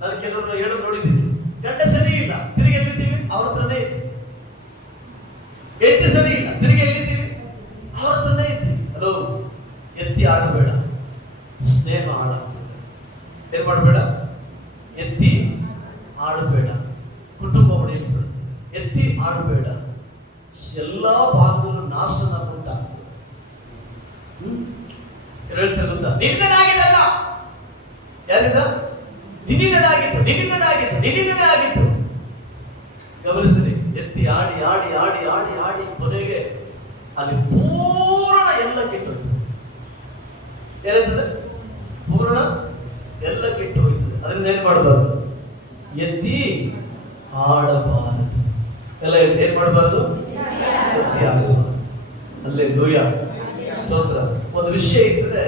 ನಾನು ಕೆಲವರು ಹೇಳೋದು ನೋಡಿದ್ದೀನಿ, ಗಂಡ ಸರಿ ಇಲ್ಲ, ತಿರುಗಿ ಎಲ್ಲಿದ್ದೀವಿ ಅವ್ರ ಹತ್ರನೇ ಇದ್ದೀವಿ. ಹೆಂಡತಿ ಸರಿ ಇಲ್ಲ, ತಿರುಗಿ ಎಲ್ಲಿದ್ದೀವಿ ಅವ್ರ ಹತ್ರನೇ ಇದ್ದೀವಿ. ಹಲೋ, ಎತ್ತಿ ಆಡಬೇಡ, ಸ್ನೇಹ ಹಾಳಾಗ್ತದೆ. ಏನ್ ಮಾಡಬೇಡ, ಎತ್ತಿ ಆಡಬೇಡ, ಕುಟುಂಬ ಹೊಡೆಯಲ್ಪಡುತ್ತೆ. ಎತ್ತಿ ಆಡಬೇಡ, ಎಲ್ಲಾ ಭಾಗದಲ್ಲೂ ನಾಶನ ಉಂಟಾಗ್ತದೆ. ಹೇಳ್ತಾರೆ ಗೊತ್ತಾ, ನಿನ್ನಿಂದನಾಗಿದ್ದಲ್ಲ, ಯಾರಿಂದ? ನಿನ್ನಿಂದನಾಗಿತ್ತು, ನಿನ್ನಿಂದನಾಗಿತ್ತು, ನಿನ್ನಿಂದನಾಗಿತ್ತು. ಗಮನಿಸಿರಿ, ಎತ್ತಿ ಆಡಿ ಆಡಿ ಆಡಿ ಆಡಿ ಆಡಿ ಕೊನೆಗೆ ಅಲ್ಲಿ ಪೂರ್ಣ ಎಲ್ಲ ಕೆಟ್ಟೋಯ್ತು. ಏನಾಯ್ತದೆ? ಪೂರ್ಣ ಎಲ್ಲ ಕೆಟ್ಟು ಹೋಯ್ತದೆ. ಅದರಿಂದ ಏನ್ ಮಾಡಬಾರ್ದು? ಎತ್ತಿ ಆಡಬಾರದು. ಎಲ್ಲ ಏನ್ ಮಾಡಬಾರದು? ಎತ್ತಿ ಆಡಬಾರದು. ಅಲ್ಲೇ ಲೂಯ, ಸ್ತೋತ್ರ. ಒಂದು ವಿಷಯ ಇದ್ರೆ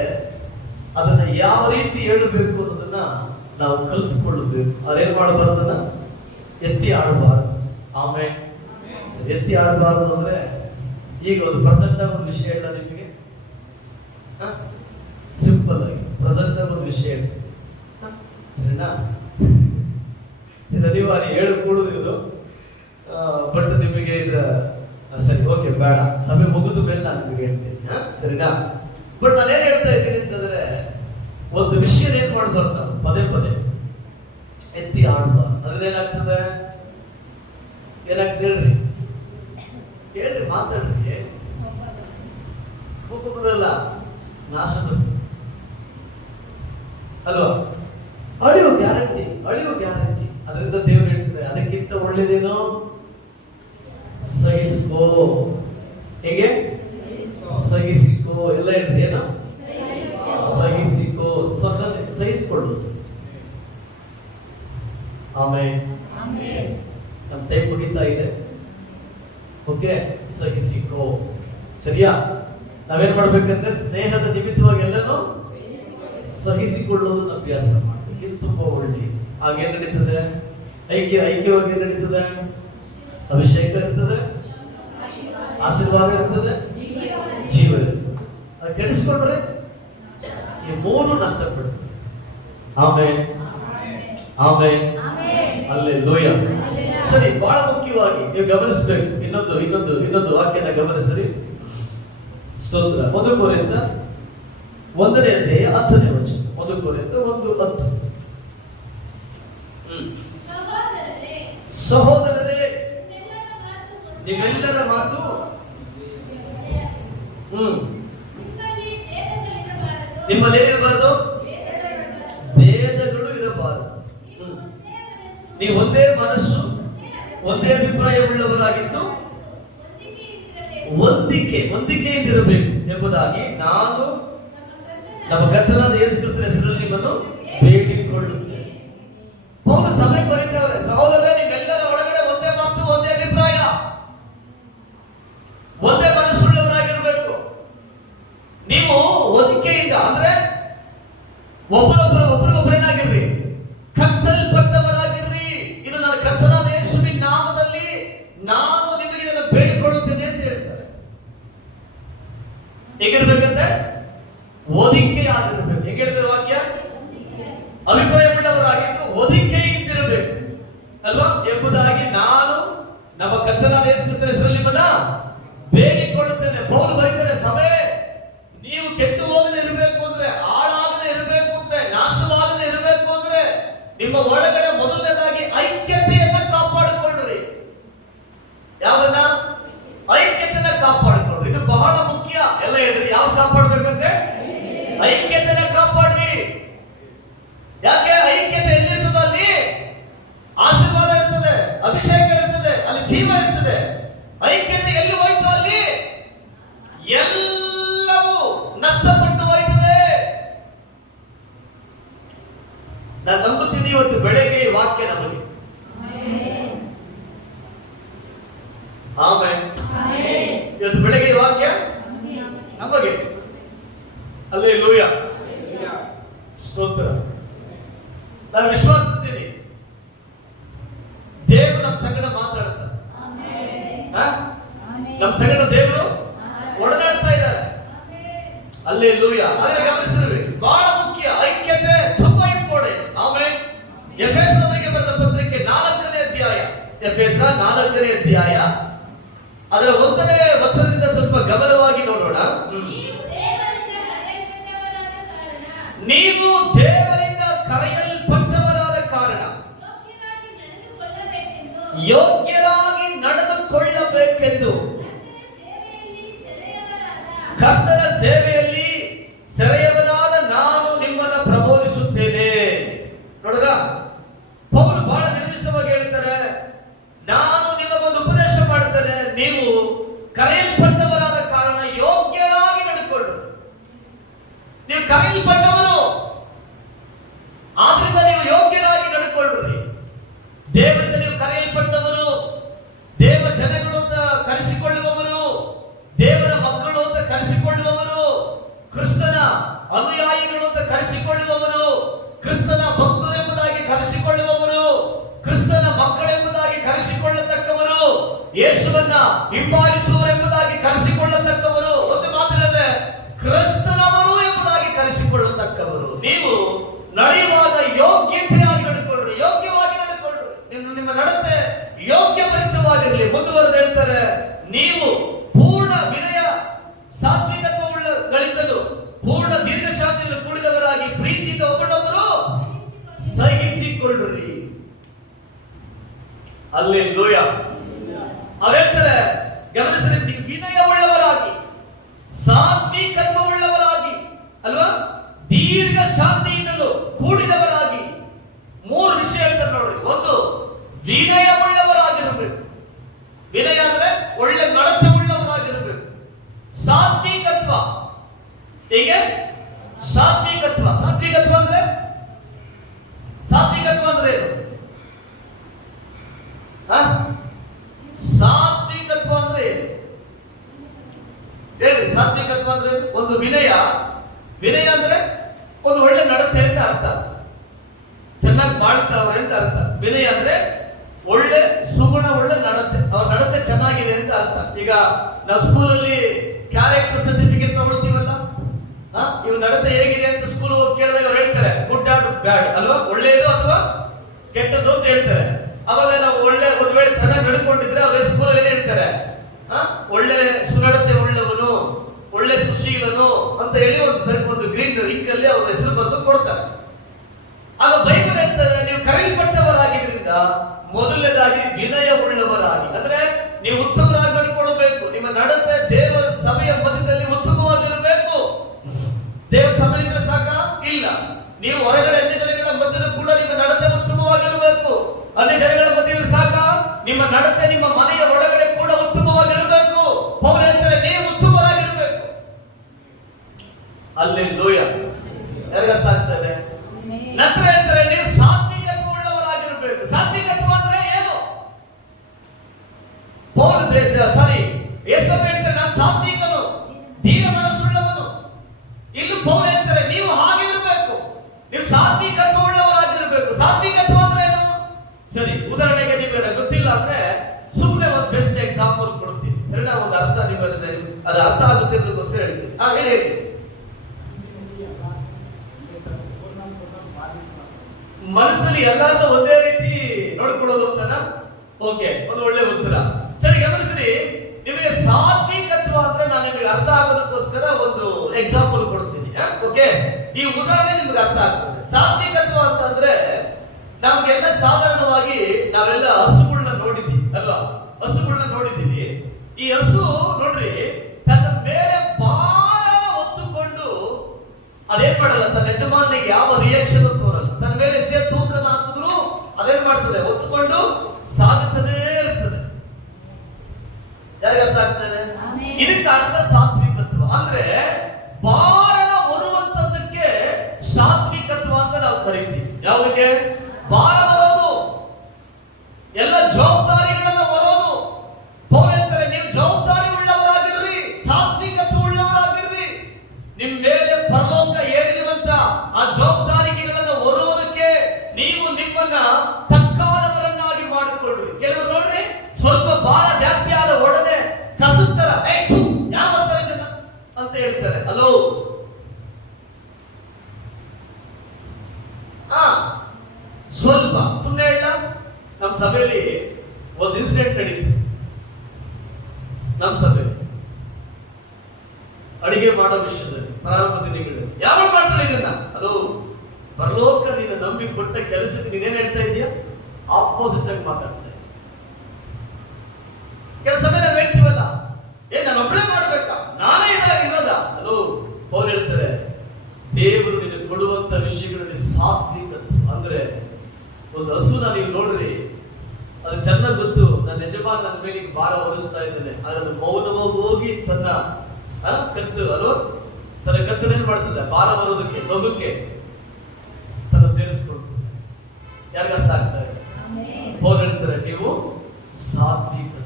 ಅದನ್ನ ಯಾವ ರೀತಿ ಹೇಳಬೇಕು ಅನ್ನೋದನ್ನ ನಾವು ಕಲ್ತುಕೊಳ್ಳಬೇಕು. ಅದೇನ್ ಮಾಡಬಾರದು? ಅದನ್ನ ಎತ್ತಿ ಆಡಬಾರದು. ಆಮೇಲೆ ಎತ್ತಿ ಆಡಬಾರದು ಅಂದ್ರೆ, ಈಗ ಒಂದು ಪ್ರೆಸೆಂಟ್ ಆಗಿ ಒಂದು ವಿಷಯ ಇಲ್ಲ ನಿಮಗೆ, ಸಿಂಪಲ್ ಆಗಿ ಪ್ರೆಸೆಂಟ್ ಆಗಿ ಒಂದು ವಿಷಯ ಇಲ್ಲ, ಸರಿನಾ? ಅನಿವಾರ್ಯ ಹೇಳ್ಕೊಡುದು ಇದು, ಬಟ್ ನಿಮಗೆ ಇದು ಸರಿ, ಓಕೆ, ಬೇಡ, ಸಭೆ ಮುಗಿದ ಮೇಲೆ ನಾನು ನಿಮಗೆ ಹೇಳ್ತೀನಿ, ಸರಿನಾ? ಬಟ್ ನಾನೇನ್ ಹೇಳ್ತಾ ಇದ್ದೀನಿ ಅಂತಂದ್ರೆ, ಒಂದು ವಿಷಯ ಏನ್ ಮಾಡಬಾರ್ದು ನಾವು ಪದೇ ಪದೇ ಎತ್ತಿ ಆಡಬಾರ್ದು. ಅದ್ರಲ್ಲಿ ಏನಾಗ್ತದೆ? ಏನಾಗ್ತದೆ ಹೇಳ್ರಿ, ಹೇಳ್ರಿ, ಮಾತಾಡ್ರಿ. ಕೋಪ ಬರಲ್ಲ, ನಾಶ ಬರ್ತದೆ ಅಲ್ವಾ? ಅಳಿಯೋ ಗ್ಯಾರಂಟಿ, ಅಳಿಯೋ ಗ್ಯಾರಂಟಿ. ಅದರಿಂದ ದೇವರು ಹೇಳ್ತಾರೆ, ಅದಕ್ಕಿಂತ ಒಳ್ಳೇದೇನೋ ಸಹಿಸಿಕೋ. ಹೇಗೆ ಸಹಿಸಿಕೋ? ಎಲ್ಲ ಹೇಳ್ರಿ, ಏನ ಸಹಿಸಿಕೋ, ಸಹಿಸಿಕೊಳ್ಳುವುದು. ಆಮೇಲೆ ನಮ್ಮ ಟೈಮ್ ಮುಗಿತಾ ಇದೆ. ಓಕೆ, ಸಹಿಸಿಕೋ. ಸರಿಯಾ? ನಾವೇನ್ ಮಾಡ್ಬೇಕಂದ್ರೆ ಸ್ನೇಹದ ನಿಮಿತ್ತವಾಗಿ ಎಲ್ಲನೂ ಸಹಿಸಿಕೊಳ್ಳುವುದನ್ನು ಅಭ್ಯಾಸ ಮಾಡಬೇಕು. ಇದು ತುಂಬಾ ಒಳ್ಳೆ. ಹಾಗೇನ್ ನಡೀತದೆ? ಐಕ್ಯವಾಗಿ ನಡೀತದೆ, ಅಭಿಷೇಕ ಇರ್ತದೆ, ಆಶೀರ್ವಾದ ಇರ್ತದೆ, ಜೀವ ಇರ್ತದೆ. ಅದು ಕೆಡಿಸ್ಕೊಂಡ್ರೆ ಈ ಮೂರು ನಷ್ಟಪಡುತ್ತೆ. ಆಮೇಲೆ ಆಮೇಲೆ ಅಲ್ಲೇ ಲೋಯ. ಸರಿ, ಬಹಳ ಮುಖ್ಯವಾಗಿ ನೀವು ಗಮನಿಸಬೇಕು. ಇನ್ನೊಂದು ವಾಕ್ಯನ ಗಮನಿಸ್ರಿ. ಸ್ತೋತ್ರ. 1 ಕೊರಿಂಥ 1ನೇ ಅಧ್ಯಾಯ 10ನೇ ವಚನ. 1 ಕೊರಿಂಥ 1:10. ಸಹೋದರರೇ, ನಿಮ್ಮೆಲ್ಲರ ಮಾತು ನಿಮ್ಮಲ್ಲಿ ಏನಿರಬಾರದು? ಭೇದಗಳು ಇರಬಾರದು. ನೀವು ಒಂದೇ ಮನಸ್ಸು, ಒಂದೇ ಅಭಿಪ್ರಾಯವುಳ್ಳವರಾಗಿದ್ದು ಹೊಂದಿಕೆಯಿಂದಿರಬೇಕು ಎಂಬುದಾಗಿ ನಾನು ನಮ್ಮ ಕರ್ತನಾದ ಯೇಸು ಕ್ರಿಸ್ತನ ಹೆಸರಲ್ಲಿ ನಿಮ್ಮನ್ನು ಬೇಡಿಕೊಳ್ಳುತ್ತೇನೆ. ಪೌಲ ಸಭೆ ಬರೀತೇವ್ರೆ, ಸಹೋದರರೇ, ನಿಮ್ಮೆಲ್ಲರ ಒಳಗಡೆ ಒಂದೇ ಮಾತು, ಒಂದೇ ಅಭಿಪ್ರಾಯ, ಒಂದೇ ಮನಸ್ಸುಳ್ಳವರಾಗಿರಬೇಕು. ನೀವು ಹೊಂದಿಕೆಯಿಂದ ಅಂದ್ರೆ ಒಬ್ಬರಿಗೊಬ್ಬರೇನಾಗಿರ್ರಿ, ಕತ್ತಲ್ಪಟ್ಟವರಾಗಿರ್ರಿ. ಇದು ನನ್ನ ಕರ್ತನಾದ ಯೇಸುವಿನ ನಾಮದಲ್ಲಿ ನಾನು ನಿಮಗೆ ಇದನ್ನು ಬೇಡಿಕೊಳ್ಳುತ್ತೇನೆ ಅಂತ ಹೇಳ್ತಾರೆ. ಹೇಗಿರ್ಬೇಕಂದ್ರೆ ಹೊಂದಿಕೆಯಾಗಿರ್ಬೇಕು. ಹೇಗಿರ್ತಾರೆ ವಾಕ್ಯ? ಅಭಿಪ್ರಾಯವುಳ್ಳವರಾಗಿದ್ದು ಹೊಂದಿಕೆಯಿಂದಿರಬೇಕು ಅಲ್ವಾ? ಎಂಬುದಾಗಿ ನಾನು ನಮ್ಮ ಕರ್ತನಾದ ಯೇಸು ಕ್ರಿಸ್ತನ ಹೆಸರಲ್ಲಿ ನಿಮ್ಮನ್ನ ಬೇಡಿಕೊಳ್ಳುತ್ತೇನೆ. ಪೌಲ ಬರೀತಾರೆ, ಸಭೆ ನೀವು ಕೆಟ್ಟು ಹೋಗದೆ ಇರಬೇಕು ಅಂದ್ರೆ, ಹಾಳಾಗದೆ ಇರಬೇಕು ಅಂದ್ರೆ, ನಾಶವಾಗದೆ ಇರಬೇಕು ಅಂದ್ರೆ ನಿಮ್ಮ ಒಳಗಡೆ ಮೊದಲನೇದಾಗಿ ಐಕ್ಯತೆಯನ್ನ ಕಾಪಾಡಿಕೊಳ್ಳ್ರಿ. ಯಾವನ್ನ? ಐಕ್ಯತೆಯನ್ನ ಕಾಪಾಡಿಕೊಳ್ಳ್ರಿ. ಇದು ಬಹಳ ಮುಖ್ಯ. ಎಲ್ಲ ಹೇಳ್ರಿ, ಯಾವ ಕಾಪಾಡ್ಬೇಕಂತೆ? ಐಕ್ಯತೆಯನ್ನ ಕಾಪಾಡ್ರಿ. ಯಾಕೆ? ಐಕ್ಯತೆ ಎಲ್ಲಿರ್ತದೆ ಅಲ್ಲಿ ಆಶೀರ್ವಾದ ಇರ್ತದೆ, ಅಭಿಷೇಕ ಇರ್ತದೆ, ಅಲ್ಲಿ ಜೀವ ಇರ್ತದೆ. ಐಕ್ಯತೆ ಎಲ್ಲಿ ಹೋಯ್ತು ಅಲ್ಲಿ ಎಲ್ಲವೂ ನಷ್ಟಪಟ್ಟು ಹೋಯ್ತದೆ. ನಾನು ನಂಬುತ್ತೀನಿ ಇವತ್ತು ಬೆಳಗ್ಗೆ ಈ ವಾಕ್ಯ ನಮಗೆ ಇವತ್ತು ಬೆಳಗ್ಗೆ ಈ ವಾಕ್ಯ ನಮಗೆ ಅಲ್ಲೇ ಲೂಯ, ಸ್ತೋತ್ರ. ನಾನು ವಿಶ್ವಾಸಿಸ್ತೀನಿ, ದೇವರು ನಮ್ಮ ಸಂಗಡ ಮಾತಾಡುತ್ತಾರೆ, ನಮ್ಮ ಸಂಗಡ ದೇವರು ಒಡನಾಡ್ತಾ ಇದ್ದಾರೆ. ಅಲ್ಲೇ ಲೂಯ. ಆದರೆ ಗಮನಿಸಿರ್ಬೇಕು, ಬಹಳ ಮುಖ್ಯ, ಐಕ್ಯತೆ ತುಂಬಾ ಇಂಪಾರ್ಟೆಂಟ್. ಎಫೆಸ 4ನೇ ಅಧ್ಯಾಯ ಅದರ 1ನೇ ವಚನದಿಂದ ಸ್ವಲ್ಪ ಗಮನವಾಗಿ ನೋಡೋಣ. ನೀವು ದೇವರಿಂದ ಕರೆಯಲ್ಪಟ್ಟವರಾದ ಕಾರಣ ಯೋಗ್ಯರಾಗಿ ನಡೆದುಕೊಳ್ಳಬೇಕೆಂದು ಕರ್ತನ ಸೇವೆಯಲ್ಲಿ ಸೆರೆಯವನಾದ ನಾನು ನಿಮ್ಮನ್ನು ಪ್ರಬೋಧಿಸುತ್ತೇನೆ. ನೋಡಿದ್ರ, ಪೌಲು ಬಹಳ ನಿರ್ದಿಷ್ಟವಾಗಿ ಹೇಳ್ತಾರೆ, ನಾನು ನಿಮಗೊಂದು ಉಪದೇಶ ಮಾಡುತ್ತೇನೆ, ನೀವು ಕರೆಯಲ್ಪಟ್ಟವರಾದ ಕಾರಣ ಯೋಗ್ಯರಾಗಿ ನಡೆದುಕೊಳ್ಳು. ನೀವು ಕರೆಯಲ್ಪಟ್ಟವರು, ಆದ್ರಿಂದ ನೀವು ಯೋಗ್ಯರಾಗಿ ನಡೆದುಕೊಳ್ಳ್ರಿ. ದೇವರಿಂದ ನೀವು ಕರೆಯಲ್ಪಟ್ಟವರು, ದೇವ ಜನಗಳು ಅಂತ ಕರೆಸಿಕೊಳ್ಳುವವರು, ದೇವರ ಮಕ್ಕಳು ಅಂತ ಕರೆಸಿಕೊಳ್ಳುವವರು, ಕ್ರಿಸ್ತನ ಅನುಯಾಯಿಗಳು ಅಂತ ಕರೆಸಿಕೊಳ್ಳುವವರು, ಕ್ರಿಸ್ತನ ಭಕ್ತರು ಎಂಬುದಾಗಿ ಕರೆಸಿಕೊಳ್ಳುವವರು, ಕ್ರಿಸ್ತನ ಮಕ್ಕಳೆಂಬುದಾಗಿ ಕರೆಸಿಕೊಳ್ಳತಕ್ಕವರು, ಯೇಸುವನ್ನ ಹಿಂಬಾಲಿಸುವರು ಎಂಬುದಾಗಿ ಕರೆಸಿಕೊಳ್ಳತಕ್ಕವರು, ಒಂದು ಮಾತ್ರವೇ ಕ್ರಿಸ್ತನವರು ಎಂಬುದಾಗಿ ಕರೆಸಿಕೊಳ್ಳತಕ್ಕವರು. ನೀವು ನಡೆಯುವಾಗ ಯೋಗ್ಯತೆಯಾಗಿ ನಡೆದುಕೊಳ್ಳ್ರಿ, ಯೋಗ್ಯವಾಗಿ ನಡೆದುಕೊಳ್ಳ್ರಿ. ನಿಮ್ಮ ನಡತೆ ಯೋಗ್ಯಭರಿತವಾಗಿರಲಿ. ಮುಂದುವರೆದು ಹೇಳ್ತಾರೆ, ನೀವು ಪೂರ್ಣ ವಿನಯ ಸಾತ್ವಿಕತ್ವಗಳಿಂದಲೂ ಪೂರ್ಣ ದೀರ್ಘಶಾಂತಿಯಿಂದ ಕೂಡಿದವರಾಗಿ ಪ್ರೀತಿಯಿಂದ ಒಬ್ಬರೊಬ್ಬರು ಸಹಿಸಿಕೊಳ್ಳ್ರಿ. ಹಲ್ಲೆಲೂಯಾ. ಹೇಳ್ತಾರೆ, ಗಮನಿಸಿ, ವಿನಯವುಳ್ಳವರಾಗಿ ಸಾತ್ವಿಕತ್ವವುಳ್ಳವರಾಗಿ ಅಲ್ವಾ, ದೀರ್ಘ ಶಾಂತಿಯಿಂದಲೂ ಕೂಡಿದವರಾಗಿ. 3 ವಿಷಯ ಹೇಳ್ತಾರೆ ನೋಡ್ರಿ. ಒಂದು, ವಿನಯವುಳ್ಳವರಾಗಿರಬೇಕು. ವಿನಯ ಅಂದ್ರೆ ಒಳ್ಳೆ ನಡತೆ ಉಳ್ಳವರಾಗಿರಬೇಕು. ಸಾತ್ವಿಕತ್ವ, ಹೀಗೆ ಸಾತ್ವಿಕತ್ವ. ಸಾತ್ವಿಕತ್ವ ಅಂದ್ರೆ ಏನು? ಸಾತ್ವಿಕತ್ವ ಅಂದ್ರೆ ಏನು ಹೇಳಿ? ಸಾತ್ವಿಕತ್ವ ಅಂದ್ರೆ ಒಂದು ವಿನಯ. ವಿನಯ ಅಂದ್ರೆ ಒಂದು ಒಳ್ಳೆ ನಡತೆ ಅಂತ ಅರ್ಥ, ಚೆನ್ನಾಗಿ ಮಾಡ್ತಾವ್ರೆ ಅಂತ ಅರ್ಥ. ವಿನಯ ಅಂದ್ರೆ ಒಳ್ಳೆ ಸುಗುಣ, ಒಳ್ಳೆ ನಡತೆ, ಅವ್ರ ನಡತೆ ಚೆನ್ನಾಗಿದೆ ಅಂತ ಅರ್ಥ. ಈಗ ನಾವು ಸ್ಕೂಲಲ್ಲಿ ಕ್ಯಾರೆಕ್ಟರ್ ಸರ್ಟಿಫಿಕೇಟ್ ತಗೊಳ್ತೀವಲ್ಲ, ಇವ್ ನಡತೆ ಹೇಗಿದೆ ಅಂತ ಸ್ಕೂಲ್ ಹೋಗಿ ಕೇಳಿದಾಗ ಅವ್ರು ಹೇಳ್ತಾರೆ ಗುಡ್ ಆರ್ ಬ್ಯಾಡ್ ಅಲ್ವಾ, ಒಳ್ಳೆಯದು ಅಥವಾ ಕೆಟ್ಟದ್ದು ಅಂತ ಹೇಳ್ತಾರೆ. ಅವಾಗ ನಾವು ಒಂದ್ ವೇಳೆ ಚೆನ್ನಾಗಿ ನಡ್ಕೊಂಡಿದ್ರೆ ಅವ್ರ ಸ್ಕೂಲಲ್ಲಿ ಏನ್ ಹೇಳ್ತಾರೆ, ಒಳ್ಳೆ ಸುನಡತೆ ಉಳ್ಳವನು, ಒಳ್ಳೆ ಸುಶೀಲನು ಅಂತ ಹೇಳಿ ಒಂದು ಗ್ರೀನ್ ಇಂಕ್ ಅಲ್ಲಿ ಅವ್ರ ಹೆಸರು ಬರೆದು ಕೊಡ್ತಾರೆ. ಆಗ ಬೈಬಲ್ ಹೇಳ್ತಾರೆ, ನೀವು ಕರೆಯಲ್ಪಟ್ಟವರಾಗಿದ್ದರಿಂದ ಮೊದಲನೇದಾಗಿ ವಿನಯ ಉಳ್ಳವರಾಗಿ, ಅಂದ್ರೆ ನೀವು ಉತ್ತಮರಾಗಿ ನಡ್ಕೊಳ್ಬೇಕು. ನಿಮ್ಮ ನಡತೆ ದೇವರ ಸಭೆಯ ಮಧ್ಯದಲ್ಲಿ ಉತ್ತಮವಾಗಿರಬೇಕು. ದೇವರ ಸಭೆ ಇದ್ರೆ ಸಾಕ? ಇಲ್ಲ. ನೀವು ಹೊರಗಡೆ ಅನ್ಯ ಜನಗಳ ಮಧ್ಯದಲ್ಲಿ ಕೂಡ ನಿಮ್ಮ ನಡತೆ ಉತ್ತಮವಾಗಿರಬೇಕು. ಅನ್ಯ ಜನಗಳ ಮಧ್ಯದಲ್ಲಿ ಸಾಕ? ನಿಮ್ಮ ನಡತೆ ನಿಮ್ಮ ಮನೆಯ ಒಳಗಡೆ ಕೂಡ ಉತ್ತಮವಾಗಿರಬೇಕು. ಪೌಲ ಹೇಳ್ತಾರೆ, ನೀವು ಉತ್ತಮರಾಗಿರ್ಬೇಕು. ಹಲ್ಲೆಲೂಯಾ. ಯಾರಿಗರ್ಥ ಆಗ್ತದೆ? ನಂತರ ಹೇಳ್ತಾರೆ, ನೀವು ಸಾತ್ವಿಕತ್ವ ಉಳ್ಳವರಾಗಿರ್ಬೇಕು. ಸಾತ್ವಿಕತ್ವ ಅಂದ್ರೆ ಏನು? ಯೇಸಪ್ಪ ಹೇಳ್ತಾರೆ, ನಾನು ಸಾತ್ವಿಕನು, ದೀನ ಮನಸ್ಸುಳ್ಳವನು. ಇಲ್ಲೂ ಪೌಲ ಹೇಳ್ತಾರೆ, ನೀವು ಹಾಗಿರಬೇಕು. ನೀವು ಸಾತ್ವಿಕತ್ವ ಉಳ್ಳವರಾಗಿರ್ಬೇಕು. ಸಾತ್ವಿಕತ್ವ ಅಂದ್ರೆ ಏನು? ಸರಿ, ಉದಾಹರಣೆಗೆ ನಿಮಗೆ ಗೊತ್ತಿಲ್ಲ ಅಂದ್ರೆ ಸುಮ್ಮನೆ ಒಂದು ಬೆಸ್ಟ್ ಎಕ್ಸಾಂಪಲ್ ಕೊಡ್ತೀನಿ. ಸರಿ, ನಾವು ಒಂದು ಅರ್ಥ ನಿಮಗೆ ಅದು ಅರ್ಥ ಆಗುತ್ತಿರೋದಕ್ಕೋಸ್ಕರ ಹೇಳ್ತೀನಿ. ಹೇಳಿ. ಮನಸ್ಸಲ್ಲಿ ಎಲ್ಲಾರನ್ನೂ ಒಂದೇ ರೀತಿ ನೋಡ್ಕೊಳ್ಳೋದು ಅಂತನಾ? ಓಕೆ, ಒಂದು ಒಳ್ಳೆ ಉತ್ತರ. ಸರಿ, ಗಮನಿಸಿ, ನಿಮಗೆ ಸಾತ್ವಿಕತ್ವ ಅಂದ್ರೆ ನಾನು ನಿಮಗೆ ಅರ್ಥ ಆಗೋದಕ್ಕೋಸ್ಕರ ಒಂದು ಎಕ್ಸಾಂಪಲ್ ಕೊಡ್ತೀನಿ. ಓಕೆ, ಈ ಉದಾಹರಣೆ ನಿಮ್ಗೆ ಅರ್ಥ ಆಗ್ತದೆ. ಸಾತ್ವಿಕತ್ವ ಅಂತಂದ್ರೆ ನಮ್ಗೆಲ್ಲ ಸಾಧಾರಣವಾಗಿ ನಾವೆಲ್ಲ ಹಸುಗಳನ್ನ ನೋಡಿದ್ವಿ ಅಲ್ವಾ? ಹಸುಗಳನ್ನ ನೋಡಿದ್ದೀವಿ. ಈ ಹಸು ನೋಡ್ರಿ, ತನ್ನ ಮೇಲೆ ಭಾರ ಹೊತ್ತುಕೊಂಡು ಅದೇನ್ ಮಾಡಲ್ಲ, ತನ್ನ ಯಜಮಾನಿಗೆ ಯಾವ ರಿಯಾಕ್ಷನ್ ತೋರಲ್ಲ. ತನ್ನ ಮೇಲೆ ಎಷ್ಟೇ ತೂಕನ ಹಾಕಿದ್ರು ಅದೇನ್ ಮಾಡ್ತದೆ, ಹೊತ್ತುಕೊಂಡು ಸಾಗುತ್ತದೇ ಇರ್ತದೆ. ಯಾರಿಗೆ ಅರ್ಥ ಆಗ್ತದೆ? ಇದಕ್ಕೆ ಅರ್ಥ ಸಾತ್ವಿಕತ್ವ ಅಂದ್ರೆ ಭಾರನ ಹೊರುವಂತದ್ದಕ್ಕೆ ಸಾತ್ವಿಕತ್ವ ಅಂತ ನಾವು ಕರಿತೀವಿ. ಯಾವುದಕ್ಕೆ ಭಾರ ಬರೋದು, ಎಲ್ಲ ಜವಾಬ್ದಾರಿಗಳನ್ನ ಹೊರೋದು. ಪೌಲ ಹೇಳ್ತಾರೆ, ನೀವು ಜವಾಬ್ದಾರಿ ಉಳ್ಳವರಾಗಿರ್ರಿ, ಸಾತ್ವಿಕತ್ವ ಉಳ್ಳವರಾಗಿರ್ರಿ. ನಿಮ್ ಮೇಲೆ ಪರಲೋಕ ಏರಿರುವಂತ ಆ ಜವಾಬ್ದಾರಿಗಳನ್ನು ಹೊರುವುದಕ್ಕೆ ನೀವು ನಿಮ್ಮನ್ನ ತಕ್ಕಾದವರನ್ನಾಗಿ ಮಾಡಿಕೊಳ್ಳ್ರಿ. ಕೆಲವರು ನೋಡ್ರಿ, ಸ್ವಲ್ಪ ಭಾರ ಜಾಸ್ತಿ ಆದ ಒಡನೆ ಕಸುತ್ತರ ಯಾವ ಇದನ್ನ ಅಂತ ಹೇಳ್ತಾರೆ. ಹಲೋ, ಸ್ವಲ್ಪ ಸುಮ್ಮನೆ ಇಲ್ಲ. ನಮ್ಮ ಸಭೆಯಲ್ಲಿ ಅಡಿಗೆ ಮಾಡೋ ವಿಷಯದಲ್ಲಿ ಪ್ರಾರಂಭ ದಿನಗಳಲ್ಲಿ ಯಾವಾಗ ಮಾಡ್ತಾರೆ ಇದನ್ನ? ಅದು ಪರಲೋಕ ನೀನು ನಂಬಿ ಕೊಟ್ಟ ಕೆಲಸಕ್ಕೆ ನೀನೇನ್ ಹೇಳ್ತಾ ಇದೀಯ? ಆಪೋಸಿಟ್ ಆಗಿ ಮಾತಾಡ್ತಾ ಇದೀಯ. ಕೆಲಸ ಮೇಲೆ ನಾವು ಹೇಳ್ತೀವಲ್ಲ, ನಾನು ಒಬ್ಬಳೇ ಮಾಡ್ಬೇಕಾ, ನಾನೇ ಇರೋದ? ಅದು ಪೌಲ್ ಹೇಳ್ತಾರೆ, ದೇವರು ನಿನಗೆ ಕೊಡುವಂತ ವಿಷಯಗಳಲ್ಲಿ ಸಾತ್ವಿಕತೆ ಅಂದ್ರೆ, ಒಂದು ಹಸುನ ನೀವು ನೋಡ್ರಿ, ಅದು ಚೆನ್ನಾಗಿ ಗೊತ್ತು ನನ್ನ ಯಜಮಾನ ನನ್ನ ಮೇಲೆ ಭಾರ ಹೊರಿಸ್ತಾ ಇದ್ದಾನೆ, ಆದ್ರೆ ಅದು ಮೌನವಾಗಿ ಹೋಗಿ ತನ್ನ ಕತ್ತು ಅಲ್ವಾ, ತನ್ನ ಕತ್ತನೇನ್ ಮಾಡ್ತದೆ, ಭಾರ ಬರೋದಕ್ಕೆ ಮಗುಕ್ಕೆ ತನ್ನ ಸೇರಿಸ್ಕೊಳ್ತದೆ. ಯಾರಿಗೆ ಅರ್ಥ ಆಗ್ತಾ ಇದೆ? ಪೌಲ್ ಹೇಳ್ತಾರೆ, ನೀವು ಸಾತ್ವಿಕತೆ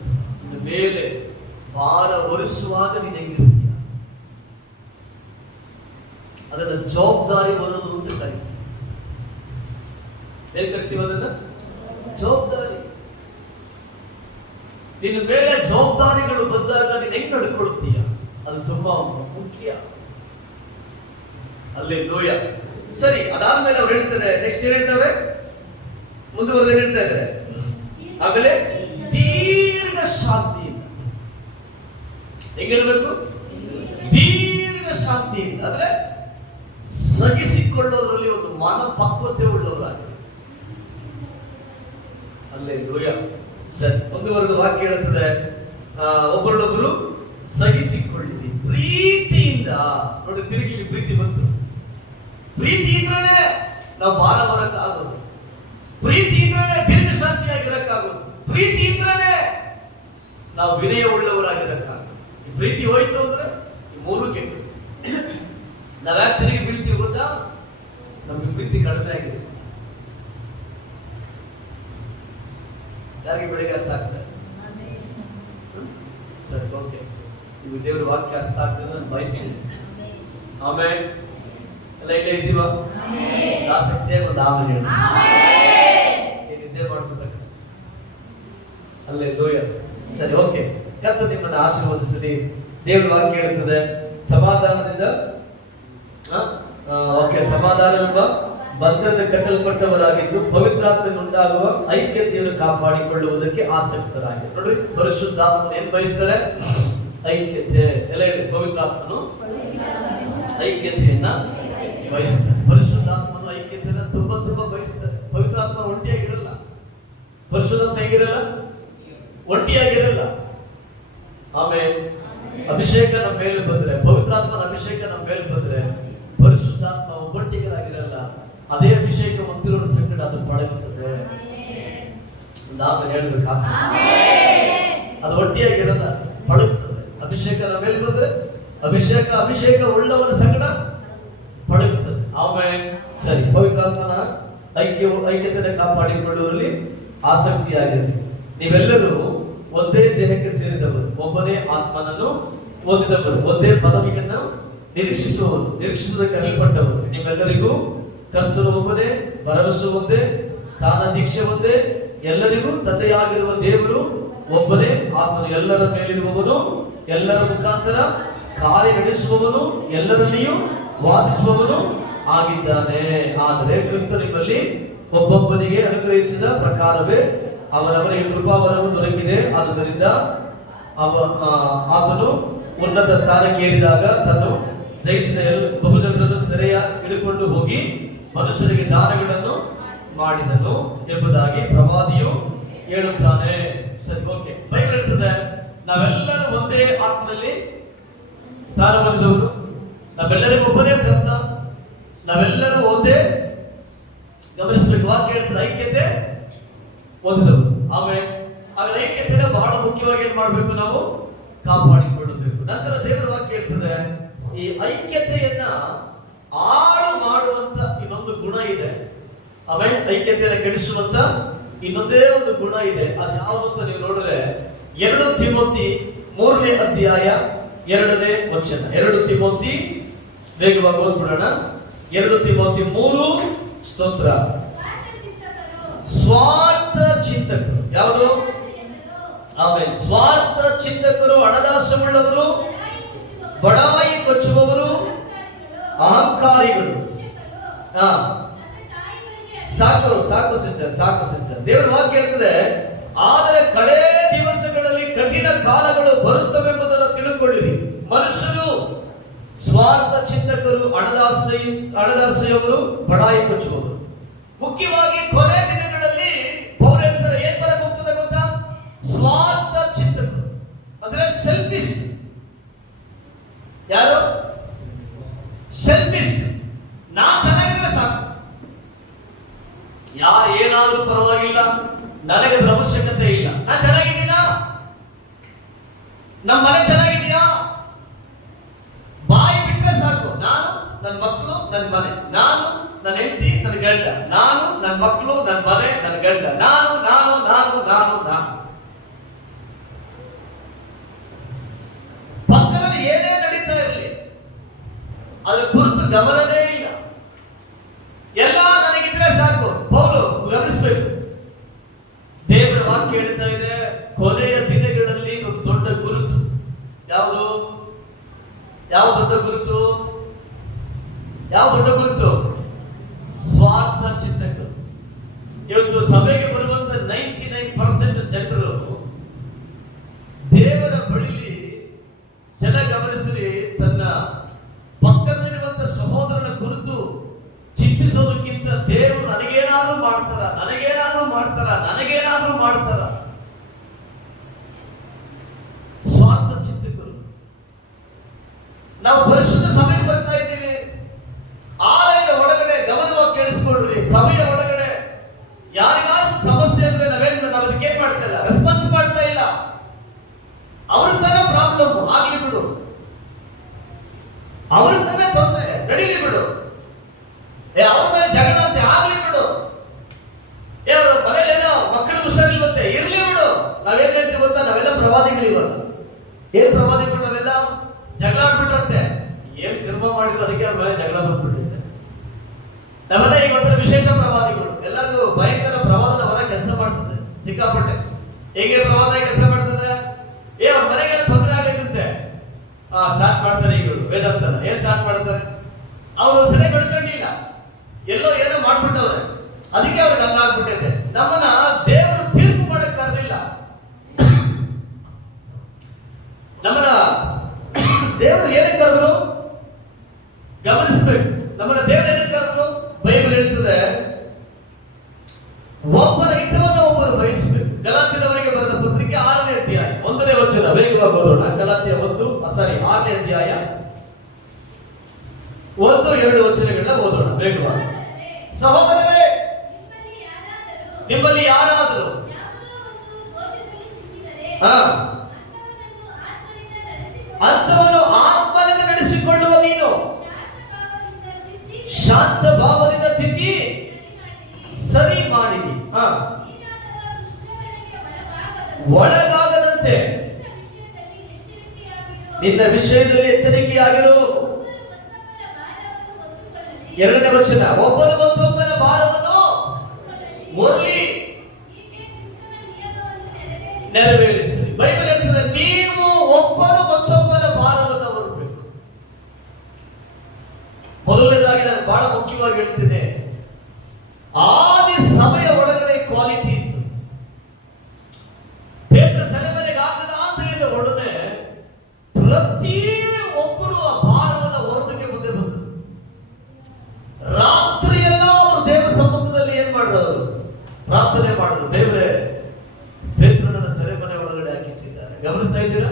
ಮೇಲೆ ಭಾರ ಹೊರಿಸುವಾಗ ನೀನು ಹೆಂಗಿರ್ತೀಯ, ಅದನ್ನ ಜವಾಬ್ದಾರಿ ಬರೋದು ಅಂತ ಕರೀತೀವಿ. ಹೇಗೆ ಕರಿತೀವಿ ಅದನ್ನ? ಜವಾಬ್ದಾರಿ. ನಿನ್ನ ಮೇಲೆ ಜವಾಬ್ದಾರಿಗಳು ಬಂದಾಗ ನೀನು ಹೆಂಗ್ ನಡ್ಕೊಳ್ತೀಯ, ಅದು ತುಂಬಾ ಮುಖ್ಯ. ಅಲ್ಲೇ ಲೋಯ. ಸರಿ, ಅದಾದ್ಮೇಲೆ ಅವ್ರು ಹೇಳ್ತಾರೆ, ನೆಕ್ಸ್ಟ್ ಏನ್ ಹೇಳ್ತಾರೆ, ಮುಂದುವರೆದ ಹೇಳ್ತಾ ಇದ್ದಾರೆ, ಆಮೇಲೆ ದೀರ್ಘ ಶಾಂತಿಯಿಂದ. ಹೆಂಗಿರ್ಬೇಕು? ದೀರ್ಘ ಶಾಂತಿಯಿಂದ ಅಂದ್ರೆ ಸಹಿಸಿಕೊಳ್ಳೋದ್ರಲ್ಲಿ ಒಂದು ಮನಪಕ್ವತೆ ಉಳ್ಳವರಾಗಿ. ಅಲ್ಲೇ ಲೋಯ. ಸರಿ, ಮುಂದುವರೆದ ವಾಕ್ಯ ಹೇಳುತ್ತದೆ, ಒಬ್ಬರೊಬ್ಬರು ಸಹಿಸಿಕೊಳ್ಳಿ ಪ್ರೀತಿಯಿಂದ. ನೋಡಿ, ತಿರುಗಿ ಪ್ರೀತಿ ಬಂತು. ಪ್ರೀತಿ ಇದ್ರೆ ನಾವು ಭಾರ ಬರಕ್ಕಾಗೋದು, ಪ್ರೀತಿ ಇದ್ರೆ ದೀರ್ಘ ಶಾಂತಿಯಾಗಿರಕ್ಕಾಗೋದು, ಪ್ರೀತಿ ಇದ್ರೆ ನಾವು ವಿನಯ ಉಳ್ಳವರಾಗಿರಕ್ಕಾಗೋದು. ಈ ಪ್ರೀತಿ ಹೋಯ್ತು ಅಂದ್ರೆ ಈ ಮೂರು ಕೆಟ್ಟು. ನಾವ್ಯಾಕೆ ತಿರುಗಿ ಬೀಳ್ತೀವಿ ಗೊತ್ತಾ? ನಮ್ಗೆ ಪ್ರೀತಿ ಕಡಿಮೆ ಆಗಿದೆ. ಯಾರಿಗೆ ಬೆಳಿಗ್ಗೆ ಅರ್ಥ ಆಗ್ತದೆ? ಸರಿ, ಓಕೆ. ನೀವು ದೇವರ ವಾಕ್ಯ ಅರ್ಥ ಆಗ್ತದೆ ನಾನು ಬಯಸ್ತೀನಿ. ಆಮೇಲೆ ಎಲ್ಲ ಇಲ್ಲೇ ಇದ್ದೀವ? ಆಸಕ್ತಿಯಾಗಿ ಒಂದು ಆಮೇಲೆ ಹೇಳಿ ನಿದ್ದೆ ಮಾಡ್ಬೇಕು. ಅಲ್ಲೇ ಲೋಯ. ಸರಿ, ಓಕೆ. ಕರ್ತನು ನಿಮ್ಮನ್ನು ಆಶೀರ್ವದಿಸಲಿ. ದೇವರ ವಾಕ್ಯ ಹೇಳ್ತದೆ, ಸಮಾಧಾನದಿಂದ ಸಮಾಧಾನವೆಂಬ ಬಂಧನದ ಕಟ್ಟಲ್ಪಟ್ಟವರಾಗಿದ್ದು ಪವಿತ್ರಾತ್ಮದಿಂದ ಉಂಟಾಗುವ ಐಕ್ಯತೆಯನ್ನು ಕಾಪಾಡಿಕೊಳ್ಳುವುದಕ್ಕೆ ಆಸಕ್ತರಾಗಿ. ನೋಡ್ರಿ, ಪರಿಶುದ್ಧಾತ್ಮನ ಏನ್ ಬಯಸ್ತಾರೆ? ಐಕ್ಯತೆ. ಎಲ್ಲ ಹೇಳಿ, ಪವಿತ್ರಾತ್ಮನು ಐಕ್ಯತೆಯನ್ನ ಬಯಸ್ತಾರೆ. ಪರಿಶುದ್ಧಾತ್ಮನು ಐಕ್ಯತೆಯನ್ನ ತುಂಬಾ ತುಂಬಾ ಬಯಸ್ತಾರೆ. ಪವಿತ್ರಾತ್ಮ ಒಂಟಿಯಾಗಿರಲ್ಲ, ಪರಿಶುದ್ಧಾತ್ಮ ಹೇಗಿರಲ್ಲ, ಒಂಟಿಯಾಗಿರಲ್ಲ. ಆಮೇಲೆ ಅಭಿಷೇಕ ನಮ್ಮ ಮೇಲೆ ಬಂದ್ರೆ, ಪವಿತ್ರಾತ್ಮನ ಅಭಿಷೇಕ ನಮ್ಮ ಮೇಲೆ ಬಂದ್ರೆ, ಪರಿಶುದ್ಧಾತ್ಮ ಒಬ್ಬಟ್ಟಿಗರಾಗಿರಲ್ಲ. ಅದೇ ಅಭಿಷೇಕ ಹೊಂದಿರೋ ಸಂಕಟ ಅದು ಪಳಗುತ್ತದೆ. ಹೇಳ್ಬೇಕು, ಅದು ಒಟ್ಟಿಯಾಗಿರಲ್ಲ, ಪಳಗುತ್ತದೆ. ಅಭಿಷೇಕ ನಮ್ಮ ಮೇಲೆ ಬಂದ್ರೆ, ಅಭಿಷೇಕ ಉಳ್ಳವನ ಸಂಕಟ ಪಳಗುತ್ತದೆ. ಆಮೇಲೆ ಸರಿ, ಪವಿತ್ರಾತ್ಮನ ಐಕ್ಯತೆಯನ್ನು ಕಾಪಾಡಿಕೊಳ್ಳುವಲ್ಲಿ ಆಸಕ್ತಿಯಾಗಿದೆ. ನೀವೆಲ್ಲರೂ ಒಂದೇ ದೇಹಕ್ಕೆ ಸೇರಿದವರು, ಒಬ್ಬನೇ ಆತ್ಮನನ್ನು ಹೊಂದಿದವರು, ಒಂದೇ ಪದವಿಯನ್ನು ನಿರೀಕ್ಷಿಸುವುದಕ್ಕೆ ಕರೆಯಲ್ಪಟ್ಟವರು. ನಿಮ್ಮೆಲ್ಲರಿಗೂ ಕರ್ತನು ಒಬ್ಬನೇ, ಭರವಸೆ ಒಂದೇ, ಸ್ಥಾನ ದೀಕ್ಷೆ ಒಂದೇ, ಎಲ್ಲರಿಗೂ ತಂದೆಯಾಗಿರುವ ದೇವರು ಒಬ್ಬನೇ. ಆತನು ಎಲ್ಲರ ಮೇಲಿರುವವನು, ಎಲ್ಲರ ಮುಖಾಂತರ ಕಾರ್ಯ ನಡೆಸುವವನು, ಎಲ್ಲರಲ್ಲಿಯೂ ವಾಸಿಸುವವನು ಆಗಿದ್ದಾನೆ. ಆದರೆ ಕ್ರಿಸ್ತ ನಿಮ್ಮಲ್ಲಿ ಒಬ್ಬೊಬ್ಬನಿಗೆ ಅನುಗ್ರಹಿಸಿದ ಪ್ರಕಾರವೇ ಅವನವನಿಗೆ ಕೃಪಾವರವು ದೊರಕಿದೆ. ಆದುದರಿಂದ ಆತನು ಉನ್ನತ ಸ್ಥಾನಕ್ಕೆ ಏರಿದಾಗ ತನ್ನ ಜಯಿಸಿದ ಬಹುಜನರನ್ನು ಸೆರೆಯ ಹಿಡಿಕೊಂಡು ಹೋಗಿ ಮನುಷ್ಯರಿಗೆ ದಾನಗಳನ್ನು ಮಾಡಿದನು ಎಂಬುದಾಗಿ ಪ್ರವಾದಿಯು ಹೇಳುತ್ತಾನೆ. ಸರಿ, ಓಕೆ. ಬೈಬಲ್ ಹೇಳ್ತದೆ, ನಾವೆಲ್ಲರೂ ಒಂದೇ ಆತ್ಮದಲ್ಲಿ ಸ್ಥಾನ ಹೊಂದಿದವರು, ನಾವೆಲ್ಲರಿಗೂ ಒಬ್ಬನೇ ಕರ್ತ, ನಾವೆಲ್ಲರೂ ಒಂದೇ. ಗಮನಿಸಬೇಕು, ವಾಕ್ಯ ಹೇಳ್ತದೆ ಐಕ್ಯತೆ ಹೊಂದಿದವರು. ಆಮೇಲೆ ಐಕ್ಯತೆ ಬಹಳ ಮುಖ್ಯವಾಗಿ ಏನ್ ಮಾಡ್ಬೇಕು, ನಾವು ಕಾಪಾಡಿಕೊಳ್ಳಬೇಕು. ನಂತರ ದೇವರ ವಾಕ್ಯ ಹೇಳ್ತದೆ, ಈ ಐಕ್ಯತೆಯನ್ನ ಹಾಳು ಮಾಡುವಂತ ಇನ್ನೊಂದು ಗುಣ ಇದೆ. ಆಮೇಲೆ ಐಕ್ಯತೆಯನ್ನು ಕೆಡಿಸುವಂತ ಇನ್ನೊಂದೇ ಒಂದು ಗುಣ ಇದೆ. ಅದು ಯಾವುದು ಅಂತ ನೀವು ನೋಡಿದ್ರೆ 2 ತಿಮೋತಿ 3ನೇ ಅಧ್ಯಾಯ 2ನೇ ವಚನ. 2 ತಿಮೋತಿ, ವೇಗವಾಗಿ ಓದ್ಬಿಡೋಣ. 2 ತಿಮೋತಿ 3, ಸ್ತೋತ್ರ. ಸ್ವಾರ್ಥ ಚಿಂತಕರು ಯಾವುದು? ಆಮೇಲೆ ಸ್ವಾರ್ಥ ಚಿಂತಕರು, ಹಣದಾಸೆಯುಳ್ಳವರು, ಬಡಾಯಿ ಕೊಚ್ಚುವವರು, ಅಹಂಕಾರಿಗಳು. ಸಾಕು ಸಿಸ್ಟರ್. ದೇವರ ವಾಕ್ಯ ಹೇಳ್ತದೆ, ಆದರೆ ಕಡೇ ದಿವಸಗಳಲ್ಲಿ ಕಠಿಣ ಕಾಲಗಳು ಬರುತ್ತವೆಂಬುದನ್ನು ತಿಳುಕೊಳ್ಳಿರಿ. ಮನುಷ್ಯರು ಚಿಂತಕರು, ಹಣದಾಸೆಯವರು, ಬಡಾಯಿ ಕಚ್ಚುವವರು. ಮುಖ್ಯವಾಗಿ ಕೊನೆ ದಿನಗಳಲ್ಲಿ ಪೌಲ ಹೇಳ್ತಾರೆ, ಏನ್ ಬರಕ್ ಹೋಗ್ತದೆ ಗೊತ್ತಾ? ಸ್ವಾರ್ಥ ಚಿಂತಕರು, ಅಂದ್ರೆ ಸೆಲ್ಫಿಸ್ಟ್. ಯಾರು? ಸೆಲ್ಫಿಸ್ಟ್. ನಾನ್ ಚೆನ್ನಾಗಿದ್ರೆ ಸಾಕು, ಯಾರು ಏನಾದ್ರೂ ಪರವಾಗಿಲ್ಲ, ನನಗದ್ರ ಅವಶ್ಯಕತೆ ಇಲ್ಲ. ನಾನ್ ಚೆನ್ನಾಗಿದ್ದೀನಾ? ನಮ್ಮ ಮನೆ ಚೆನ್ನಾಗಿದೆಯಾ? ಬಾಯಿ ಬಿಟ್ಟರೆ ಸಾಕು, ನಾನು, ನನ್ನ ಮಕ್ಕಳು, ನನ್ನ ಮನೆ, ನಾನು, ನನ್ನ ಹೆಂಡತಿ, ನನ್ನ ಗಂಡ, ನಾನು, ನನ್ನ ಮಕ್ಕಳು, ನನ್ನ ಮನೆ, ನನ್ನ ಗಂಡ, ನಾನು ನಾನು ನಾನು ನಾನು ನಾನು. ಪಕ್ಕದಲ್ಲಿ ಏನೇ ನಡೀತಾ ಇರಲಿ ಅದ್ರ ಕುರಿತು ಗಮನವೇ ಇಲ್ಲ. ಎಲ್ಲ ನನಗಿದ್ರೆ ಸಾಕು. ಪೌಲು ಗಮನಿಸಬೇಕು, ದೇವರ ವಾಕ್ಯ ಹೇಳ್ತಾ ಇದೆ, ಕೊನೆಯ ದಿನಗಳಲ್ಲಿ ಒಂದು ದೊಡ್ಡ ಗುರುತು. ಯಾವುದು? ಯಾವ ದೊಡ್ಡ ಗುರುತು? ಯಾವ ದೊಡ್ಡ ಗುರುತು? ಸ್ವಾರ್ಥ ಚಿಂತಕರು. ಇವತ್ತು ಸಭೆಗೆ ಬರುವಂತ 99% ಜನರು ದೇವರ ಬಳಿಲಿ, ಜನ ಗಮನಿಸಿ, ತನ್ನ ಪಕ್ಕದಲ್ಲಿರುವಂತ ಸಹೋದರನ ಕುರಿತು ಚಿಂತಿಸೋದಕ್ಕಿಂತ ದೇವರು ನನಗೇನಾದ್ರೂ ಮಾಡ್ತಾರ, ನನಗೇನಾದ್ರೂ ಮಾಡ್ತಾರ, ನನಗೇನಾದ್ರೂ ಮಾಡ್ತಾರ. ಸ್ವಾರ್ಥ ಚಿಂತಕರು. ನಾವು ಪರಿಶುದ್ಧ ಸಭೆಗೆ ಬರ್ತಾ ಇದ್ದೀವಿ, ಆಲಯದ ಒಳಗಡೆ ಗಮನವಾಗಿ ಕೇಳಿಸ್ಕೊಳ್ರಿ. ಸಭೆಯ ಒಳಗಡೆ ಯಾರಿಗಾದ್ರೂ ಸಮಸ್ಯೆ ಅಂದ್ರೆ ನಾವು ಅದಕ್ಕೆ ಏನ್ ಮಾಡ್ತಾ ಇಲ್ಲ, ರೆಸ್ಪಾನ್ಸ್ ಮಾಡ್ತಾ ಇಲ್ಲ. ಅವ್ರ ತರ ಪ್ರಾಬ್ಲಮ್ ಆಗ್ಲಿ ಬಿಡು, ಅವ್ರ ತರ ತೊಂದರೆ ನಡೀಲಿ ಬಿಡು, ಅವ್ರ ಮೇಲೆ ಜಗಳ ಅಂತ ಆಗ್ಲಿ ಬಿಡು, ಅವ್ರ ಮನೇಲೇನೋ ಮಕ್ಕಳು ಹುಷಾರಿಲ್ವಂತೆ ಇರ್ಲಿ ಬಿಡು. ನಾವೇನ್ ಹೇಳ್ತೀವಿ ಗೊತ್ತಾ? ನಾವೆಲ್ಲ ಪ್ರವಾದಿಗಳಿವಲ್ಲ. ಏನ್ ಪ್ರವಾದಿಗಳು? ನಾವೆಲ್ಲ ಜಗಳ ಆಡ್ಬಿಟ್ರಂತೆ. ಏನ್ ಕರ್ಮ ಮಾಡಿದ್ರು ಅದಕ್ಕೆ ಅವ್ರ ಮೇಲೆ ಜಗಳ ಬಂದ್ಬಿಟ್ಟಿದೆ. ನಾವೆಲ್ಲ ಈಗ ಒಂಥರ ವಿಶೇಷ ಪ್ರವಾದಿಗಳು. ಎಲ್ಲರಿಗೂ ಭಯಂಕರ ಪ್ರವಾದನ ಹೊರ ಕೆಲಸ ಮಾಡ್ತದೆ, ಸಿಕ್ಕಾಪಟ್ಟೆ. ಹೇಗೆ ಪ್ರವಾದ ಕೆಲಸ ಮಾಡ್ತದೆ? ಅವ್ರ ಮನೆಗೆ ತೊಂದರೆ ಆಗಿರುತ್ತೆ, ಸ್ಟಾರ್ಟ್ ಮಾಡ್ತಾರೆ ಈಗಳು ವೇದಾಂತನ. ಏನ್ ಸ್ಟಾರ್ಟ್ ಮಾಡ್ತಾರೆ? ಅವರು ಸರಿ ಬೆಳ್ಕೊಂಡಿಲ್ಲ, ಎಲ್ಲೋ ಏನೋ ಮಾಡ್ಬಿಟ್ಟವ್ರೆ, ಅದಕ್ಕೆ ಅವ್ರಿಗೆ ಹಂಗಾಗ್ಬಿಟ್ಟಿದೆ. ನಮ್ಮನ್ನ ದೇವರು ತೀರ್ಪು ಮಾಡಕ್ ಕರೆದಿಲ್ಲ, ನಮ್ಮನ್ನ ದೇವರು ಏನಕ್ಕೆ ಕರೆದ್ರು ಗಮನಿಸ್ಬೇಕು. ನಮ್ಮನ್ನ ದೇವರು ಏನಕ್ಕೆ ಕರೆದ್ರು? ಬೈಬಲ್ ಹೇಳ್ತದೆ, ಒಬ್ಬರ ಹಿತವನ್ನು ಒಬ್ಬರು ಬಯಸಬೇಕು. ಗಲಾತ್ಯದವರಿಗೆ ಬರೆದ ಪತ್ರಿಕೆ 6ನೇ ಅಧ್ಯಾಯ 1ನೇ ವಚನ, ವೇಗವಾಗಿ ಓದೋಣ. ಗಲಾತ್ಯ 6ನೇ ಅಧ್ಯಾಯ 1-2 ವಚನಗಳನ್ನ ಓದೋಣ ವೇಗವಾಗಿ. ಸಹೋದರರೇ, ನಿಮ್ಮಲ್ಲಿ ಯಾರಾದರೂ ಅಂಥವನು ಆತ್ಮನಿಂದ ನಡೆಸಿಕೊಳ್ಳುವ ನೀನು ಶಾಂತ ಭಾವದಿಂದ ತಿದ್ದಿ ಸರಿ ಮಾಡಿ ಒಳಗಾಗದಂತೆ ನಿನ್ನ ವಿಷಯದಲ್ಲಿ ಎಚ್ಚರಿಕೆಯಾಗಿರು. 2ನೇ ವಚನ, ಒಬ್ಬರು ಮತ್ತೊಬ್ಬರ ಭಾರವನ್ನು ಹೊರಲಿ ನೆರವೇರಿಸಿ. ಬೈಬಲ್ ಹೇಳ್ತದೆ, ನೀವು ಒಬ್ಬರು ಮತ್ತೊಬ್ಬರ ಭಾರವನ್ನು ಹೊರಬೇಕು. ಮೊದಲನೇದಾಗಿ ನಾನು ಬಹಳ ಮುಖ್ಯವಾಗಿ ಹೇಳ್ತೀನಿ, ಆದಿ ಸಭೆಯ ಒಳಗಡೆ ಕ್ವಾಲಿಟಿ ಇತ್ತು. ಪೇತ್ರ ಸೆರೆಮನೆಗೆ ಆಗದ ಅಂತ ಹೇಳಿದ ಒಡನೆ ಪ್ರತಿ ಒಬ್ಬರು ಆ ಭಾರವನ್ನು ಹೊರದಕ್ಕೆ ಮುಂದೆ ಬಂದರು. ರಾತ್ರಿ ಎಲ್ಲ ಅವರು ದೇವರ ಸಮ್ಮುಖದಲ್ಲಿ ಏನ್ ಮಾಡಿದವರು? ಪ್ರಾರ್ಥನೆ ಮಾಡಿದ್ರು. ದೇವರೇ, ಪೇತ್ರನನ್ನ ಸೆರೆಮನೆ ಒಳಗಡೆ ಹಾಕಿಟ್ಟಿದ್ದಾರೆ. ಗಮನಿಸ್ತಾ ಇದ್ದೀರಾ?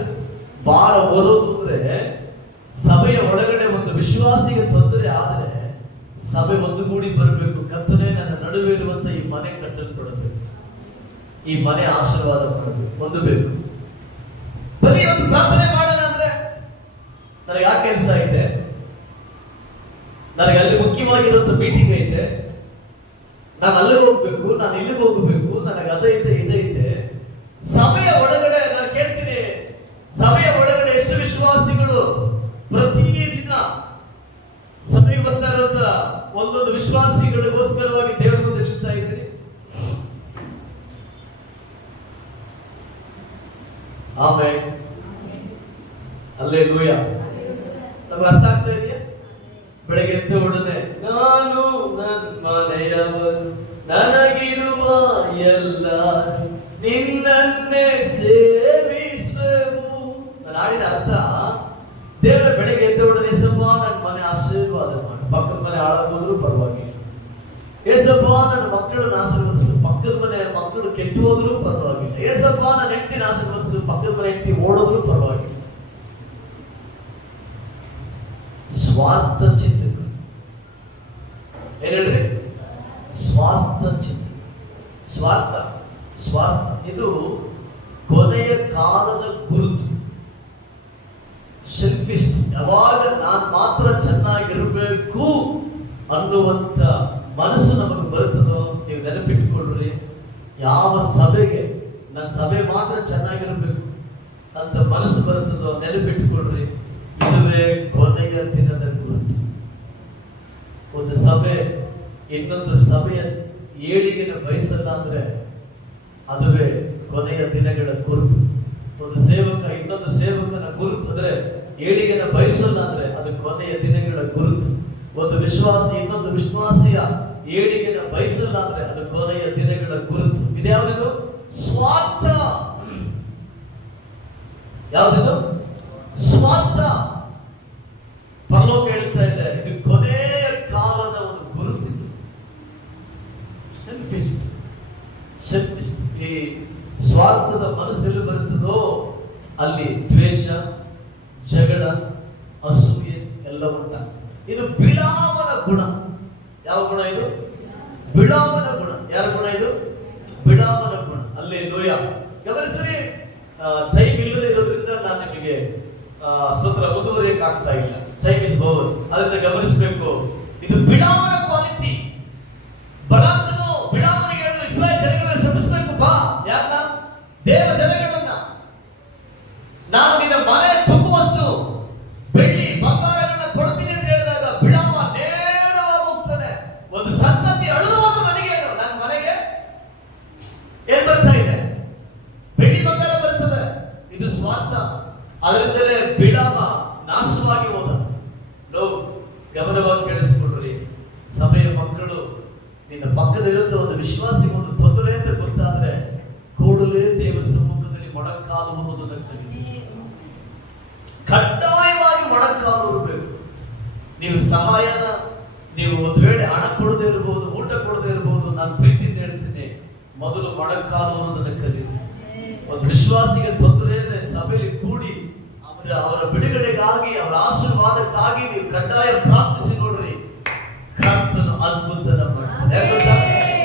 ಭಾರ ಹೊರೋದು ಅಂದ್ರೆ ಸಭೆಯ ಒಳಗಡೆ ಒಂದು ವಿಶ್ವಾಸಿಗೆ ತೊಂದರೆ ಆದರೆ ಸಭೆ ಒಂದುಗೂಡಿ ಬರಬೇಕು. ಕರ್ತನೇ, ನನ್ನ ನಡುವೆ ಇರುವಂತ ಈ ಮನೆ ಕಟ್ಟಲ್ಪಡಬೇಕು, ಈ ಮನೆ ಆಶೀರ್ವಾದ ಮಾಡಬೇಕು, ಹೊಂದಬೇಕು. ಬರೀ ಒಂದು ಪ್ರಾರ್ಥನೆ ಮಾಡೋಣ ಅಂದ್ರೆ ನನಗೆ ಆ ಕೆಲಸ ಐತೆ, ನನಗೆ ಅಲ್ಲಿ ಮುಖ್ಯವಾಗಿರುವಂತ ಮೀಟಿಂಗ್ ಐತೆ, ನಾನು ಅಲ್ಲಿಗೆ ಹೋಗ್ಬೇಕು, ನಾನು ಇಲ್ಲಿಗೆ ಹೋಗ್ಬೇಕು, ನನಗೆ ಅದೈತೆ ಇದೈತೆ. ಸಭೆಯ ಒಳಗಡೆ ನಾನು ಕೇಳ್ತೀನಿ, ಸಭೆಯ ಒಳಗಡೆ ಎಷ್ಟು ವಿಶ್ವಾಸಿಗಳು ಪ್ರತಿದಿನ ಸಭೆಗೆ ಬರ್ತಾ ಇರುವಂತ ಒಂದೊಂದು ವಿಶ್ವಾಸಿಗಳಿಗೋಸ್ಕರವಾಗಿ ದೇವರ ಮುಂದೆ ನಿಲ್ತಾ ಇದ್ರಿ? ಆಮೇಲೆ ಅಲ್ಲೇಲೂಯ. ನಮ್ಗೆ ಅರ್ಥ ಆಗ್ತಾ ಇದೆಯಾ? ಬೆಳಗ್ಗೆ ಎದ್ದ ಒಡನೆ ನಾನು ನನ್ನ ಮನೆಯವರು ನನಗಿರುವ ಎಲ್ಲ ನಿನ್ನನ್ನೇ ಸೇವಿಸುವೆವು. ನಾನು ಆಡಿದ ಅರ್ಥ, ದೇವರ ಬೆಳಿಗ್ಗೆ ಎದ್ದೊಡನೆ ಏಸಪ್ಪ ನನ್ನ ಮನೆ ಆಶೀರ್ವಾದ ಮಾಡಿ, ಪಕ್ಕದ ಮನೆ ಹಾಳಾಗೋದ್ರು ಪರವಾಗಿಲ್ಲ. ಏಸಪ್ಪ ನನ್ನ ಮಕ್ಕಳನ್ನ ಆಶೀರ್ವದಿಸು, ಪಕ್ಕದ ಮನೆ ಮಕ್ಕಳು ಕೆಟ್ಟು ಹೋದ್ರು ಪರವಾಗಿಲ್ಲ. ಏಸಪ್ಪ ನನ್ನ ಹೆಂಡತಿನ ಆಶೀರ್ವದಿಸು, ಪಕ್ಕದ ಮನೆ ಹೆಂಡತಿ ಓಡೋದ್ರು ಪರವಾಗಿಲ್ಲ. ಸ್ವಾರ್ಥ ಚಿಂತನೆ ಏನ್ ಹೇಳ್ರಿ? ಸ್ವಾರ್ಥ ಚಿಂತನೆ, ಸ್ವಾರ್ಥ ಸ್ವಾರ್ಥ ಇದು ಕೊನೆಯ ಕಾಲದ ಗುರುತು. ಸೆಲ್ಫಿಸ್ಟ್, ಯಾವಾಗ ನಾನು ಮಾತ್ರ ಚೆನ್ನಾಗಿರ್ಬೇಕು ಅನ್ನುವಂತ ಮನಸ್ಸು ನಮಗೆ ಬರುತ್ತದೋ, ನೀವು ನೆನಪಿಟ್ಟುಕೊಳ್ಳ್ರಿ, ಯಾವ ಸಭೆಗೆ ನನ್ನ ಸಭೆ ಮಾತ್ರ ಚೆನ್ನಾಗಿರ್ಬೇಕು ಅಂತ ಮನಸ್ಸು ಬರುತ್ತದೋ ನೆನಪಿಟ್ಟುಕೊಳ್ಳ್ರಿ, ಇದುವೇ ಕೊನೆಯ ದಿನದ ಗುರುತು. ಒಂದು ಸಭೆ ಇನ್ನೊಂದು ಸಭೆಯ ಏಳಿಗೆನ ಬಯಸಲ್ಲ ಅಂದ್ರೆ ಅದುವೇ ಕೊನೆಯ ದಿನಗಳ ಗುರುತು. ಒಂದು ಸೇವಕ ಇನ್ನೊಂದು ಸೇವಕನ ಗುರುತು ಅಂದ್ರೆ ಏಳಿಗೆನ ಬಯಸಲ್ಲ ಅಂದ್ರೆ ಅದು ಕೊನೆಯ ದಿನಗಳ ಗುರುತು. ಒಂದು ವಿಶ್ವಾಸಿ ಇನ್ನೊಂದು ವಿಶ್ವಾಸಿಯ ಏಳಿಗೆನ ಬಯಸಲ್ಲ ಅಂದ್ರೆ ಅದು ಕೊನೆಯ ದಿನಗಳ ಗುರುತು. ಇದ್ಯಾವುದು? ಸ್ವಾರ್ಥ. ಯಾವ್ದು? ಸ್ವಾರ್ಥ. ಪರಲೋಕ ಹೇಳ್ತಾ ಇದೆ, ಇದು ಕೊನೆಯ ಕಾಲದ ಒಂದು ಗುರುತು. ಸೆಲ್ಫಿಸ್ಟ್, ಸೆಲ್ಫಿಸ್ಟ್. ಈ ಸ್ವಾರ್ಥದ ಮನಸ್ಸೆಲ್ಲಿ ಬರುತ್ತದೋ ಅಲ್ಲಿ ದ್ವೇಷ, ಜಗಳ, ಅಸೂಯೆ ಎಲ್ಲ ಉಂಟಾಗ್ತದೆ. ಇದು ಬಿಳಾಮನ ಗುಣ. ಯಾವ ಗುಣ ಇದು? ಬಿಳಾಮನ ಗುಣ. ಯಾರ ಗುಣ ಇದು? ಬಿಳಾಮನ ಗುಣ. ಅಲ್ಲಿ ಲೋಯ ಗಮನಿಸ್ರಿ. ಟೈಮ್ ಇಲ್ಲದೆ ಇರೋದ್ರಿಂದ ನಾನು ನಿಮಗೆ ಸ್ತೋತ್ರ ಮುಂದುವರಿಯಕ್ಕೆ ಆಗ್ತಾ ಇಲ್ಲ. Time is over. ಅದರಿಂದ ಗಮನಿಸಬೇಕು, ಇದು ಬಿಳಾಮನ ಕ್ವಾಲಿಟಿ. ಬಲಾತ್ಕನು ಬಿಳಾಮನಿಗೆ ಹೇಳಿದ್ರು, ಇಸ್ರಾಯೇಲ್ ಜನಗಳನ್ನ ಶ್ರಮಿಸಬೇಕು ಬಾ. ಯಾರನ್ನ? ದೇವ ಜನಗಳನ್ನ. ನಾನು ನಿನ್ನ ಮನೆ ತುಂಬುವಷ್ಟು ಬೆಳ್ಳಿ ಬಂಗಾರಗಳನ್ನ ಕೊಡ್ತೀನಿ ಅಂತ ಹೇಳಿದಾಗ ಬಿಳಾಮ ನೇರವಾಗಿ ಹೋಗ್ತಾನೆ. ಒಂದು ಸಂತತಿ ಅಳುವಾಗ ಮನೆಗೆ ಏನು? ನನ್ನ ಮನೆಗೆ ಏನ್ ಬರ್ತಾ ಇದೆ? ಬೆಳ್ಳಿ ಬಂಗಾರ ಬರ್ತದೆ. ಇದು ಸ್ವಾರ್ಥ. ಅದರಿಂದಲೇ ಬಿಳಾಮ ನಾಶವಾಗಿ ಹೋದ. ಗಮನವಾಗಿ ಕೇಳಿಸಿಕೊಡ್ರಿ. ಸಭೆಯ ಮಕ್ಕಳು ನಿನ್ನ ಪಕ್ಕದಲ್ಲಿರುವಂತ ಒಂದು ವಿಶ್ವಾಸಿ ಒಂದು ತೊಂದರೆ ಅಂತ ಗೊತ್ತಾದ್ರೆ ಕೂಡಲೇ ದೇವ ಸಮ್ಮುಖದಲ್ಲಿ ಮೊಣಕಾಲುವುದನ್ನು ಕಲಿ. ಕಡ್ಡಾಯವಾಗಿ ಮೊಣಕಾಲುಬೇಕು. ನೀವು ಸಹಾಯನ, ನೀವು ಒಂದು ವೇಳೆ ಹಣ ಕೊಡದೇ ಇರಬಹುದು, ಊಟ ಕೊಡದೇ ಇರಬಹುದು, ನಾನು ಪ್ರೀತಿಯಿಂದ ಹೇಳ್ತೀನಿ, ಮೊದಲು ಮೊಣಕಾಲುವುದನ್ನು ಕಲಿ. ಒಂದು ವಿಶ್ವಾಸಿಗೆ ತೊಂದರೆ ಇದ್ರೆ ಸಭೆಯಲ್ಲಿ ಕೂಡಿ ಅವರ ಬಿಡುಗಡೆಗಾಗಿ, ಅವರ ಆಶೀರ್ವಾದಕ್ಕಾಗಿ ನೀವು ಕಡ್ಡಾಯ ಪ್ರಾರ್ಥಿಸಿ ನೋಡ್ರಿ. ಕರ್ತನು ಅದ್ಭುತನ ಮಾಡ್ತಾನೆ.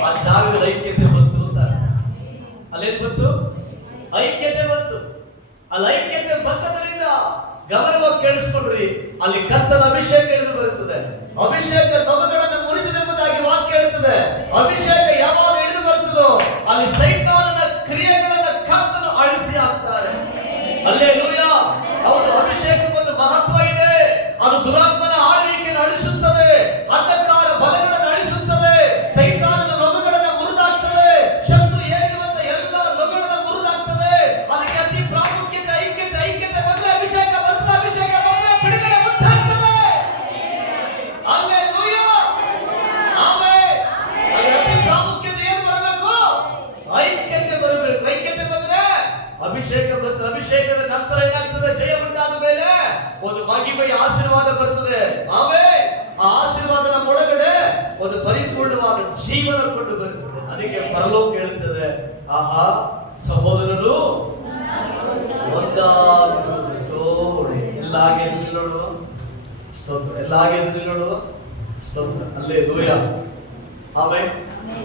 ಆ ಜಾಗದ ಐಕ್ಯತೆ ಬಂತು ಅಂತ. ಅಲ್ಲೇನ್ ಬಂತು? ಐಕ್ಯತೆ ಬಂತು. ಅಲ್ಲಿ ಐಕ್ಯತೆ ಬಂದದ್ರಿಂದ ಗಮನವಾಗಿ ಕೇಳಿಸ್ಕೊಂಡ್ರಿ, ಅಲ್ಲಿ ಕರ್ತನ ಅಭಿಷೇಕ ಇಳಿದು ಬರುತ್ತದೆ. ಅಭಿಷೇಕ ನೊಗಗಳನ್ನು ಮುರಿದಿನೆಂಬುದಾಗಿ ವಾಕ್ಯ ಹೇಳ್ತದೆ. ಅಭಿಷೇಕ ಯಾವಾಗ ಇಳಿದು ಬರ್ತದೋ ಅಲ್ಲಿ ಸೈತಾನನ ಕ್ರಿಯೆಗಳನ್ನ ಕರ್ತನು ಅಳಿಸಿ ಹಾಕ್ತಾರೆ. ಹಲ್ಲೆಲೂಯಾ. ಹೌದು, ಅಭಿಷೇಕಕ್ಕೊಂದು ಮಹತ್ವ ಇದೆ. ಅದು ದುರಾತ್ಮನ ಆಳ್ವಿಕೆಯನ್ನು ಅಳಿಸುತ್ತದೆ, ಅಂಧಕಾರ ಬಲಗಳನ್ನು ಅಳಿಸುತ್ತದೆ, ಸೈತಾನನ ನೊಗಗಳನ್ನು ಮುರಿದಾಗ್ತದೆ, ಶತ್ರು ಏರಿರುವಂತ ಎಲ್ಲ ನೊಗಗಳನ್ನು ಮುರಿದಾಗ್ತದೆ. ಅದಕ್ಕೆ ಅತಿ ಪ್ರಾಮುಖ್ಯತೆ ಐಕ್ಯತೆ. ಐಕ್ಯತೆ ಬಂದ್ರೆ ಅಭಿಷೇಕ ಬರ್ತದೆ, ಅಭಿಷೇಕ ಬಂದ್ರೆ ಬಿಡುಗಡೆ ಉಂಟಾಗ್ತದೆ. ಹಲ್ಲೆಲೂಯಾ. ಆಮೆನ್. ಅತಿ ಪ್ರಾಮುಖ್ಯತೆ ಏನು ಬರಬೇಕು? ಐಕ್ಯತೆ ಬರಬೇಕು. ಐಕ್ಯತೆ ಬಂದ್ರೆ ಅಭಿಷೇಕ ಬರ್ತದೆ. ಅಭಿಷೇಕದ ನಂತರ ಏನಾಗ್ತದೆ? ಜಯ ಉಂಟಾದ ಮೇಲೆ ಒಂದು ಮಹಿಮೆಯ ಆಶೀರ್ವಾದ ಬರ್ತದೆ. ಆಮೆನ್. ಆ ಆಶೀರ್ವಾದ ನಮ್ಮ ಒಳಗಡೆ ಒಂದು ಪರಿಪೂರ್ಣವಾದ ಜೀವನ ಕೊಂಡು ಬರ್ತದೆ. ಅದಕ್ಕೆ ಪರಲೋಕ ಹೇಳ್ತದೆ, ಆಹಾ ಸಹೋದರರು ಒಂದಾಗಿರುವುದೆಷ್ಟೋ ಎಲ್ಲ ಹಾಗೆ ನೋಡುವ ಸ್ತೋತ್ರ, ಎಲ್ಲ ಹಾಗೆ ನೋಡುವ ಸ್ತೋತ್ರ. ಹಲ್ಲೆಲೂಯಾ. ಆಮೆನ್.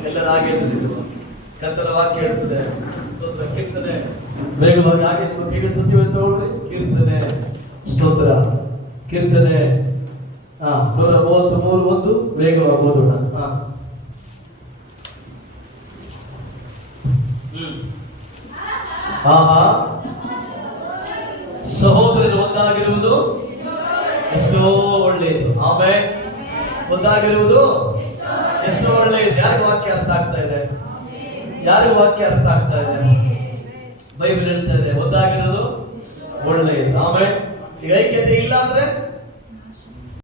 ಎಲ್ಲರ ಹಾಗೆ ನೋಡುವ ಕರ್ತನ ವಾಕ್ಯ ಹೇಳ್ತದೆ. ಸ್ತೋತ್ರ. ಕೀರ್ತನೆ ವೇಗವಾಗಿ ಹಾಗೆ ಈಗ ಸತ್ಯವನ್ನು ತಗೊಳ್ರಿ. ಕೀರ್ತನೆ ಸ್ತೋತ್ರ. ಕೀರ್ತನೆ 133:1 ವೇಗವಾಗಿ ಓದೋಣ. ಆಹಾ ಸಹೋದರರು ಒಂದಾಗಿರುವುದು ಎಷ್ಟೋ ಒಳ್ಳೆಯದು. ಆಮೇಲೆ ಒಂದಾಗಿರುವುದು ಎಷ್ಟೋ ಒಳ್ಳೆಯದು. ಯಾರಿಗೂ ವಾಕ್ಯ ಅರ್ಥ ಆಗ್ತಾ ಇದೆ? ಯಾರಿಗೂ ವಾಕ್ಯ ಅರ್ಥ ಆಗ್ತಾ ಇದೆ? ಬೈಬಲ್ ಹೇಳ್ತಾ ಇದೆ ಒಂದಾಗಿರೋದು ಒಳ್ಳೆಯದು. ಆಮೇಲೆ ಈಗ ಐಕ್ಯತೆ ಇಲ್ಲ ಅಂದ್ರೆ